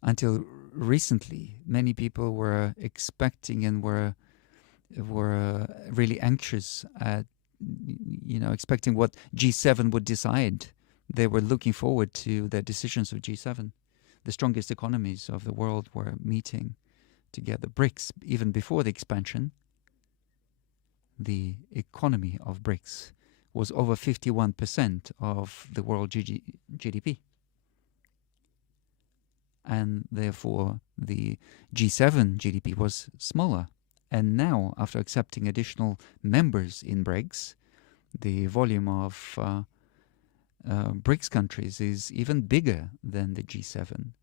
Until recently, many people were expecting and were really anxious at, expecting what G7 would decide. They were looking forward to the decisions of G7. The strongest economies of the world were meeting together. BRICS, even before the expansion, the economy of BRICS was over 51% of the world GDP. And therefore, the G7 GDP was smaller. And now, after accepting additional members in BRICS, the volume of BRICS countries is even bigger than the G7.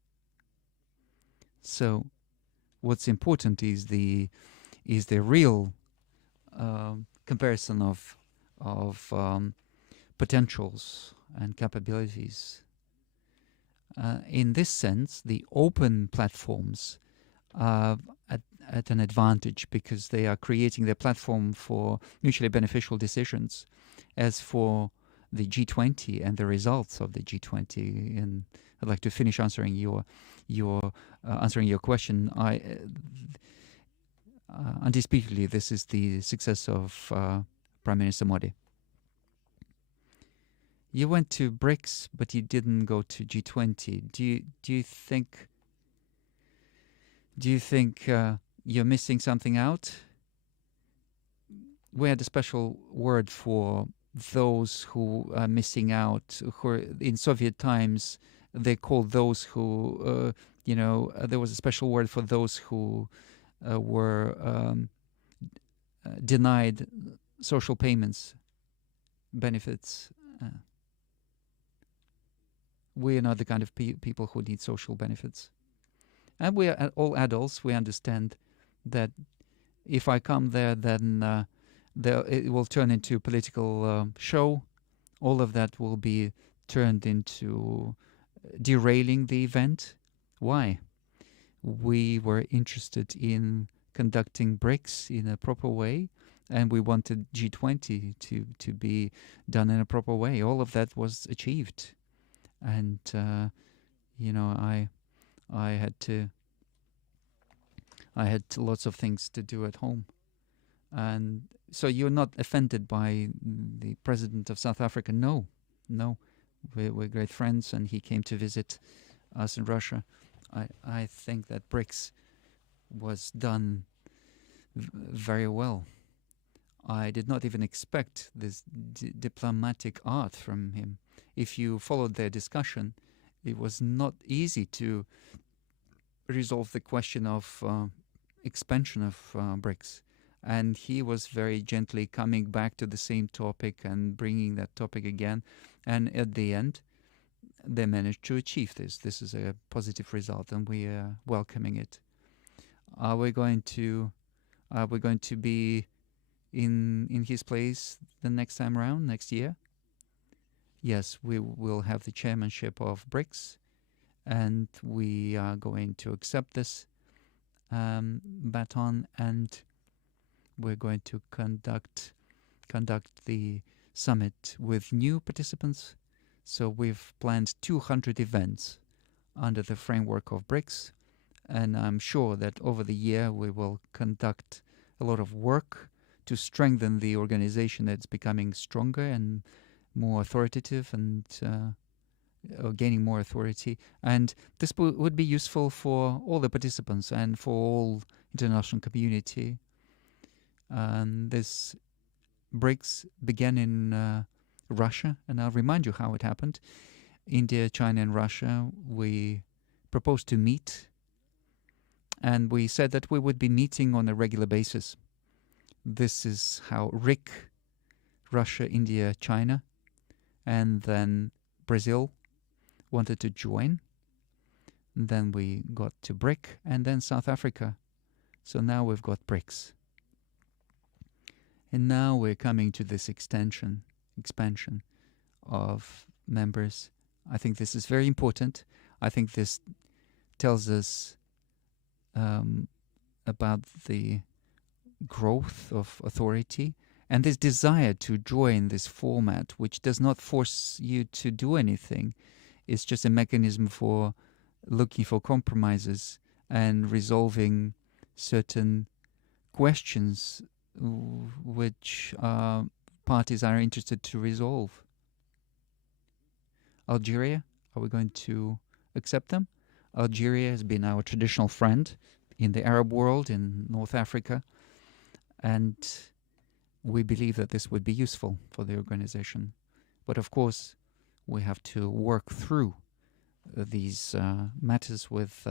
So, what's important is the real comparison of potentials and capabilities. In this sense, the open platforms are at an advantage, because they are creating their platform for mutually beneficial decisions. As for the G20 and the results of the G20, and I'd like to finish answering your question. Undisputedly, this is the success of Prime Minister Modi. You went to BRICS, but you didn't go to G20. Do you think you're missing something out? we had a special word for those who are missing out. Who are, in Soviet times, they called those who, there was a special word for those who were denied social payments, benefits. We are not the kind of people who need social benefits. And we are all adults. We understand that if I come there, then it will turn into a political show. All of that will be turned into derailing the event. Why? We were interested in conducting BRICS in a proper way, and we wanted G20 to be done in a proper way. All of that was achieved, and I had lots of things to do at home. And so you're not offended by the president of South Africa? No. We're great friends, and he came to visit us in Russia. I think that BRICS was done very well. I did not even expect this diplomatic art from him. If you followed their discussion, it was not easy to resolve the question of expansion of BRICS. And he was very gently coming back to the same topic and bringing that topic again. And at the end, they managed to achieve this. This is a positive result, and we are welcoming it. Are we going to be in his place the next time around, next year? Yes, we will have the chairmanship of BRICS, and we are going to accept this baton, and we're going to conduct the summit with new participants. So we've planned 200 events under the framework of BRICS, and I'm sure that over the year we will conduct a lot of work to strengthen the organization that's becoming stronger and more authoritative and gaining more authority. And this would be useful for all the participants and for all international community. This BRICS began in Russia, and I'll remind you how it happened. India, China, and Russia, we proposed to meet, and we said that we would be meeting on a regular basis. This is how RIC, Russia, India, China, and then Brazil wanted to join. And then we got to BRIC, and then South Africa. So now we've got BRICS. And now we're coming to this expansion of members. I think this is very important. I think this tells us about the growth of authority and this desire to join this format, which does not force you to do anything. It's just a mechanism for looking for compromises and resolving certain questions which parties are interested to resolve. Algeria, are we going to accept them? Algeria has been our traditional friend in the Arab world, in North Africa, and we believe that this would be useful for the organization. But of course, we have to work through these matters with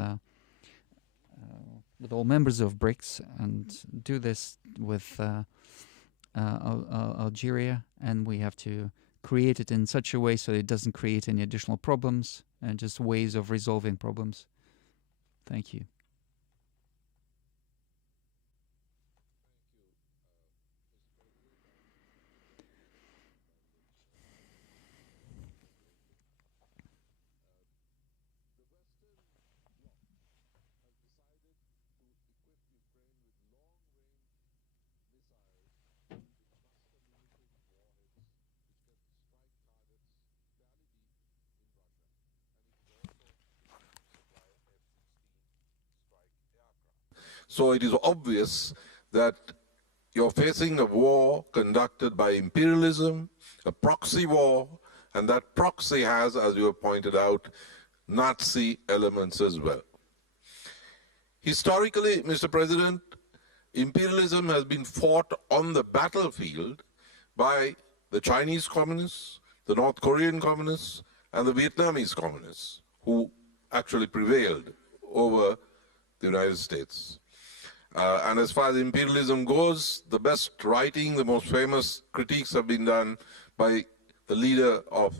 all members of BRICS and do this with Algeria, and we have to create it in such a way so it doesn't create any additional problems and just ways of resolving problems. Thank you. So it is obvious that you're facing a war conducted by imperialism, a proxy war, and that proxy has, as you have pointed out, Nazi elements as well. Historically, Mr. President, imperialism has been fought on the battlefield by the Chinese communists, the North Korean communists, and the Vietnamese communists, who actually prevailed over the United States. And as far as imperialism goes, the best writing, the most famous critiques have been done by the leader of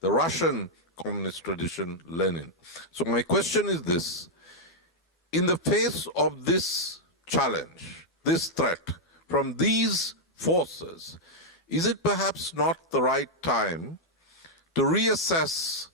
the Russian communist tradition, Lenin. So my question is this: in the face of this challenge, this threat from these forces, is it perhaps not the right time to reassess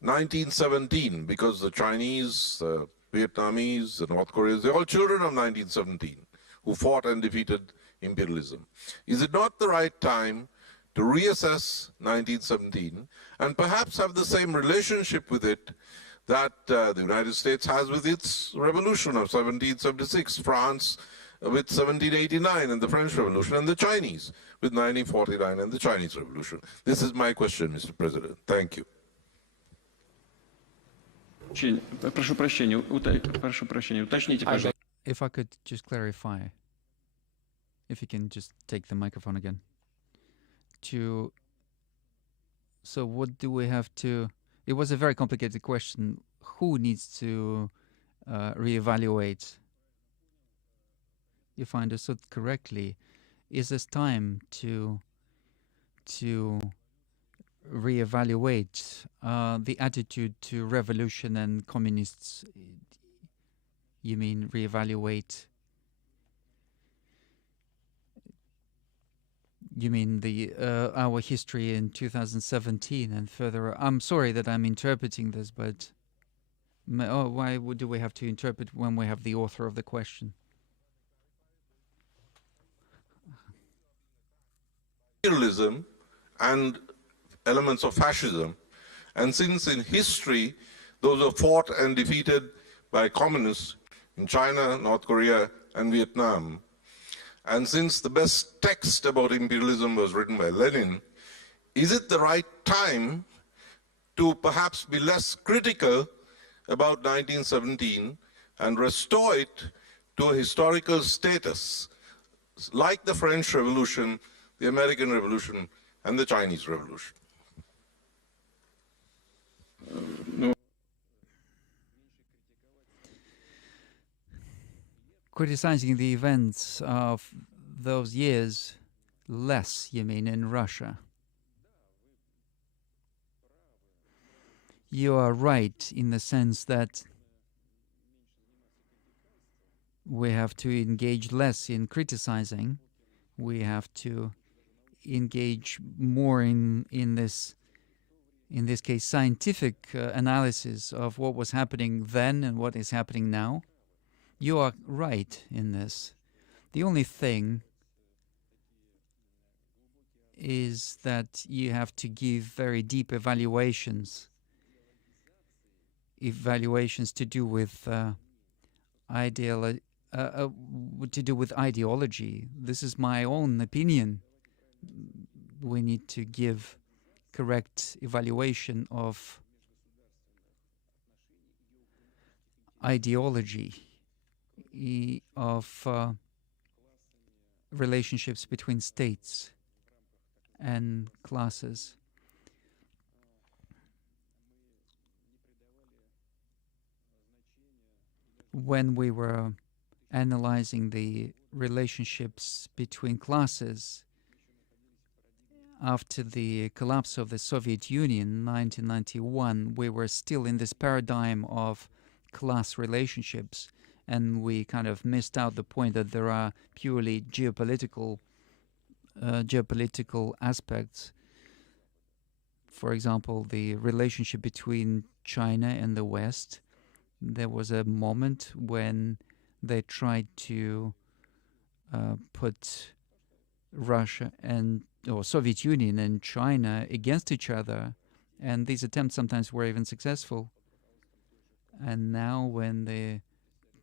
1917? Because the Chinese, the Vietnamese, the North Koreans, they're all children of 1917 who fought and defeated imperialism. Is it not the right time to reassess 1917 and perhaps have the same relationship with it that the United States has with its revolution of 1776, France with 1789 and the French Revolution, and the Chinese with 1949 and the Chinese Revolution? This is my question, Mr. President. Thank you. Прошу прощения, уточните, пожалуйста. If I could just clarify, if you can just take the microphone again. So what do we have to... It was a very complicated question. Who needs to reevaluate? If I understood correctly, is this time to reevaluate the attitude to revolution and communists? You mean reevaluate? You mean the our history in 2017 and further? I'm sorry that I'm interpreting this, but why do we have to interpret when we have the author of the question? Imperialism and elements of fascism, and since in history those were fought and defeated by communists in China, North Korea, and Vietnam, and since the best text about imperialism was written by Lenin, is it the right time to perhaps be less critical about 1917 and restore it to a historical status like the French Revolution, the American Revolution, and the Chinese Revolution? Criticizing the events of those years less, you mean, in Russia? You are right in the sense that we have to engage less in criticizing. We have to engage more in this case, scientific analysis of what was happening then and what is happening now. You are right in this. The only thing is that you have to give very deep evaluations to do with ideology. This is my own opinion. We need to give correct evaluation of ideology, of relationships between states and classes. When we were analyzing the relationships between classes after the collapse of the Soviet Union in 1991, we were still in this paradigm of class relationships, and we kind of missed out the point that there are purely geopolitical aspects. For example, the relationship between China and the West. There was a moment when they tried to put Russia or Soviet Union and China against each other, and these attempts sometimes were even successful. And now when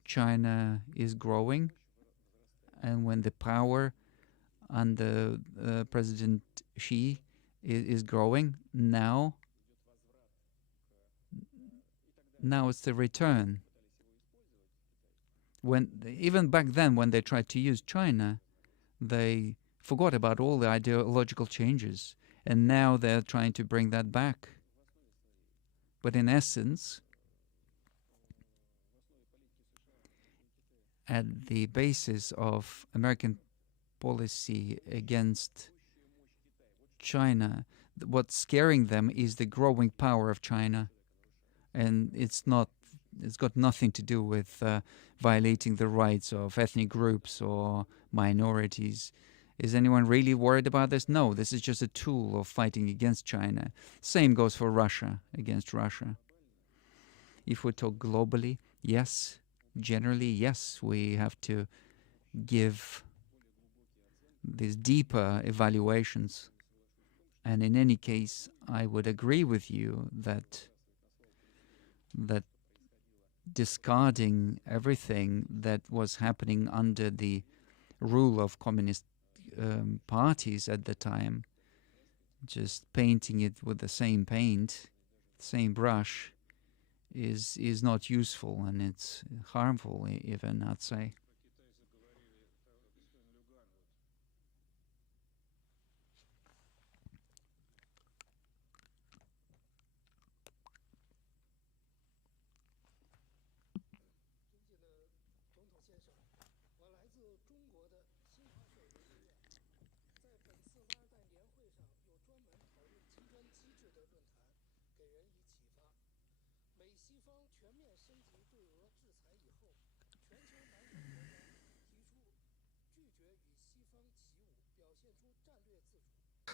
China is growing, and when the power under President Xi is growing, now it's the return. even back then, when they tried to use China, they forgot about all the ideological changes, and now they're trying to bring that back. But in essence, at the basis of American policy against China, what's scaring them is the growing power of China, and it's got nothing to do with violating the rights of ethnic groups or minorities. Is anyone really worried about this? No, this is just a tool of fighting against China. Same goes for Russia, against Russia. If we talk globally, yes, generally, yes, we have to give these deeper evaluations. And in any case, I would agree with you that discarding everything that was happening under the rule of communist parties at the time, just painting it with the same paint, same brush, is not useful, and it's harmful even, I'd say.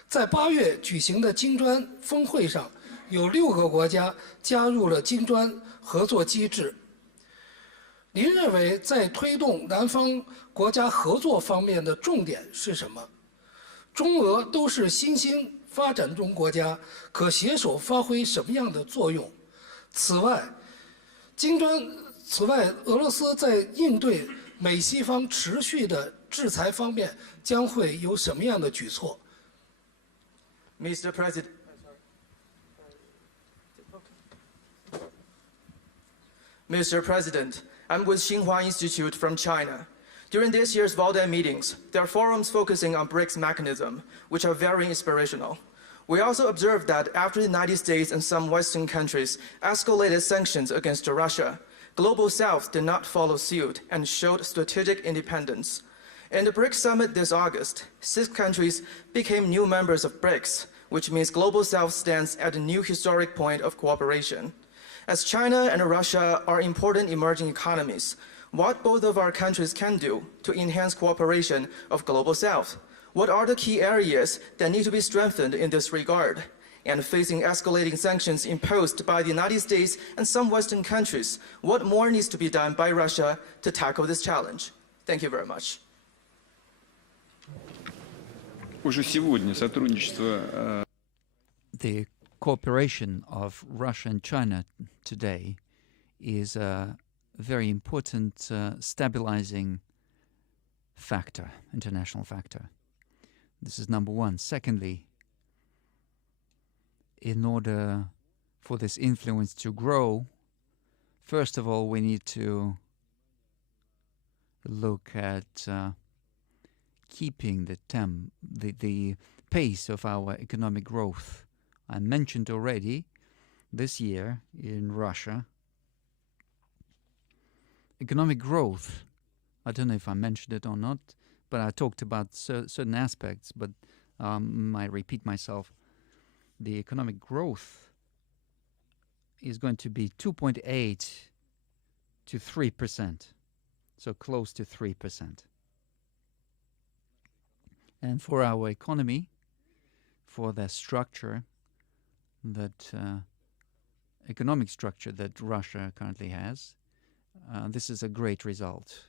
在8月举行的金砖峰会上，有6个国家加入了金砖合作机制。您认为在推动南方国家合作方面的重点是什么？中俄都是新兴发展中国家，可携手发挥什么样的作用？此外，俄罗斯在应对美西方持续的制裁方面将会有什么样的举措？ Mr. President, Mr. President, I'm with Xinhua Institute from China. During this year's Valdai meetings, there are forums focusing on BRICS mechanism, which are very inspirational. We also observed that after the United States and some Western countries escalated sanctions against Russia, Global South did not follow suit and showed strategic independence. In the BRICS summit this August, 6 countries became new members of BRICS, which means Global South stands at a new historic point of cooperation. As China and Russia are important emerging economies, what both of our countries can do to enhance cooperation of Global South? What are the key areas that need to be strengthened in this regard? And facing escalating sanctions imposed by the United States and some Western countries, what more needs to be done by Russia to tackle this challenge? Thank you very much. The cooperation of Russia and China today is a very important stabilizing factor, international factor. This is number one. Secondly, in order for this influence to grow, first of all, we need to look at keeping the pace of our economic growth. I mentioned already this year in Russia, economic growth, I don't know if I mentioned it or not, but I talked about certain aspects, but I repeat myself. The economic growth is going to be 2.8 to 3%, so close to 3%. And for our economy, for the structure, that economic structure that Russia currently has, this is a great result.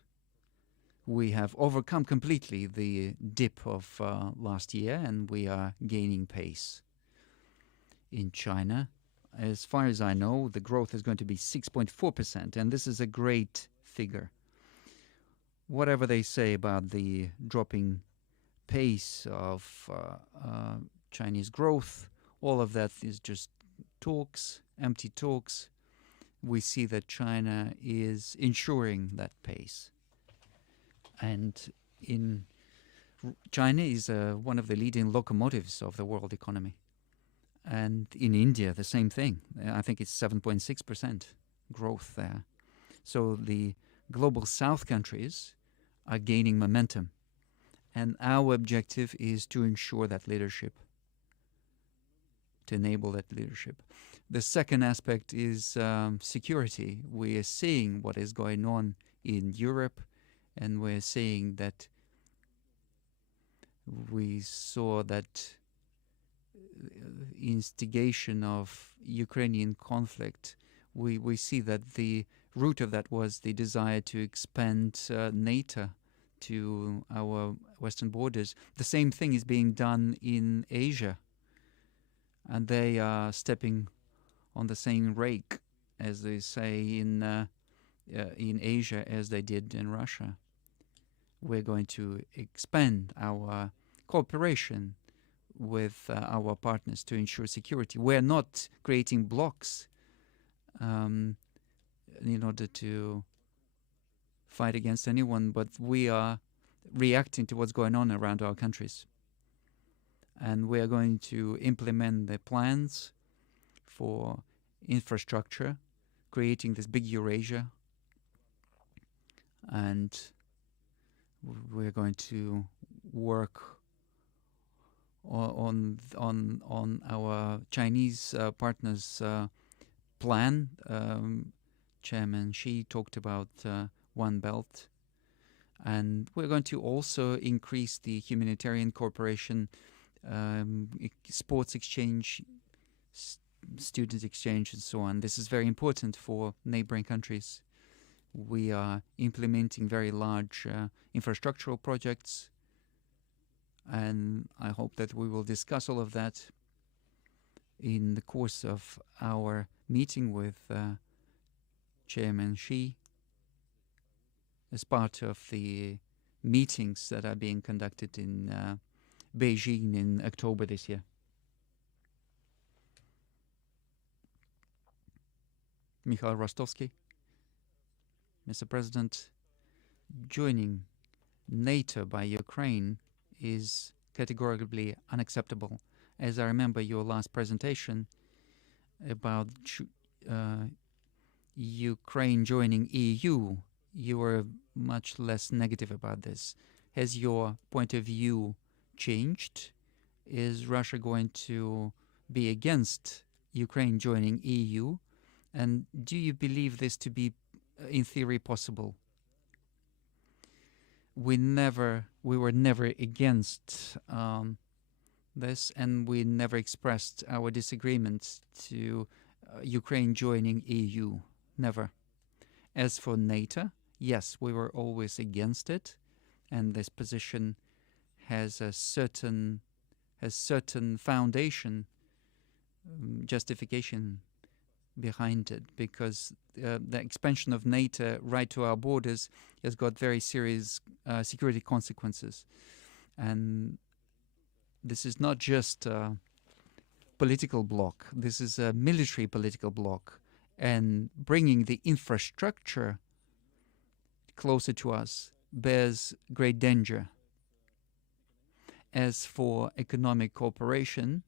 We have overcome completely the dip of last year, and we are gaining pace. In China, as far as I know, the growth is going to be 6.4%, and this is a great figure. Whatever they say about the dropping pace of Chinese growth, all of that is just talks, empty talks. we see that China is ensuring that pace. And China is one of the leading locomotives of the world economy. And in India, the same thing. I think it's 7.6% growth there. So the global south countries are gaining momentum. And our objective is to ensure that leadership, to enable that leadership. The second aspect is security. We are seeing what is going on in Europe, and we're seeing that we saw that instigation of Ukrainian conflict. We see that the root of that was the desire to expand NATO to our western borders. The same thing is being done in Asia, and they are stepping on the same rake, as they say in Asia, as they did in Russia. We're going to expand our cooperation with our partners to ensure security. We're not creating blocks in order to fight against anyone, but we are reacting to what's going on around our countries. And we are going to implement the plans for infrastructure, creating this big Eurasia, and we're going to work on our Chinese partners' plan. Chairman Xi talked about One Belt, and we're going to also increase the humanitarian cooperation, sports exchange, student exchange, and so on. This is very important for neighboring countries. We are implementing very large infrastructural projects, and I hope that we will discuss all of that in the course of our meeting with Chairman Xi as part of the meetings that are being conducted in Beijing in October this year. Mikhail Rostovsky. Mr. President, joining NATO by Ukraine is categorically unacceptable. As I remember your last presentation about Ukraine joining EU, you were much less negative about this. Has your point of view changed? Is Russia going to be against Ukraine joining EU? And do you believe this to be, in theory, possible? We were never against this, and we never expressed our disagreement to Ukraine joining EU. Never. As for NATO, yes, we were always against it, and this position has a certain foundation, justification behind it, because the expansion of NATO right to our borders has got very serious security consequences. And this is not just a political bloc, this is a military political bloc. And bringing the infrastructure closer to us bears great danger. As for economic cooperation,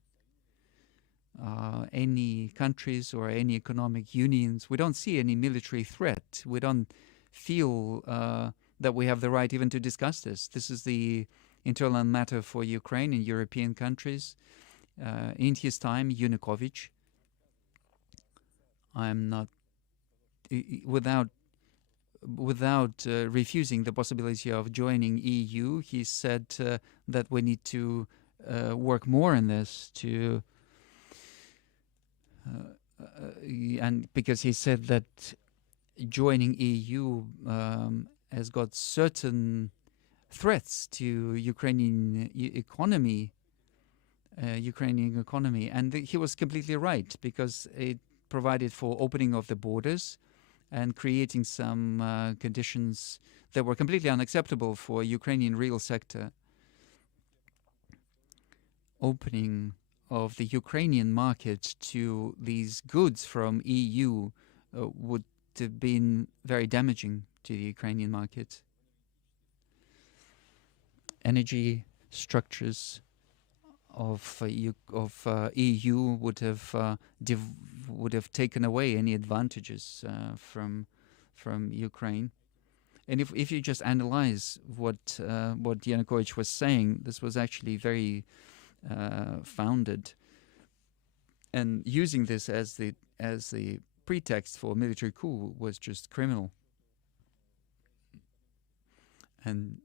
any countries or any economic unions, we don't see any military threat. We don't feel that we have the right even to discuss this. This is the internal matter for Ukraine and European countries. In his time, Yanukovych, I'm not, without refusing the possibility of joining EU, he said that we need to work more on this to and because he said that joining EU has got certain threats to Ukrainian economy, and he was completely right, because it provided for opening of the borders and creating some conditions that were completely unacceptable for Ukrainian real sector. Opening of the Ukrainian market to these goods from EU would have been very damaging to the Ukrainian market. Energy structures of EU would have taken away any advantages from Ukraine. And if you just analyze what Yanukovych was saying, this was actually very founded, and using this as the pretext for a military coup was just criminal. And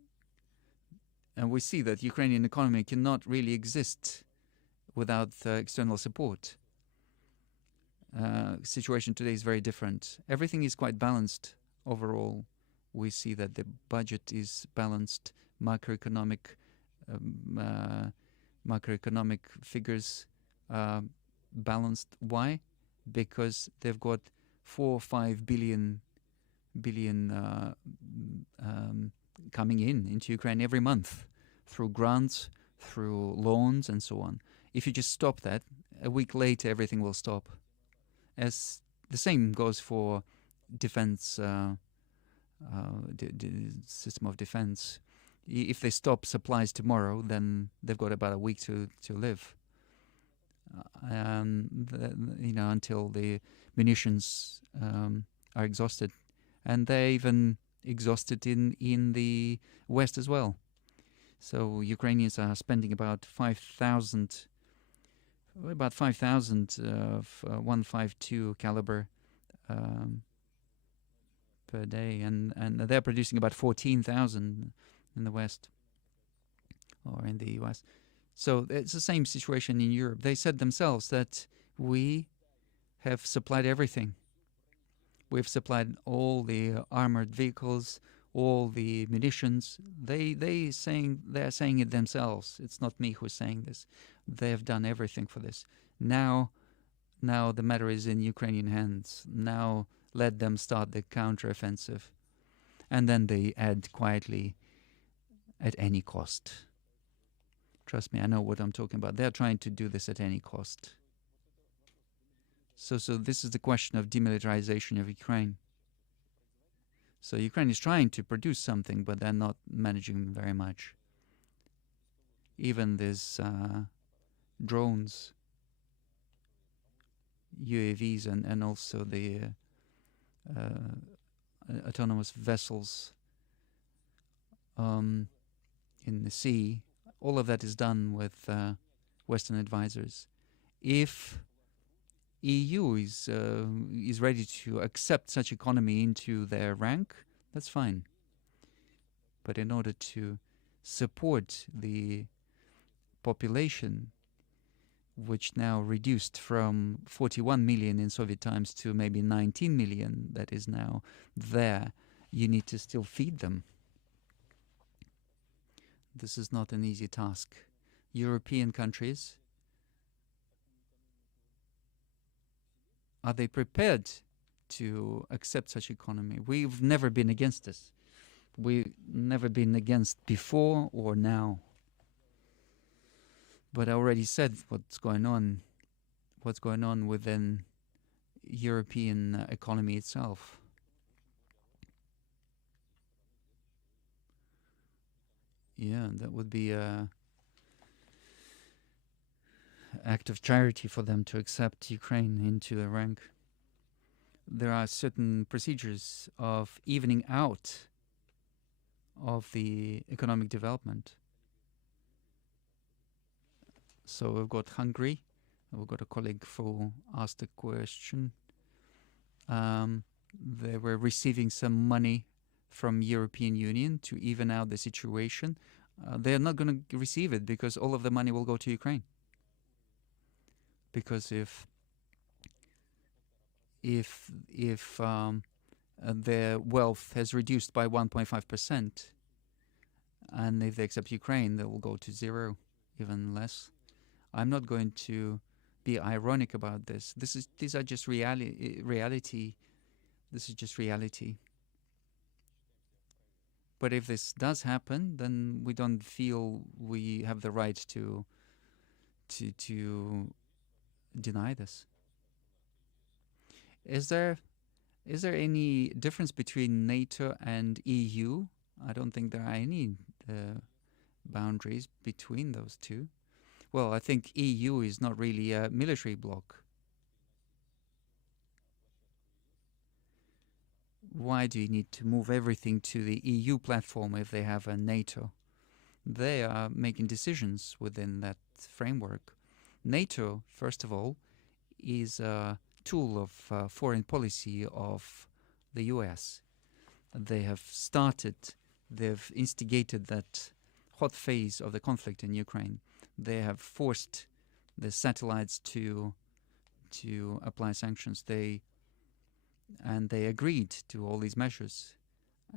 we see that the Ukrainian economy cannot really exist without external support. Situation today is very different. Everything is quite balanced overall. We see that the budget is balanced, macroeconomic figures balanced. Why? Because they've got 4 or 5 billion coming into Ukraine every month through grants, through loans, and so on. If you just stop that, a week later everything will stop. As the same goes for defense, the system of defense. If they stop supplies tomorrow, then they've got about a week to live. Until the munitions are exhausted, and they're even exhausted in the West as well. So Ukrainians are spending about 5,000 of 152 caliber per day, and they're producing about 14,000 in the West or in the US. So it's the same situation in Europe. They said themselves that we have supplied everything. We've supplied all the armored vehicles, all the munitions. They're saying it themselves. It's not me who's saying this. They have done everything for this. Now the matter is in Ukrainian hands. Now let them start the counteroffensive, and then they add quietly, at any cost. Trust me, I know what I'm talking about. They're trying to do this at any cost. So this is the question of demilitarization of Ukraine. So Ukraine is trying to produce something, but they're not managing very much. Even these drones, UAVs, and also the autonomous vessels in the sea, all of that is done with Western advisors. If EU is ready to accept such economy into their rank, that's fine. But in order to support the population, which now reduced from 41 million in Soviet times to maybe 19 million that is now there, you need to still feed them. This is not an easy task. European countries, are they prepared to accept such economy? We've never been against this. We've never been against before or now. But I already said what's going on within European economy itself. Yeah, that would be an act of charity for them to accept Ukraine into the rank. There are certain procedures of evening out of the economic development. So we've got Hungary. We've got a colleague who asked a question. They were receiving some money from European Union to even out the situation. They're not going to receive it because all of the money will go to Ukraine. Because if their wealth has reduced by 1.5%, and if they accept Ukraine, they will go to zero, even less. I'm not going to be ironic about this. These are just reality. This is just reality. But if this does happen, then we don't feel we have the right to deny this. Is there Is there any difference between NATO and EU? I don't think there are any boundaries between those two. Well, I think EU is not really a military bloc. Why do you need to move everything to the EU platform if they have a NATO? They are making decisions within that framework. NATO, first of all, is a tool of foreign policy of the US. They have started, they've instigated that hot phase of the conflict in Ukraine. They have forced the satellites to apply sanctions. They agreed to all these measures,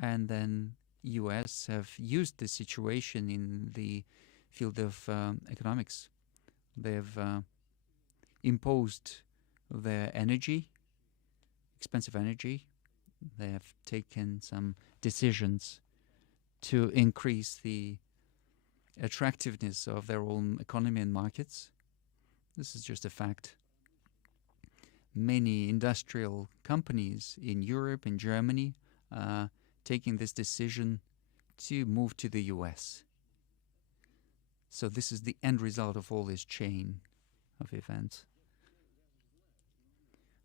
and then US have used the situation in the field of economics. They've imposed their energy, expensive energy. They have taken some decisions to increase the attractiveness of their own economy and markets. This is just a fact. Many industrial companies in Europe and Germany are taking this decision to move to the US. So this is the end result of all this chain of events.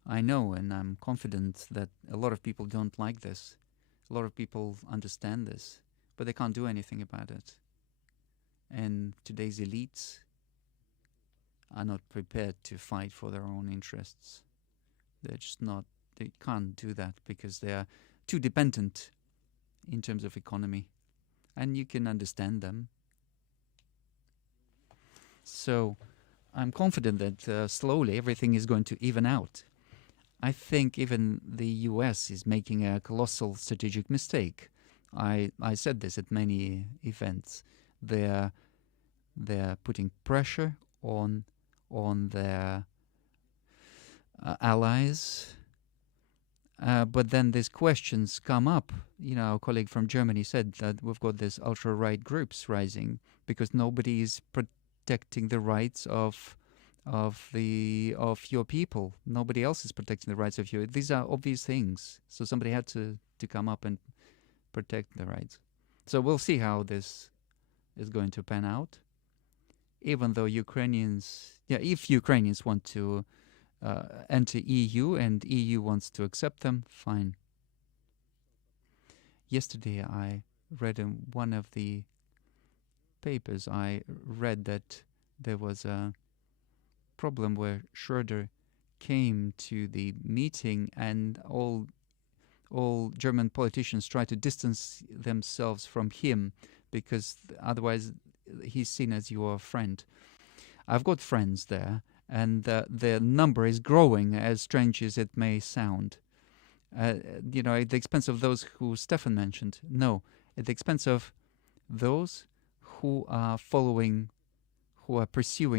I know, and I'm confident that a lot of people don't like this. A lot of people understand this, but they can't do anything about it. And today's elites are not prepared to fight for their own interests. They're just not, they can't do that because they are too dependent in terms of economy. And you can understand them. So I'm confident that slowly everything is going to even out. I think even the US is making a colossal strategic mistake. I said this at many events. They're putting pressure on their allies, but then these questions come up. You know, our colleague from Germany said that we've got these ultra-right groups rising because nobody is protecting the rights of your people. Nobody else is protecting the rights of you. These are obvious things. So somebody had to come up and protect the rights. So we'll see how this is going to pan out. Even though Ukrainians, if Ukrainians want to enter EU and EU wants to accept them, fine. Yesterday I read in one of the papers, I read that there was a problem where Schroeder came to the meeting and all German politicians try to distance themselves from him because otherwise he's seen as your friend. I've got friends there, and their number is growing, as strange as it may sound. You know, at the expense of those who Stefan mentioned. No, at the expense of those who are pursuing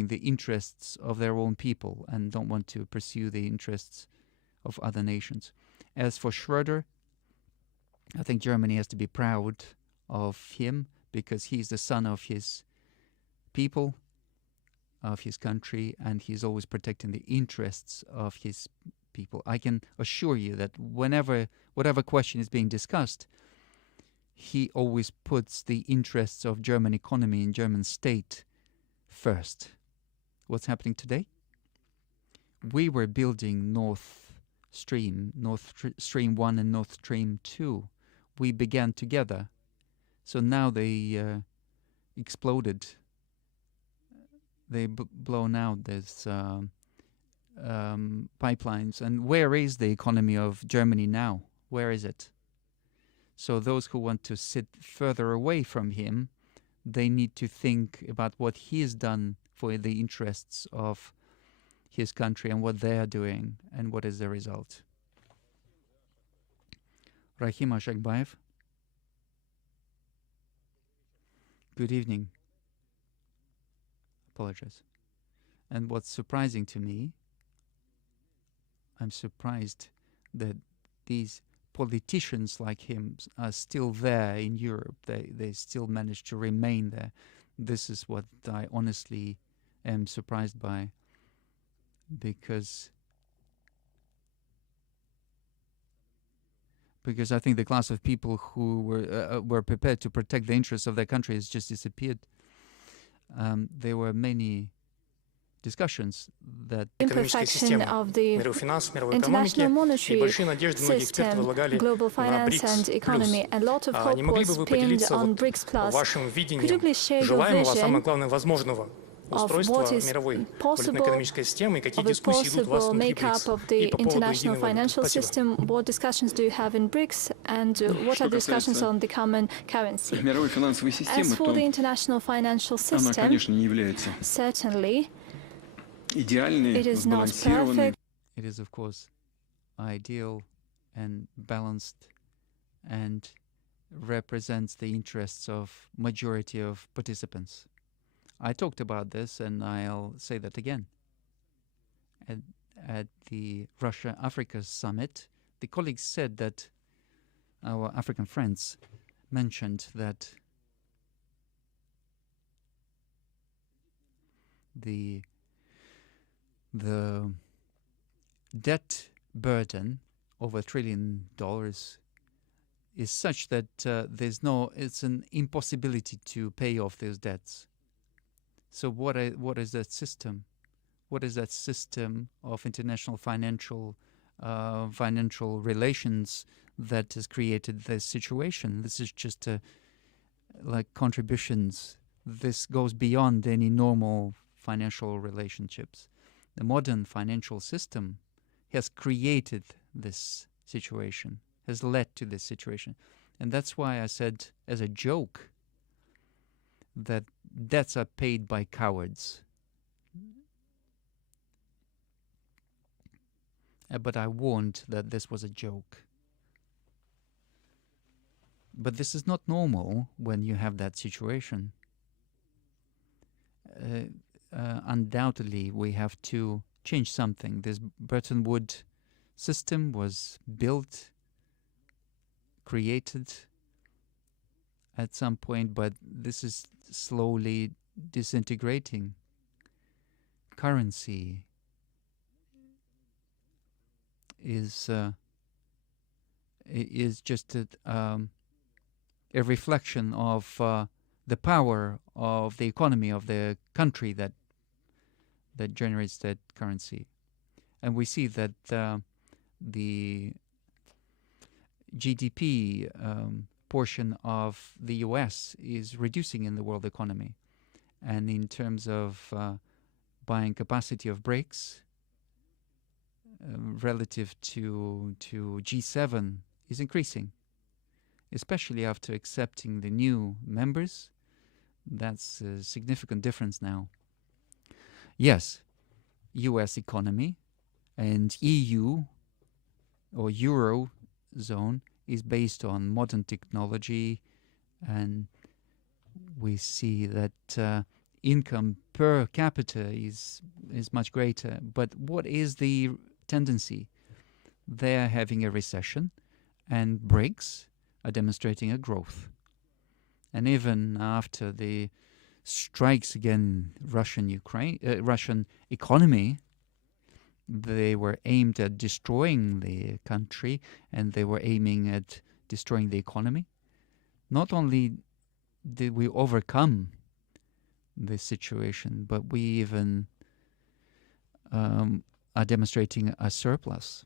the interests of their own people and don't want to pursue the interests of other nations. As for Schroeder, I think Germany has to be proud of him because he's the son of his people, of his country, and he's always protecting the interests of his people. I can assure you that whatever question is being discussed, he always puts the interests of German economy and German state first. What's happening today? We were building Nord Stream 1 and Nord Stream 2. We began together. So now they exploded. They blown out these pipelines. And where is the economy of Germany now? Where is it? So those who want to sit further away from him, they need to think about what he has done for the interests of his country and what they are doing and what is the result. Rahim Ashakbayev. Good evening. Apologize. And what's surprising to me, I'm surprised that these politicians like him are still there in Europe. They still manage to remain there. This is what I honestly am surprised by, because because I think the class of people who were prepared to protect the interests of their country has just disappeared. There were many discussions that imperfection of the international monetary system, global finance and economy, and a lot of hope was pinned on BRICS Plus. Could you please share your vision of what is possible, of the possible makeup of the international financial system? What discussions do you have in BRICS, and what are discussions on the common currency? As for the international financial system, certainly it is not perfect. It is, of course, ideal and balanced and represents the interests of majority of participants. I talked about this, and I'll say that again. At the Russia-Africa summit, the colleagues said that our African friends mentioned that the debt burden over $1 trillion is such that it's an impossibility to pay off those debts. So what is that system? What is that system of international financial relations that has created this situation? This is just like contributions. This goes beyond any normal financial relationships. The modern financial system has created this situation, has led to this situation. And that's why I said as a joke that debts are paid by cowards. But I warned that this was a joke. But this is not normal when you have that situation. Undoubtedly, we have to change something. This Bretton Woods system was built, created at some point, but this is slowly disintegrating. Currency is just a reflection of the power of the economy of the country that generates that currency. And we see that the GDP portion of the US is reducing in the world economy. And in terms of buying capacity of BRICS, relative to G7 is increasing, especially after accepting the new members. That's a significant difference now. Yes, US economy and EU or Eurozone is based on modern technology, and we see that income per capita is much greater. But what is the tendency? They are having a recession, and BRICS are demonstrating a growth. And even after the strikes against Russian economy, they were aimed at destroying the country, and they were aiming at destroying the economy. Not only did we overcome this situation, but we even are demonstrating a surplus.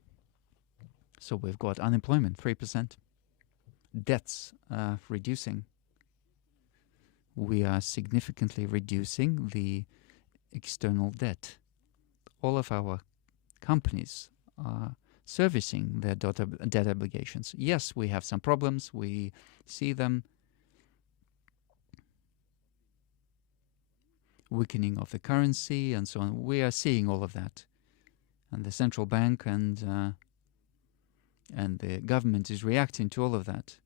So we've got unemployment, 3%. Debts are reducing. We are significantly reducing the external debt. All of our companies are servicing their debt obligations. Yes, we have some problems. We see them. Weakening of the currency and so on. We are seeing all of that. And the central bank and the government is reacting to all of that.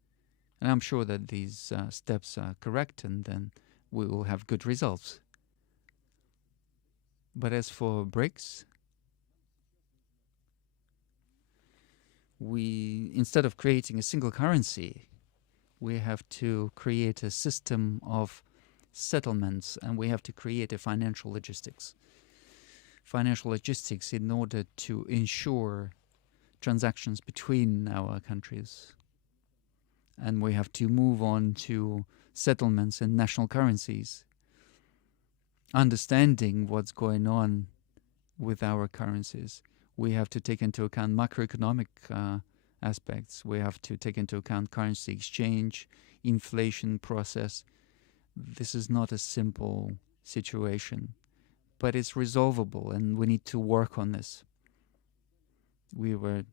And I'm sure that these steps are correct, and then we will have good results. But as for BRICS, instead of creating a single currency, we have to create a system of settlements, and we have to create a financial logistics. Financial logistics in order to ensure transactions between our countries. and we have to move on to settlements and national currencies, understanding what's going on with our currencies. We have to take into account macroeconomic aspects. We have to take into account currency exchange, inflation process. This is not a simple situation, but it's resolvable, and we need to work on this. We were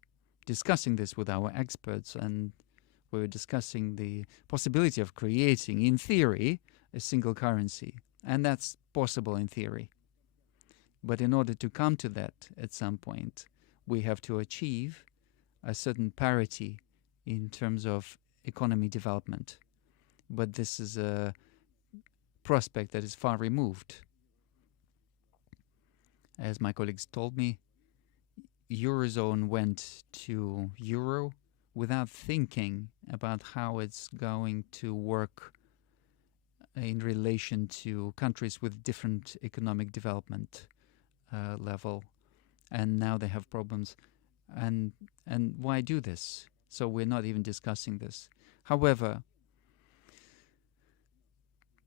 discussing this with our experts, and we were discussing the possibility of creating, in theory, a single currency. And that's possible in theory. But in order to come to that at some point, we have to achieve a certain parity in terms of economy development. But this is a prospect that is far removed. As my colleagues told me, Eurozone went to Euro without thinking about how it's going to work in relation to countries with different economic development level, and now they have problems. And why do this? So we're not even discussing this. However,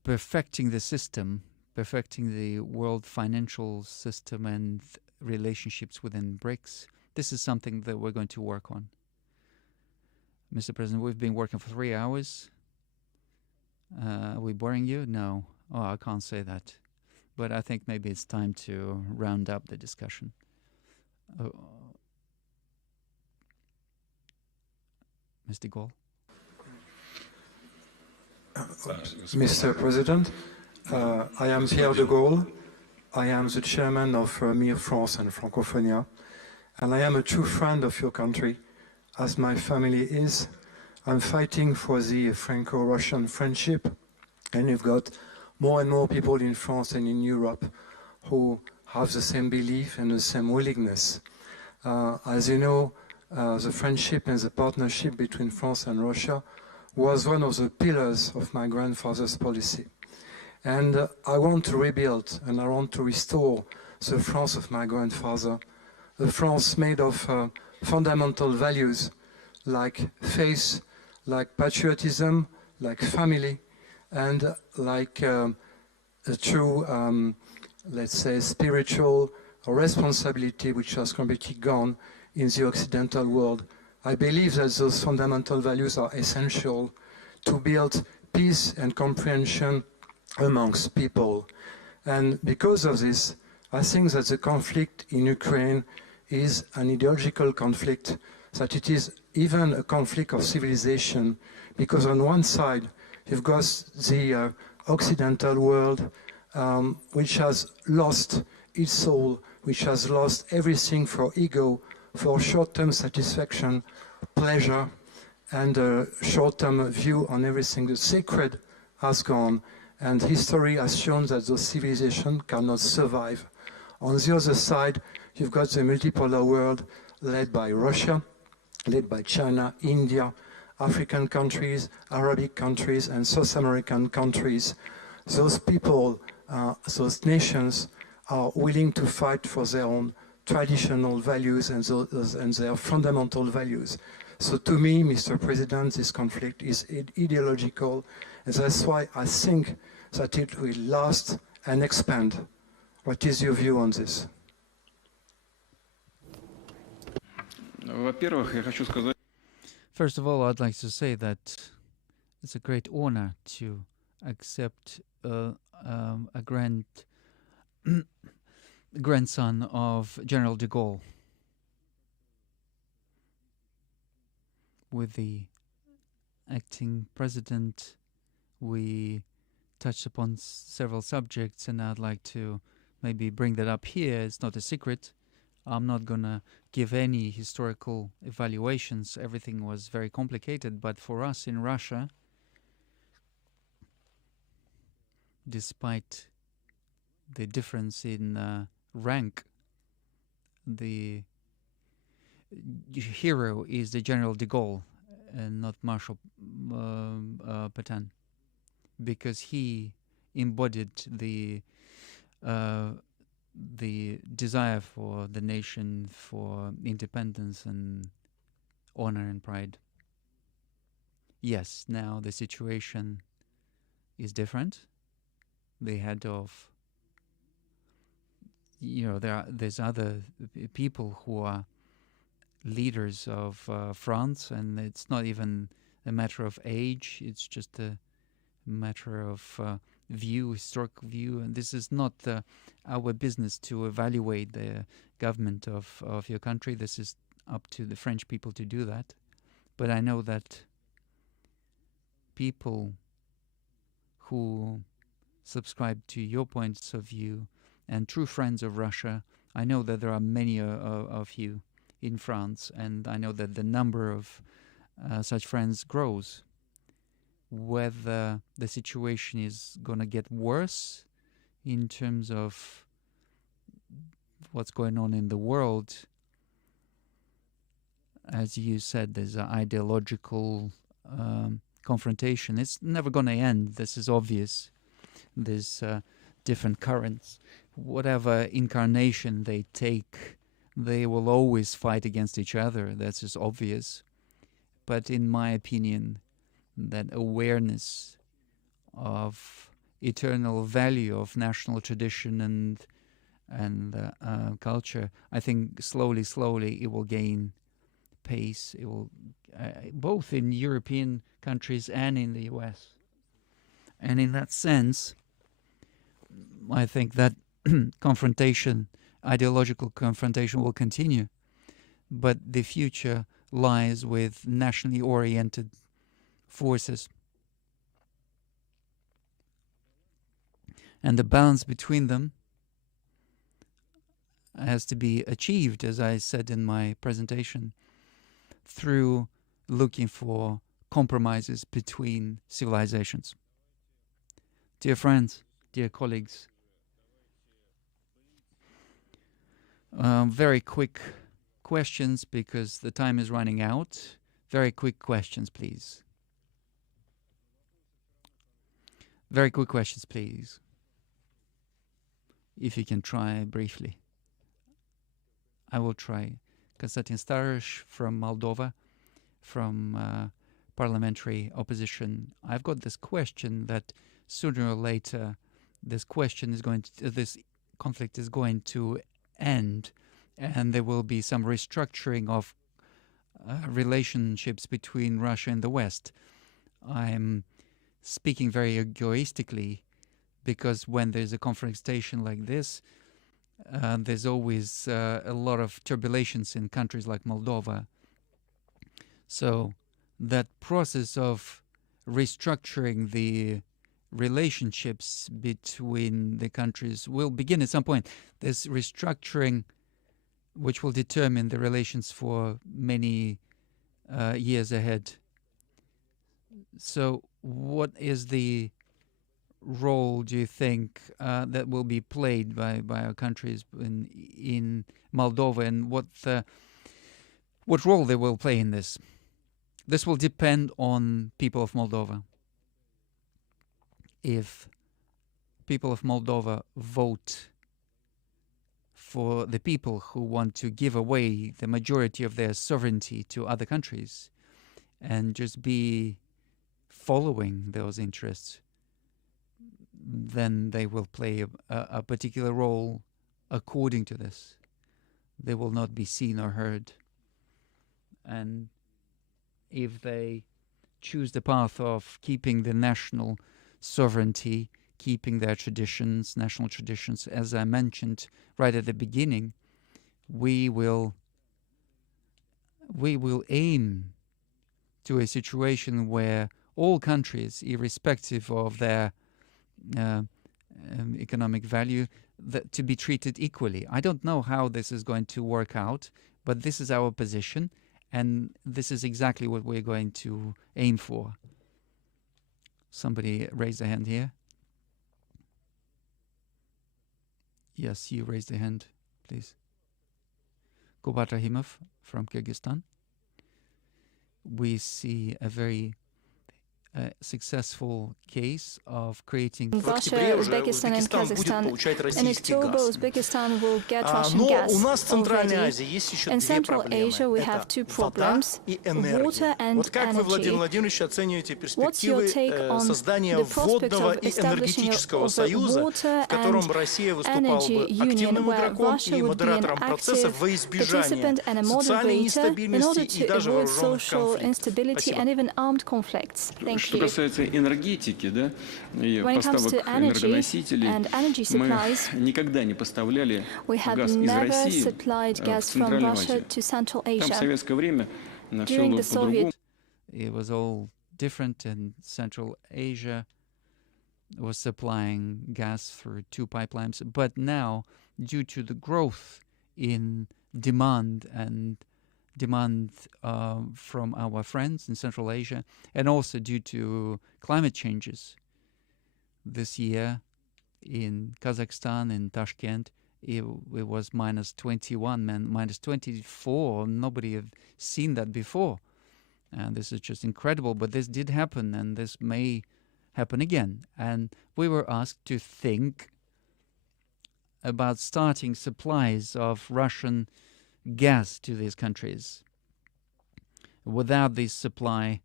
perfecting the system, perfecting the world financial system and relationships within BRICS, this is something that we're going to work on. Mr. President, we've been working for 3 hours. Are we boring you? No. Oh, I can't say that. But I think maybe it's time to round up the discussion. Mr. Gaulle? Mr. President, I am Pierre de Gaulle. I am the chairman of MIR France and Francophonia, and I am a true friend of your country, as my family is. I'm fighting for the Franco-Russian friendship, and you've got more and more people in France and in Europe who have the same belief and the same willingness. As you know, the friendship and the partnership between France and Russia was one of the pillars of my grandfather's policy. And I want to rebuild and I want to restore the France of my grandfather, a France made of fundamental values like faith, like patriotism, like family, and like a true, let's say, spiritual responsibility which has completely gone in the Occidental world. I believe that those fundamental values are essential to build peace and comprehension amongst people. And because of this, I think that the conflict in Ukraine is an ideological conflict, that it is even a conflict of civilization, because on one side you've got the Occidental world which has lost its soul, which has lost everything for ego, for short-term satisfaction, pleasure, and a short-term view on everything. The sacred has gone, and history has shown that those civilizations cannot survive. On the other side, you've got the multipolar world led by Russia, led by China, India, African countries, Arabic countries, and South American countries. Those people, those nations are willing to fight for their own traditional values and their fundamental values. So to me, Mr. President, this conflict is ideological, and that's why I think that it will last and expand. What is your view on this? First of all, I'd like to say that it's a great honor to accept a grandson of General de Gaulle. With the acting president, we touched upon several subjects, and I'd like to maybe bring that up here. It's not a secret. I'm not going to give any historical evaluations. Everything was very complicated, but for us in Russia, despite the difference in rank, the hero is the General de Gaulle and not Marshal Pétain, because he embodied the desire for the nation, for independence and honor and pride. yes, now the situation is different. The head of, there's other people who are leaders of France, and it's not even a matter of age, it's just a matter of historical view, and this is not our business to evaluate the government of your country. This is up to the French people to do that. But I know that people who subscribe to your points of view and true friends of Russia, I know that there are many of you in France, and I know that the number of such friends grows. Whether the situation is going to get worse in terms of what's going on in the world, as you said, there's an ideological confrontation. It's never going to end. This is obvious. There's different currents. Whatever incarnation they take, they will always fight against each other. That's just obvious. But in my opinion, that awareness of eternal value of national tradition and culture, I think slowly it will gain pace. It will both in European countries and in the US. And in that sense, I think that confrontation, ideological confrontation, will continue. But the future lies with nationally oriented forces. And the balance between them has to be achieved, as I said in my presentation, through looking for compromises between civilizations. Dear friends, dear colleagues, very quick questions because the time is running out. Very quick questions, please. Very quick questions, please. If you can try briefly. I will try. Konstantin Starish from Moldova, from parliamentary opposition. I've got this question that sooner or later this conflict is going to end, and there will be some restructuring of relationships between Russia and the West. I'm speaking very egoistically because when there's a confrontation like this, there's always a lot of turbulence in countries like Moldova. So that process of restructuring the relationships between the countries will begin at some point. There's restructuring which will determine the relations for many years ahead. So what is the role, do you think, that will be played by our countries in Moldova, and what role they will play in this? This will depend on people of Moldova. If people of Moldova vote for the people who want to give away the majority of their sovereignty to other countries and just be following those interests, then they will play a particular role according to this. They will not be seen or heard. And if they choose the path of keeping the national sovereignty, keeping their traditions, national traditions, as I mentioned right at the beginning, we will aim to a situation where all countries, irrespective of their economic value, to be treated equally. I don't know how this is going to work out, but this is our position, and this is exactly what we're going to aim for. Somebody raised a hand here. Yes, you raised a hand, please. Kubat Rahimov from Kyrgyzstan. We see a very a successful case of creating Russia, Uzbekistan and Kazakhstan. In October, Uzbekistan will get Russian gas already. In Central Asia, we have two problems, water and energy. What's your take on the prospect of establishing a water and energy union where Russia would be an active participant and a moderator in order to avoid social instability and even armed conflicts? Thank you. When it comes to energy and energy supplies, we have never supplied gas from Russia to Central Asia. During the Soviet, it was all different, and Central Asia was supplying gas through two pipelines. But now, due to the growth in demand from our friends in Central Asia, and also due to climate changes, this year in Kazakhstan, in Tashkent, it was -21 and -24. Nobody had seen that before. And this is just incredible. But this did happen, and this may happen again. And we were asked to think about starting supplies of Russian gas to these countries. Without this supply,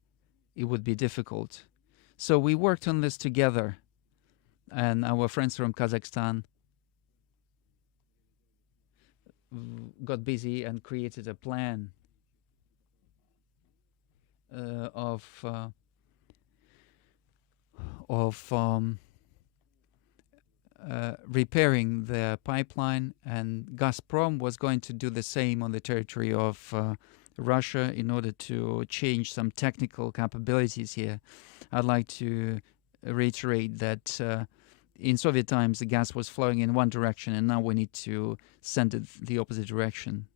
it would be difficult. So we worked on this together, and our friends from Kazakhstan got busy and created a plan of repairing the pipeline, and Gazprom was going to do the same on the territory of Russia in order to change some technical capabilities here. I'd like to reiterate that in Soviet times the gas was flowing in one direction, and now we need to send it the opposite direction.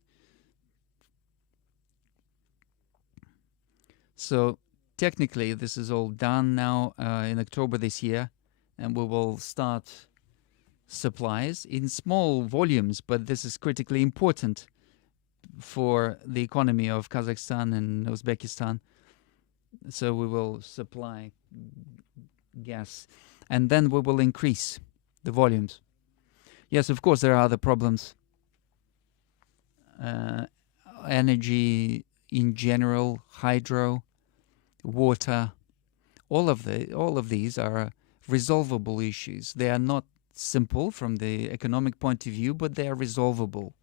So technically this is all done now in October this year, and we will start supplies in small volumes, but this is critically important for the economy of Kazakhstan and Uzbekistan. So we will supply gas, and then we will increase the volumes. Yes, of course, there are other problems. Energy in general, hydro, water, all of these are resolvable issues. They are not simple from the economic point of view, but they are resolvable.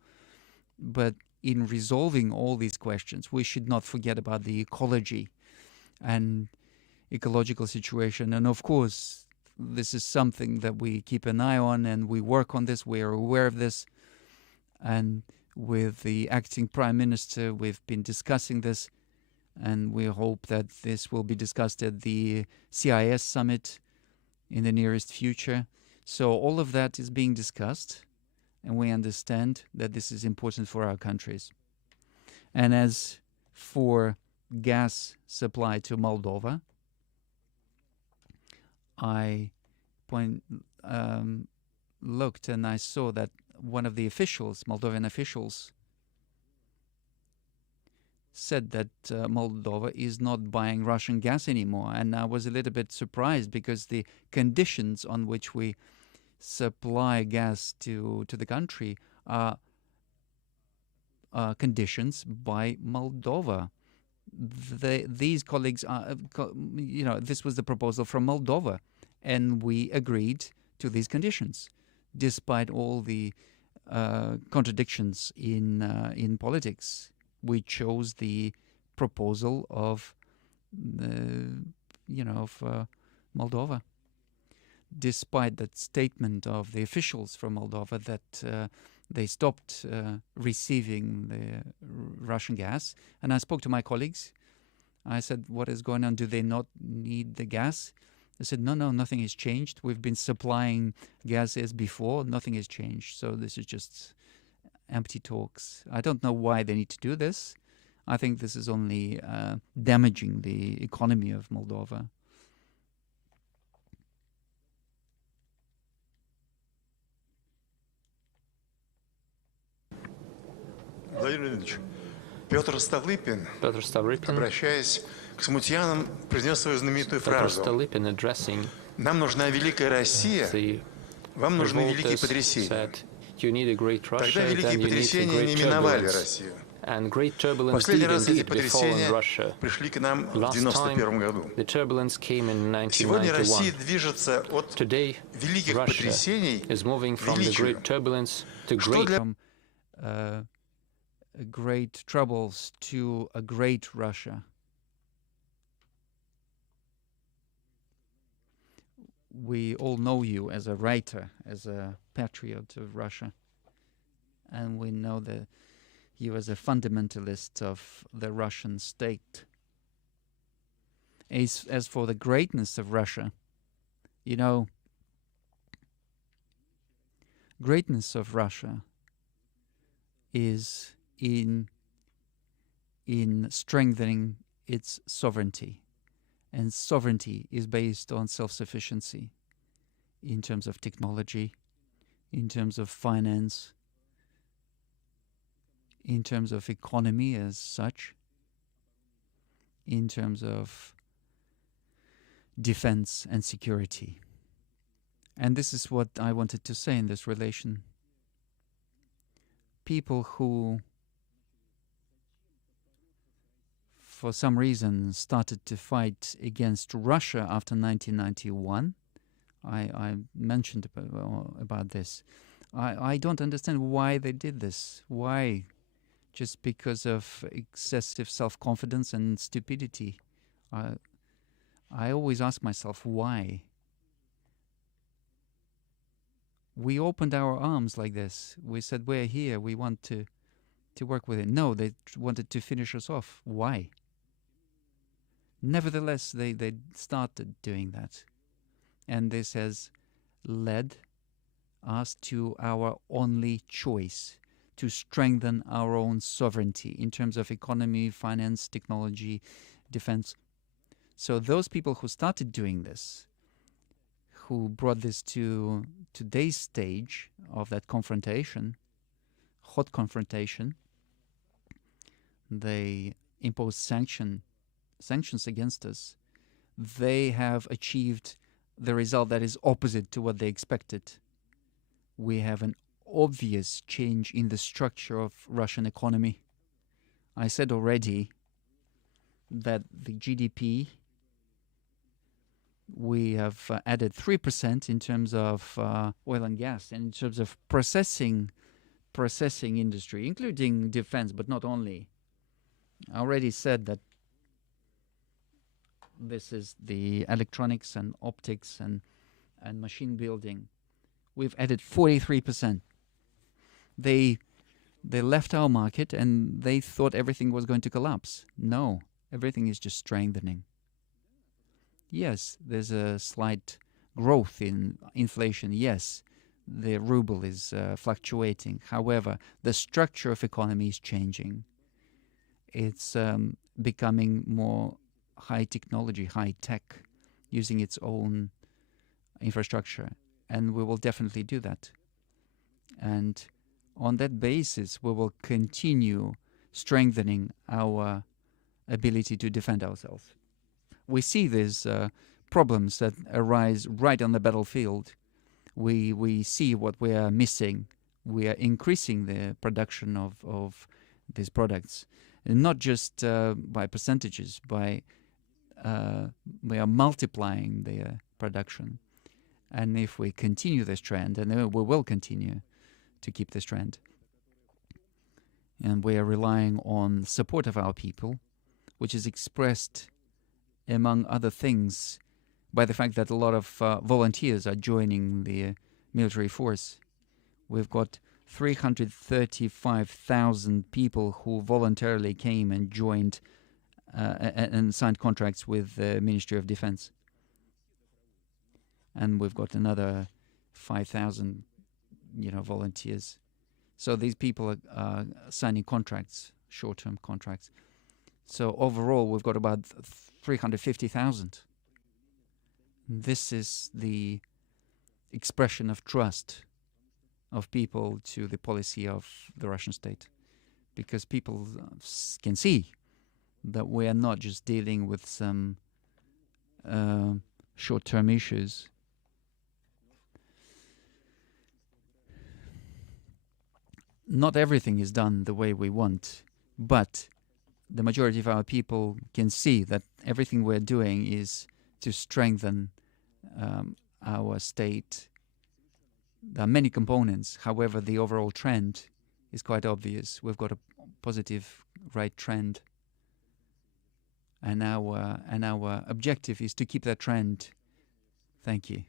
But in resolving all these questions, we should not forget about the ecology and ecological situation. And of course, this is something that we keep an eye on, and we work on this. We are aware of this. And with the acting Prime Minister, we've been discussing this, and we hope that this will be discussed at the CIS summit in the nearest future. So all of that is being discussed, and we understand that this is important for our countries. And as for gas supply to Moldova, I looked and I saw that one of the officials, Moldovan officials, said that Moldova is not buying Russian gas anymore. And I was a little bit surprised, because the conditions on which we supply gas to the country are conditions by Moldova. These colleagues are, this was the proposal from Moldova, and we agreed to these conditions, despite all the contradictions in politics. We chose the proposal of Moldova, despite that statement of the officials from Moldova that they stopped receiving the Russian gas. And I spoke to my colleagues. I said, what is going on? Do they not need the gas? They said, no, nothing has changed. We've been supplying gas as before. Nothing has changed. So this is just empty talks. I don't know why they need to do this. I think this is only damaging the economy of Moldova. Владимир Владимирович, Петр Ставлыпин, обращаясь к смутьянам произнес свою знаменитую фразу: «Нам нужна великая Россия, вам нужны великие потрясения». Тогда великие потрясения не миновали Россию. Последний раз эти потрясения пришли к нам в 1991 году. Сегодня Россия движется от великих потрясений к величию. Что для... great troubles to a great Russia. We all know you as a writer, as a patriot of Russia, and we know that you as a fundamentalist of the Russian state. As for the greatness of Russia, you know, greatness of Russia is in strengthening its sovereignty, and sovereignty is based on self-sufficiency in terms of technology, in terms of finance, in terms of economy as such, in terms of defense and security. And this is what I wanted to say in this relation. People who, for some reason, started to fight against Russia after 1991, I mentioned about this. I don't understand why they did this. Why? Just because of excessive self-confidence and stupidity. I always ask myself, why? We opened our arms like this. We said, we're here, we want to work with it. No, they wanted to finish us off. Why? Nevertheless, they started doing that. And this has led us to our only choice, to strengthen our own sovereignty in terms of economy, finance, technology, defense. So those people who started doing this, who brought this to today's stage of that confrontation, hot confrontation, they imposed sanctions against us. They have achieved the result that is opposite to what they expected. We have an obvious change in the structure of Russian economy. I said already that the GDP, we have added 3% in terms of oil and gas, and in terms of processing industry, including defense, but not only. I already said that this is the electronics and optics and machine building. We've added 43%. They left our market and they thought everything was going to collapse. No, everything is just strengthening. Yes, there's a slight growth in inflation. Yes, the ruble is fluctuating. However, the structure of economy is changing. It's becoming more high technology, high tech, using its own infrastructure. And we will definitely do that. And on that basis, we will continue strengthening our ability to defend ourselves. We see these problems that arise right on the battlefield. We see what we are missing. We are increasing the production of these products, and not just by percentages. We are multiplying their production. And if we continue this trend, and we will continue to keep this trend, and we are relying on support of our people, which is expressed, among other things, by the fact that a lot of volunteers are joining the military force. We've got 335,000 people who voluntarily came and joined and signed contracts with the Ministry of Defense. And we've got another 5,000, volunteers. So these people are signing contracts, short-term contracts. So overall, we've got about 350,000. This is the expression of trust of people to the policy of the Russian state, because people can see that we are not just dealing with some short-term issues. Not everything is done the way we want, but the majority of our people can see that everything we're doing is to strengthen our state. There are many components. However, the overall trend is quite obvious. We've got a positive right trend, and our objective is to keep that trend. Thank you.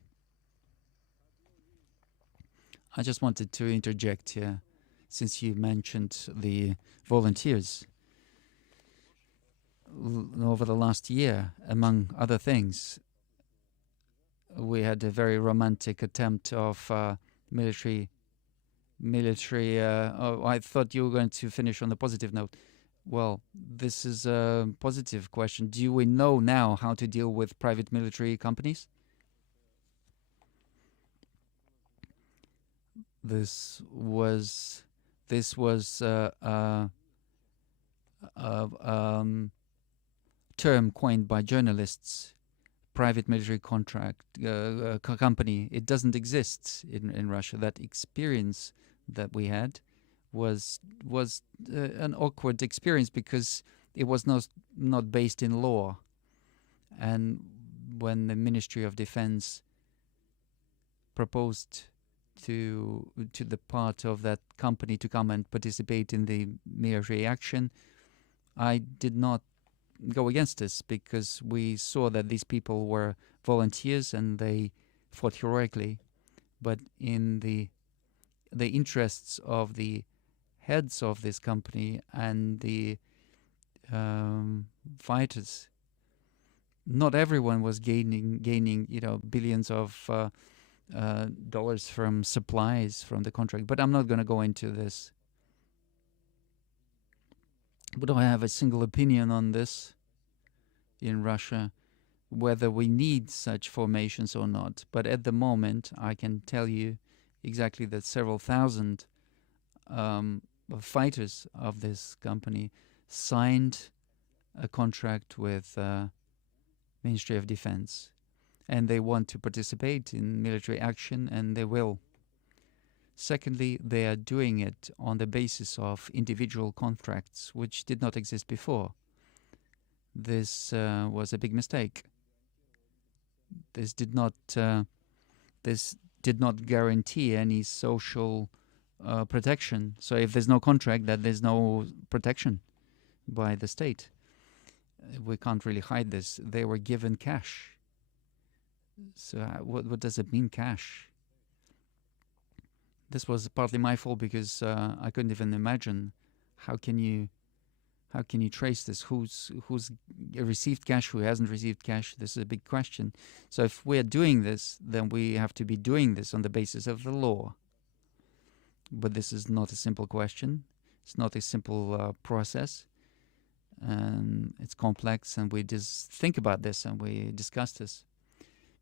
I just wanted to interject here, since you mentioned the volunteers. Over the last year, among other things, we had a very romantic attempt of military. Oh, I thought you were going to finish on the positive note. Well, this is a positive question. Do we know now how to deal with private military companies? This was term coined by journalists. Private military contract company. It doesn't exist in Russia. That experience that we had was an awkward experience because it was not based in law. And when the Ministry of Defense proposed to the part of that company to come and participate in the military action, I did not go against this because we saw that these people were volunteers and they fought heroically. But in the interests of the heads of this company and the fighters, not everyone was gaining billions of dollars from supplies from the contract. But I'm not going to go into this. We don't have a single opinion on this in Russia, whether we need such formations or not. But at the moment, I can tell you exactly that several thousand fighters of this company signed a contract with Ministry of Defense, and they want to participate in military action, and they will. Secondly, they are doing it on the basis of individual contracts, which did not exist before. This was a big mistake. This did not guarantee any social protection. So if there's no contract, then there's no protection by the state. We can't really hide this. They were given cash. So what does it mean, cash? This was partly my fault because I couldn't even imagine how can you trace this? Who's received cash, who hasn't received cash? This is a big question. So if we're doing this, then we have to be doing this on the basis of the law. But this is not a simple question. It's not a simple process. It's complex, and we just think about this and we discuss this.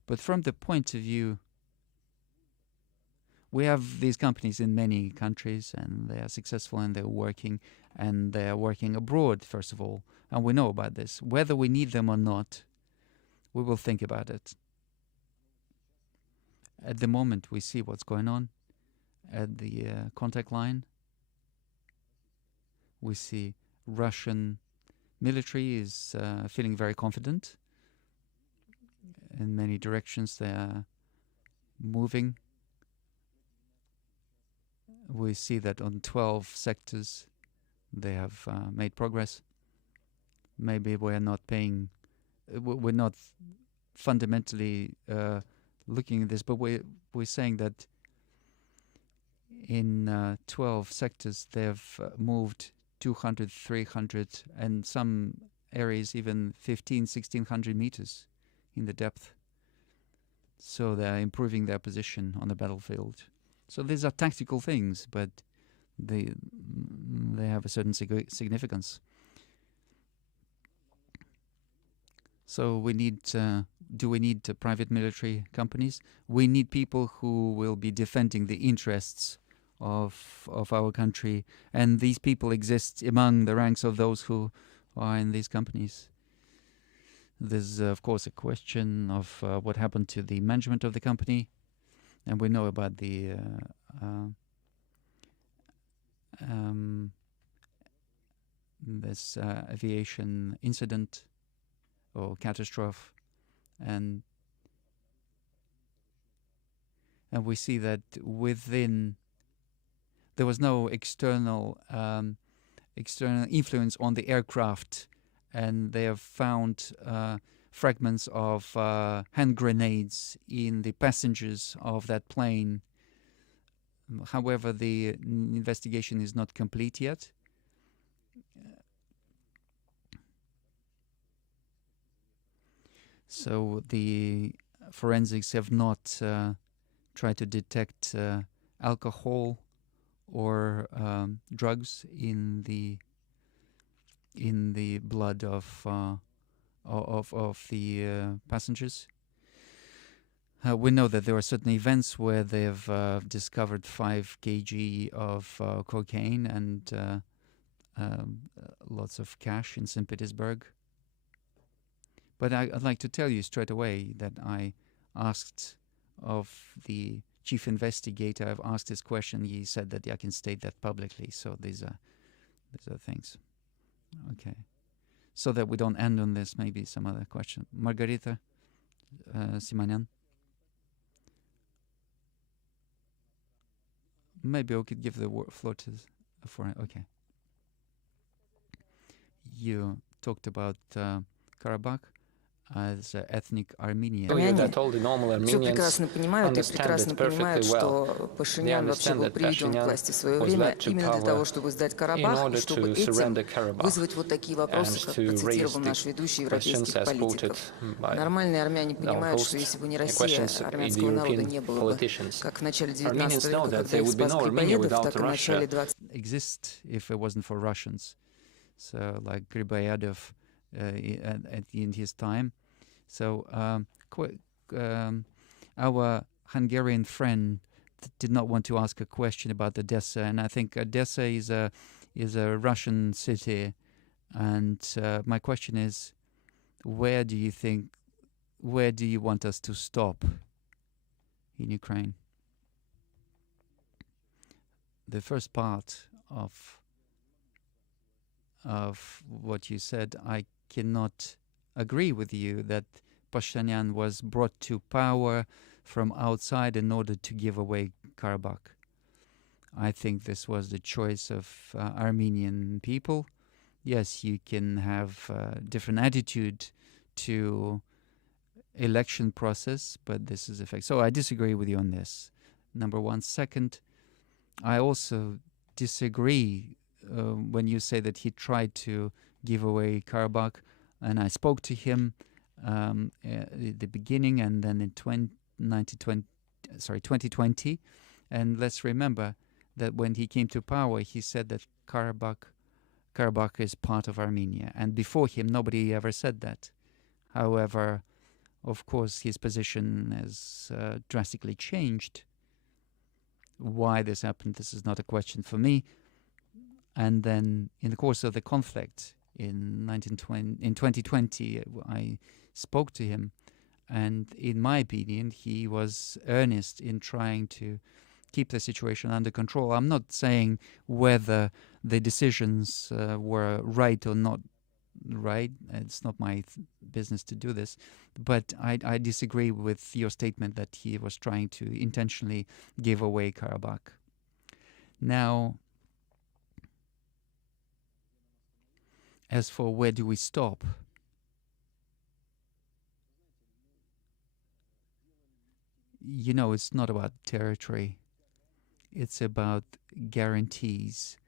But from the point of view, we have these companies in many countries, and they are successful, and they are working abroad, first of all, and we know about this. Whether we need them or not, we will think about it. At the moment, we see what's going on at the contact line. We see Russian military is feeling very confident. In many directions, they are moving. We see that on 12 sectors they have made progress. Maybe we're not fundamentally looking at this, but we're saying that in 12 sectors they've moved 200, 300, and some areas even 1,600 meters in the depth. So they're improving their position on the battlefield. So these are tactical things, but they have a certain significance. So we need. Do we need private military companies? We need people who will be defending the interests of our country, and these people exist among the ranks of those who are in these companies. There's, of course, a question of what happened to the management of the company, and we know about the this aviation incident or catastrophe, and we see that within there was no external influence on the aircraft, and they have found fragments of hand grenades in the passengers of that plane. However, the investigation is not complete yet. So the forensics have not tried to detect alcohol or drugs in the blood of the passengers. We know that there are certain events where they've discovered 5 kg of cocaine and lots of cash in St. Petersburg. But I'd like to tell you straight away that I asked of the chief investigator, I've asked this question, he said that I can state that publicly. So these are things. Okay. So that we don't end on this, maybe some other question. Margarita Simonyan. Maybe we could give the floor to okay. You talked about Karabakh as ethnic Armenian. Все прекрасно понимают и прекрасно понимают, что Пашинян вообще был приведен к власти в свое время именно для того, чтобы сдать Карабах, и чтобы этим вызвать вот такие вопросы, как процитировал наш ведущий европейских политиков. Нормальные армяне понимают, что если бы не Россия, армянского народа не было бы, как в начале 19 века, когда их спас Грибоедов, так и в начале 20 exist if it wasn't for Russians. So like Griboyedov in his time. So our Hungarian friend did not want to ask a question about Odessa, and I think Odessa is a Russian city. And my question is, where do you want us to stop in Ukraine? The first part of what you said, I cannot agree with you that Pashinyan was brought to power from outside in order to give away Karabakh. I think this was the choice of Armenian people. Yes, you can have a different attitude to election process, but this is the fact. So I disagree with you on this, number one. Second, I also disagree when you say that he tried to give away Karabakh, and I spoke to him at the beginning and then in 2020, and let's remember that when he came to power, he said that Karabakh is part of Armenia, and before him, nobody ever said that. However, of course, his position has drastically changed. Why this happened, this is not a question for me. And then in the course of the conflict in 2020, I spoke to him, and in my opinion, he was earnest in trying to keep the situation under control. I'm not saying whether the decisions were right or not right. It's not my business to do this. But I disagree with your statement that he was trying to intentionally give away Karabakh. Now, as for where do we stop? You know, it's not about territory. It's about guarantees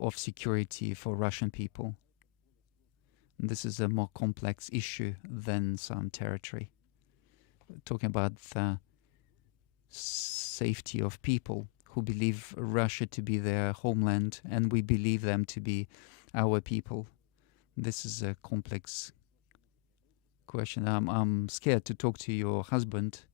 of security for Russian people. This is a more complex issue than some territory. We're talking about the safety of people who believe Russia to be their homeland, and we believe them to be our people. This is a complex question. I'm scared to talk to your husband.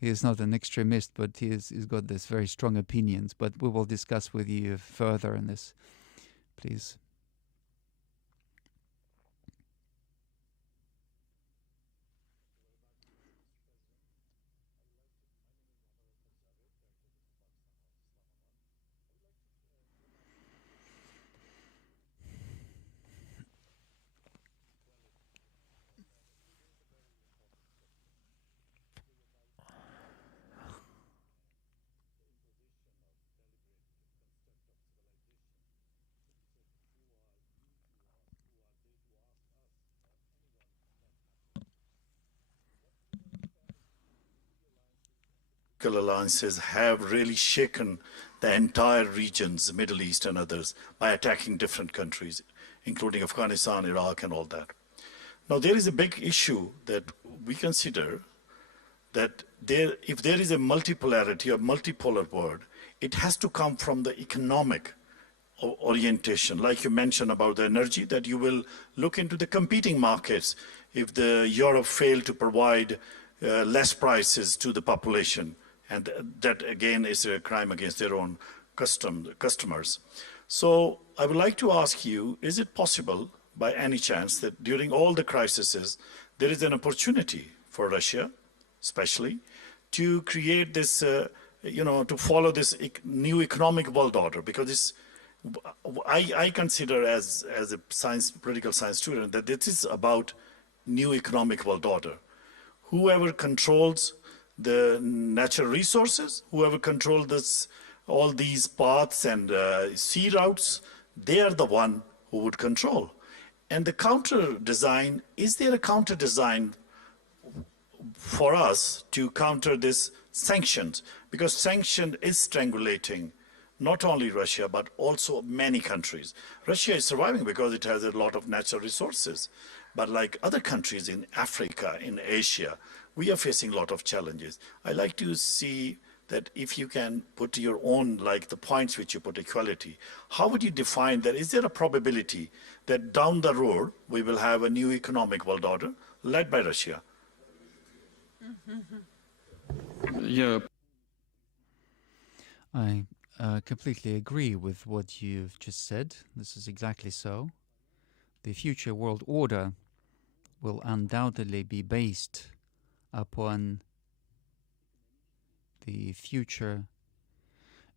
he is not an extremist, but he's got this very strong opinions. But we will discuss with you further on this, please. Alliances have really shaken the entire regions, the Middle East and others, by attacking different countries, including Afghanistan, Iraq, and all that. Now, there is a big issue that we consider that if there is a multipolarity or multipolar world, it has to come from the economic orientation. Like you mentioned about the energy, that you will look into the competing markets. If Europe failed to provide less prices to the population, and that again is a crime against their own customers. So I would like to ask you, is it possible by any chance that during all the crises there is an opportunity for Russia, especially, to create this, to follow this new economic world order? Because I consider as a political science student that this is about new economic world order. Whoever controls the natural resources, whoever controls all these paths and sea routes, they are the one who would control. And the counter design, is there a counter design for us to counter this sanctions? Because sanction is strangulating not only Russia, but also many countries. Russia is surviving because it has a lot of natural resources. But like other countries in Africa, in Asia, we are facing a lot of challenges. I like to see that if you can put your own, like the points which you put, equality, how would you define that? Is there a probability that down the road we will have a new economic world order led by Russia? I completely agree with what you've just said. This is exactly so. The future world order will undoubtedly be based upon the future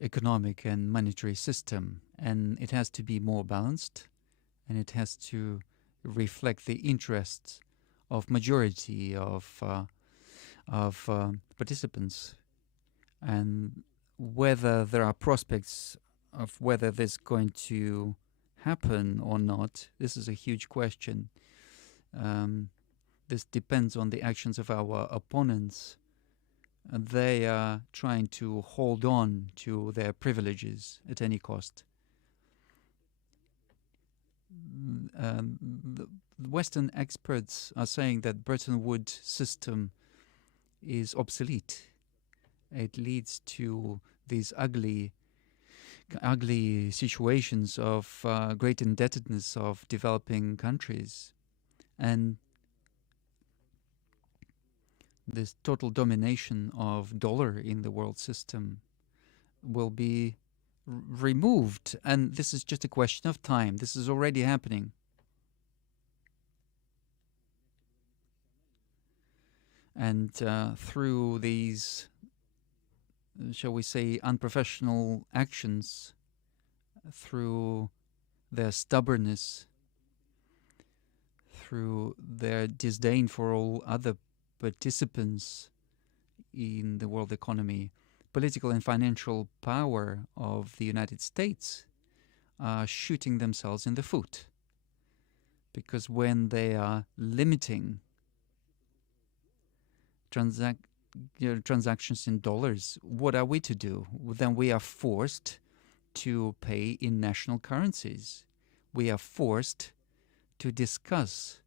economic and monetary system, and it has to be more balanced, and it has to reflect the interests of majority of participants, and whether there are prospects of whether this is going to happen or not. This is a huge question. This depends on the actions of our opponents. They are trying to hold on to their privileges at any cost. The Western experts are saying that Bretton Woods system is obsolete. It leads to these ugly situations of great indebtedness of developing countries, and this total domination of dollar in the world system will be removed, and this is just a question of time. This is already happening. And through these, shall we say, unprofessional actions, through their stubbornness, through their disdain for all other participants in the world economy, political and financial power of the United States are shooting themselves in the foot. Because when they are limiting transactions in dollars, what are we to do? Then we are forced to pay in national currencies. We are forced to discuss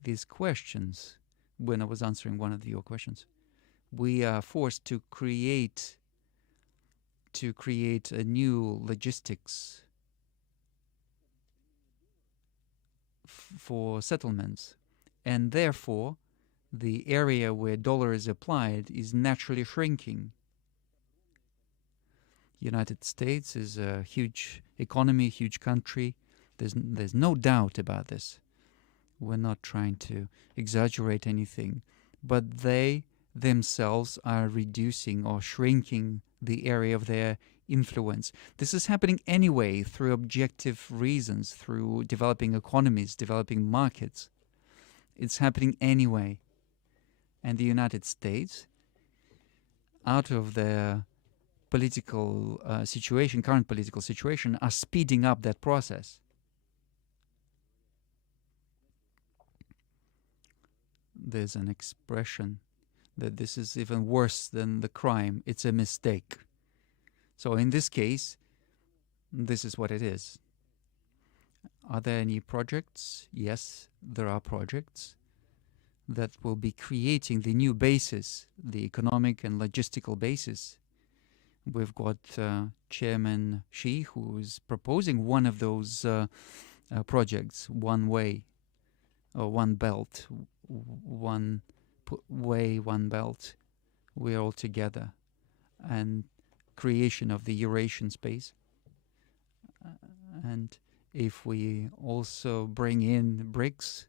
these questions. When I was answering one of your questions, we are forced to create a new logistics for settlements, and therefore the area where dollar is applied is naturally shrinking. United States is a huge economy, huge country. There's no doubt about this. We're not trying to exaggerate anything, but they themselves are reducing or shrinking the area of their influence. This is happening anyway through objective reasons, through developing economies, developing markets. It's happening anyway. And the United States, out of their political situation, current political situation, are speeding up that process. There's an expression that this is even worse than the crime. It's a mistake. So in this case, this is what it is. Are there any projects? Yes, there are projects that will be creating the new basis, the economic and logistical basis. We've got Chairman Xi, who is proposing one of those projects, one way, or one belt, one way, one belt. We're all together. And creation of the Eurasian space. And if we also bring in BRICS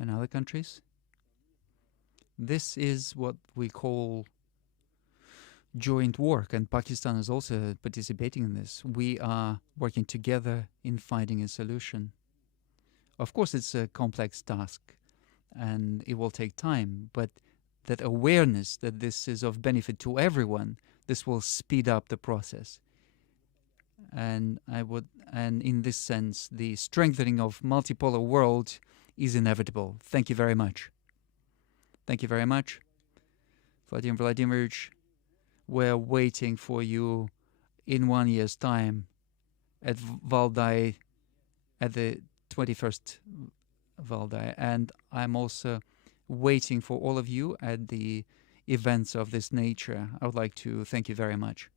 and other countries, this is what we call joint work, and Pakistan is also participating in this. We are working together in finding a solution. Of course, it's a complex task, and it will take time, but that awareness that this is of benefit to everyone, this will speed up the process. And in this sense, the strengthening of multipolar world is inevitable. Thank you very much. Thank you very much. Vladimir Vladimirovich, we're waiting for you in 1 year's time at Valdai, at the 21st Valdai. And I'm also waiting for all of you at the events of this nature. I would like to thank you very much.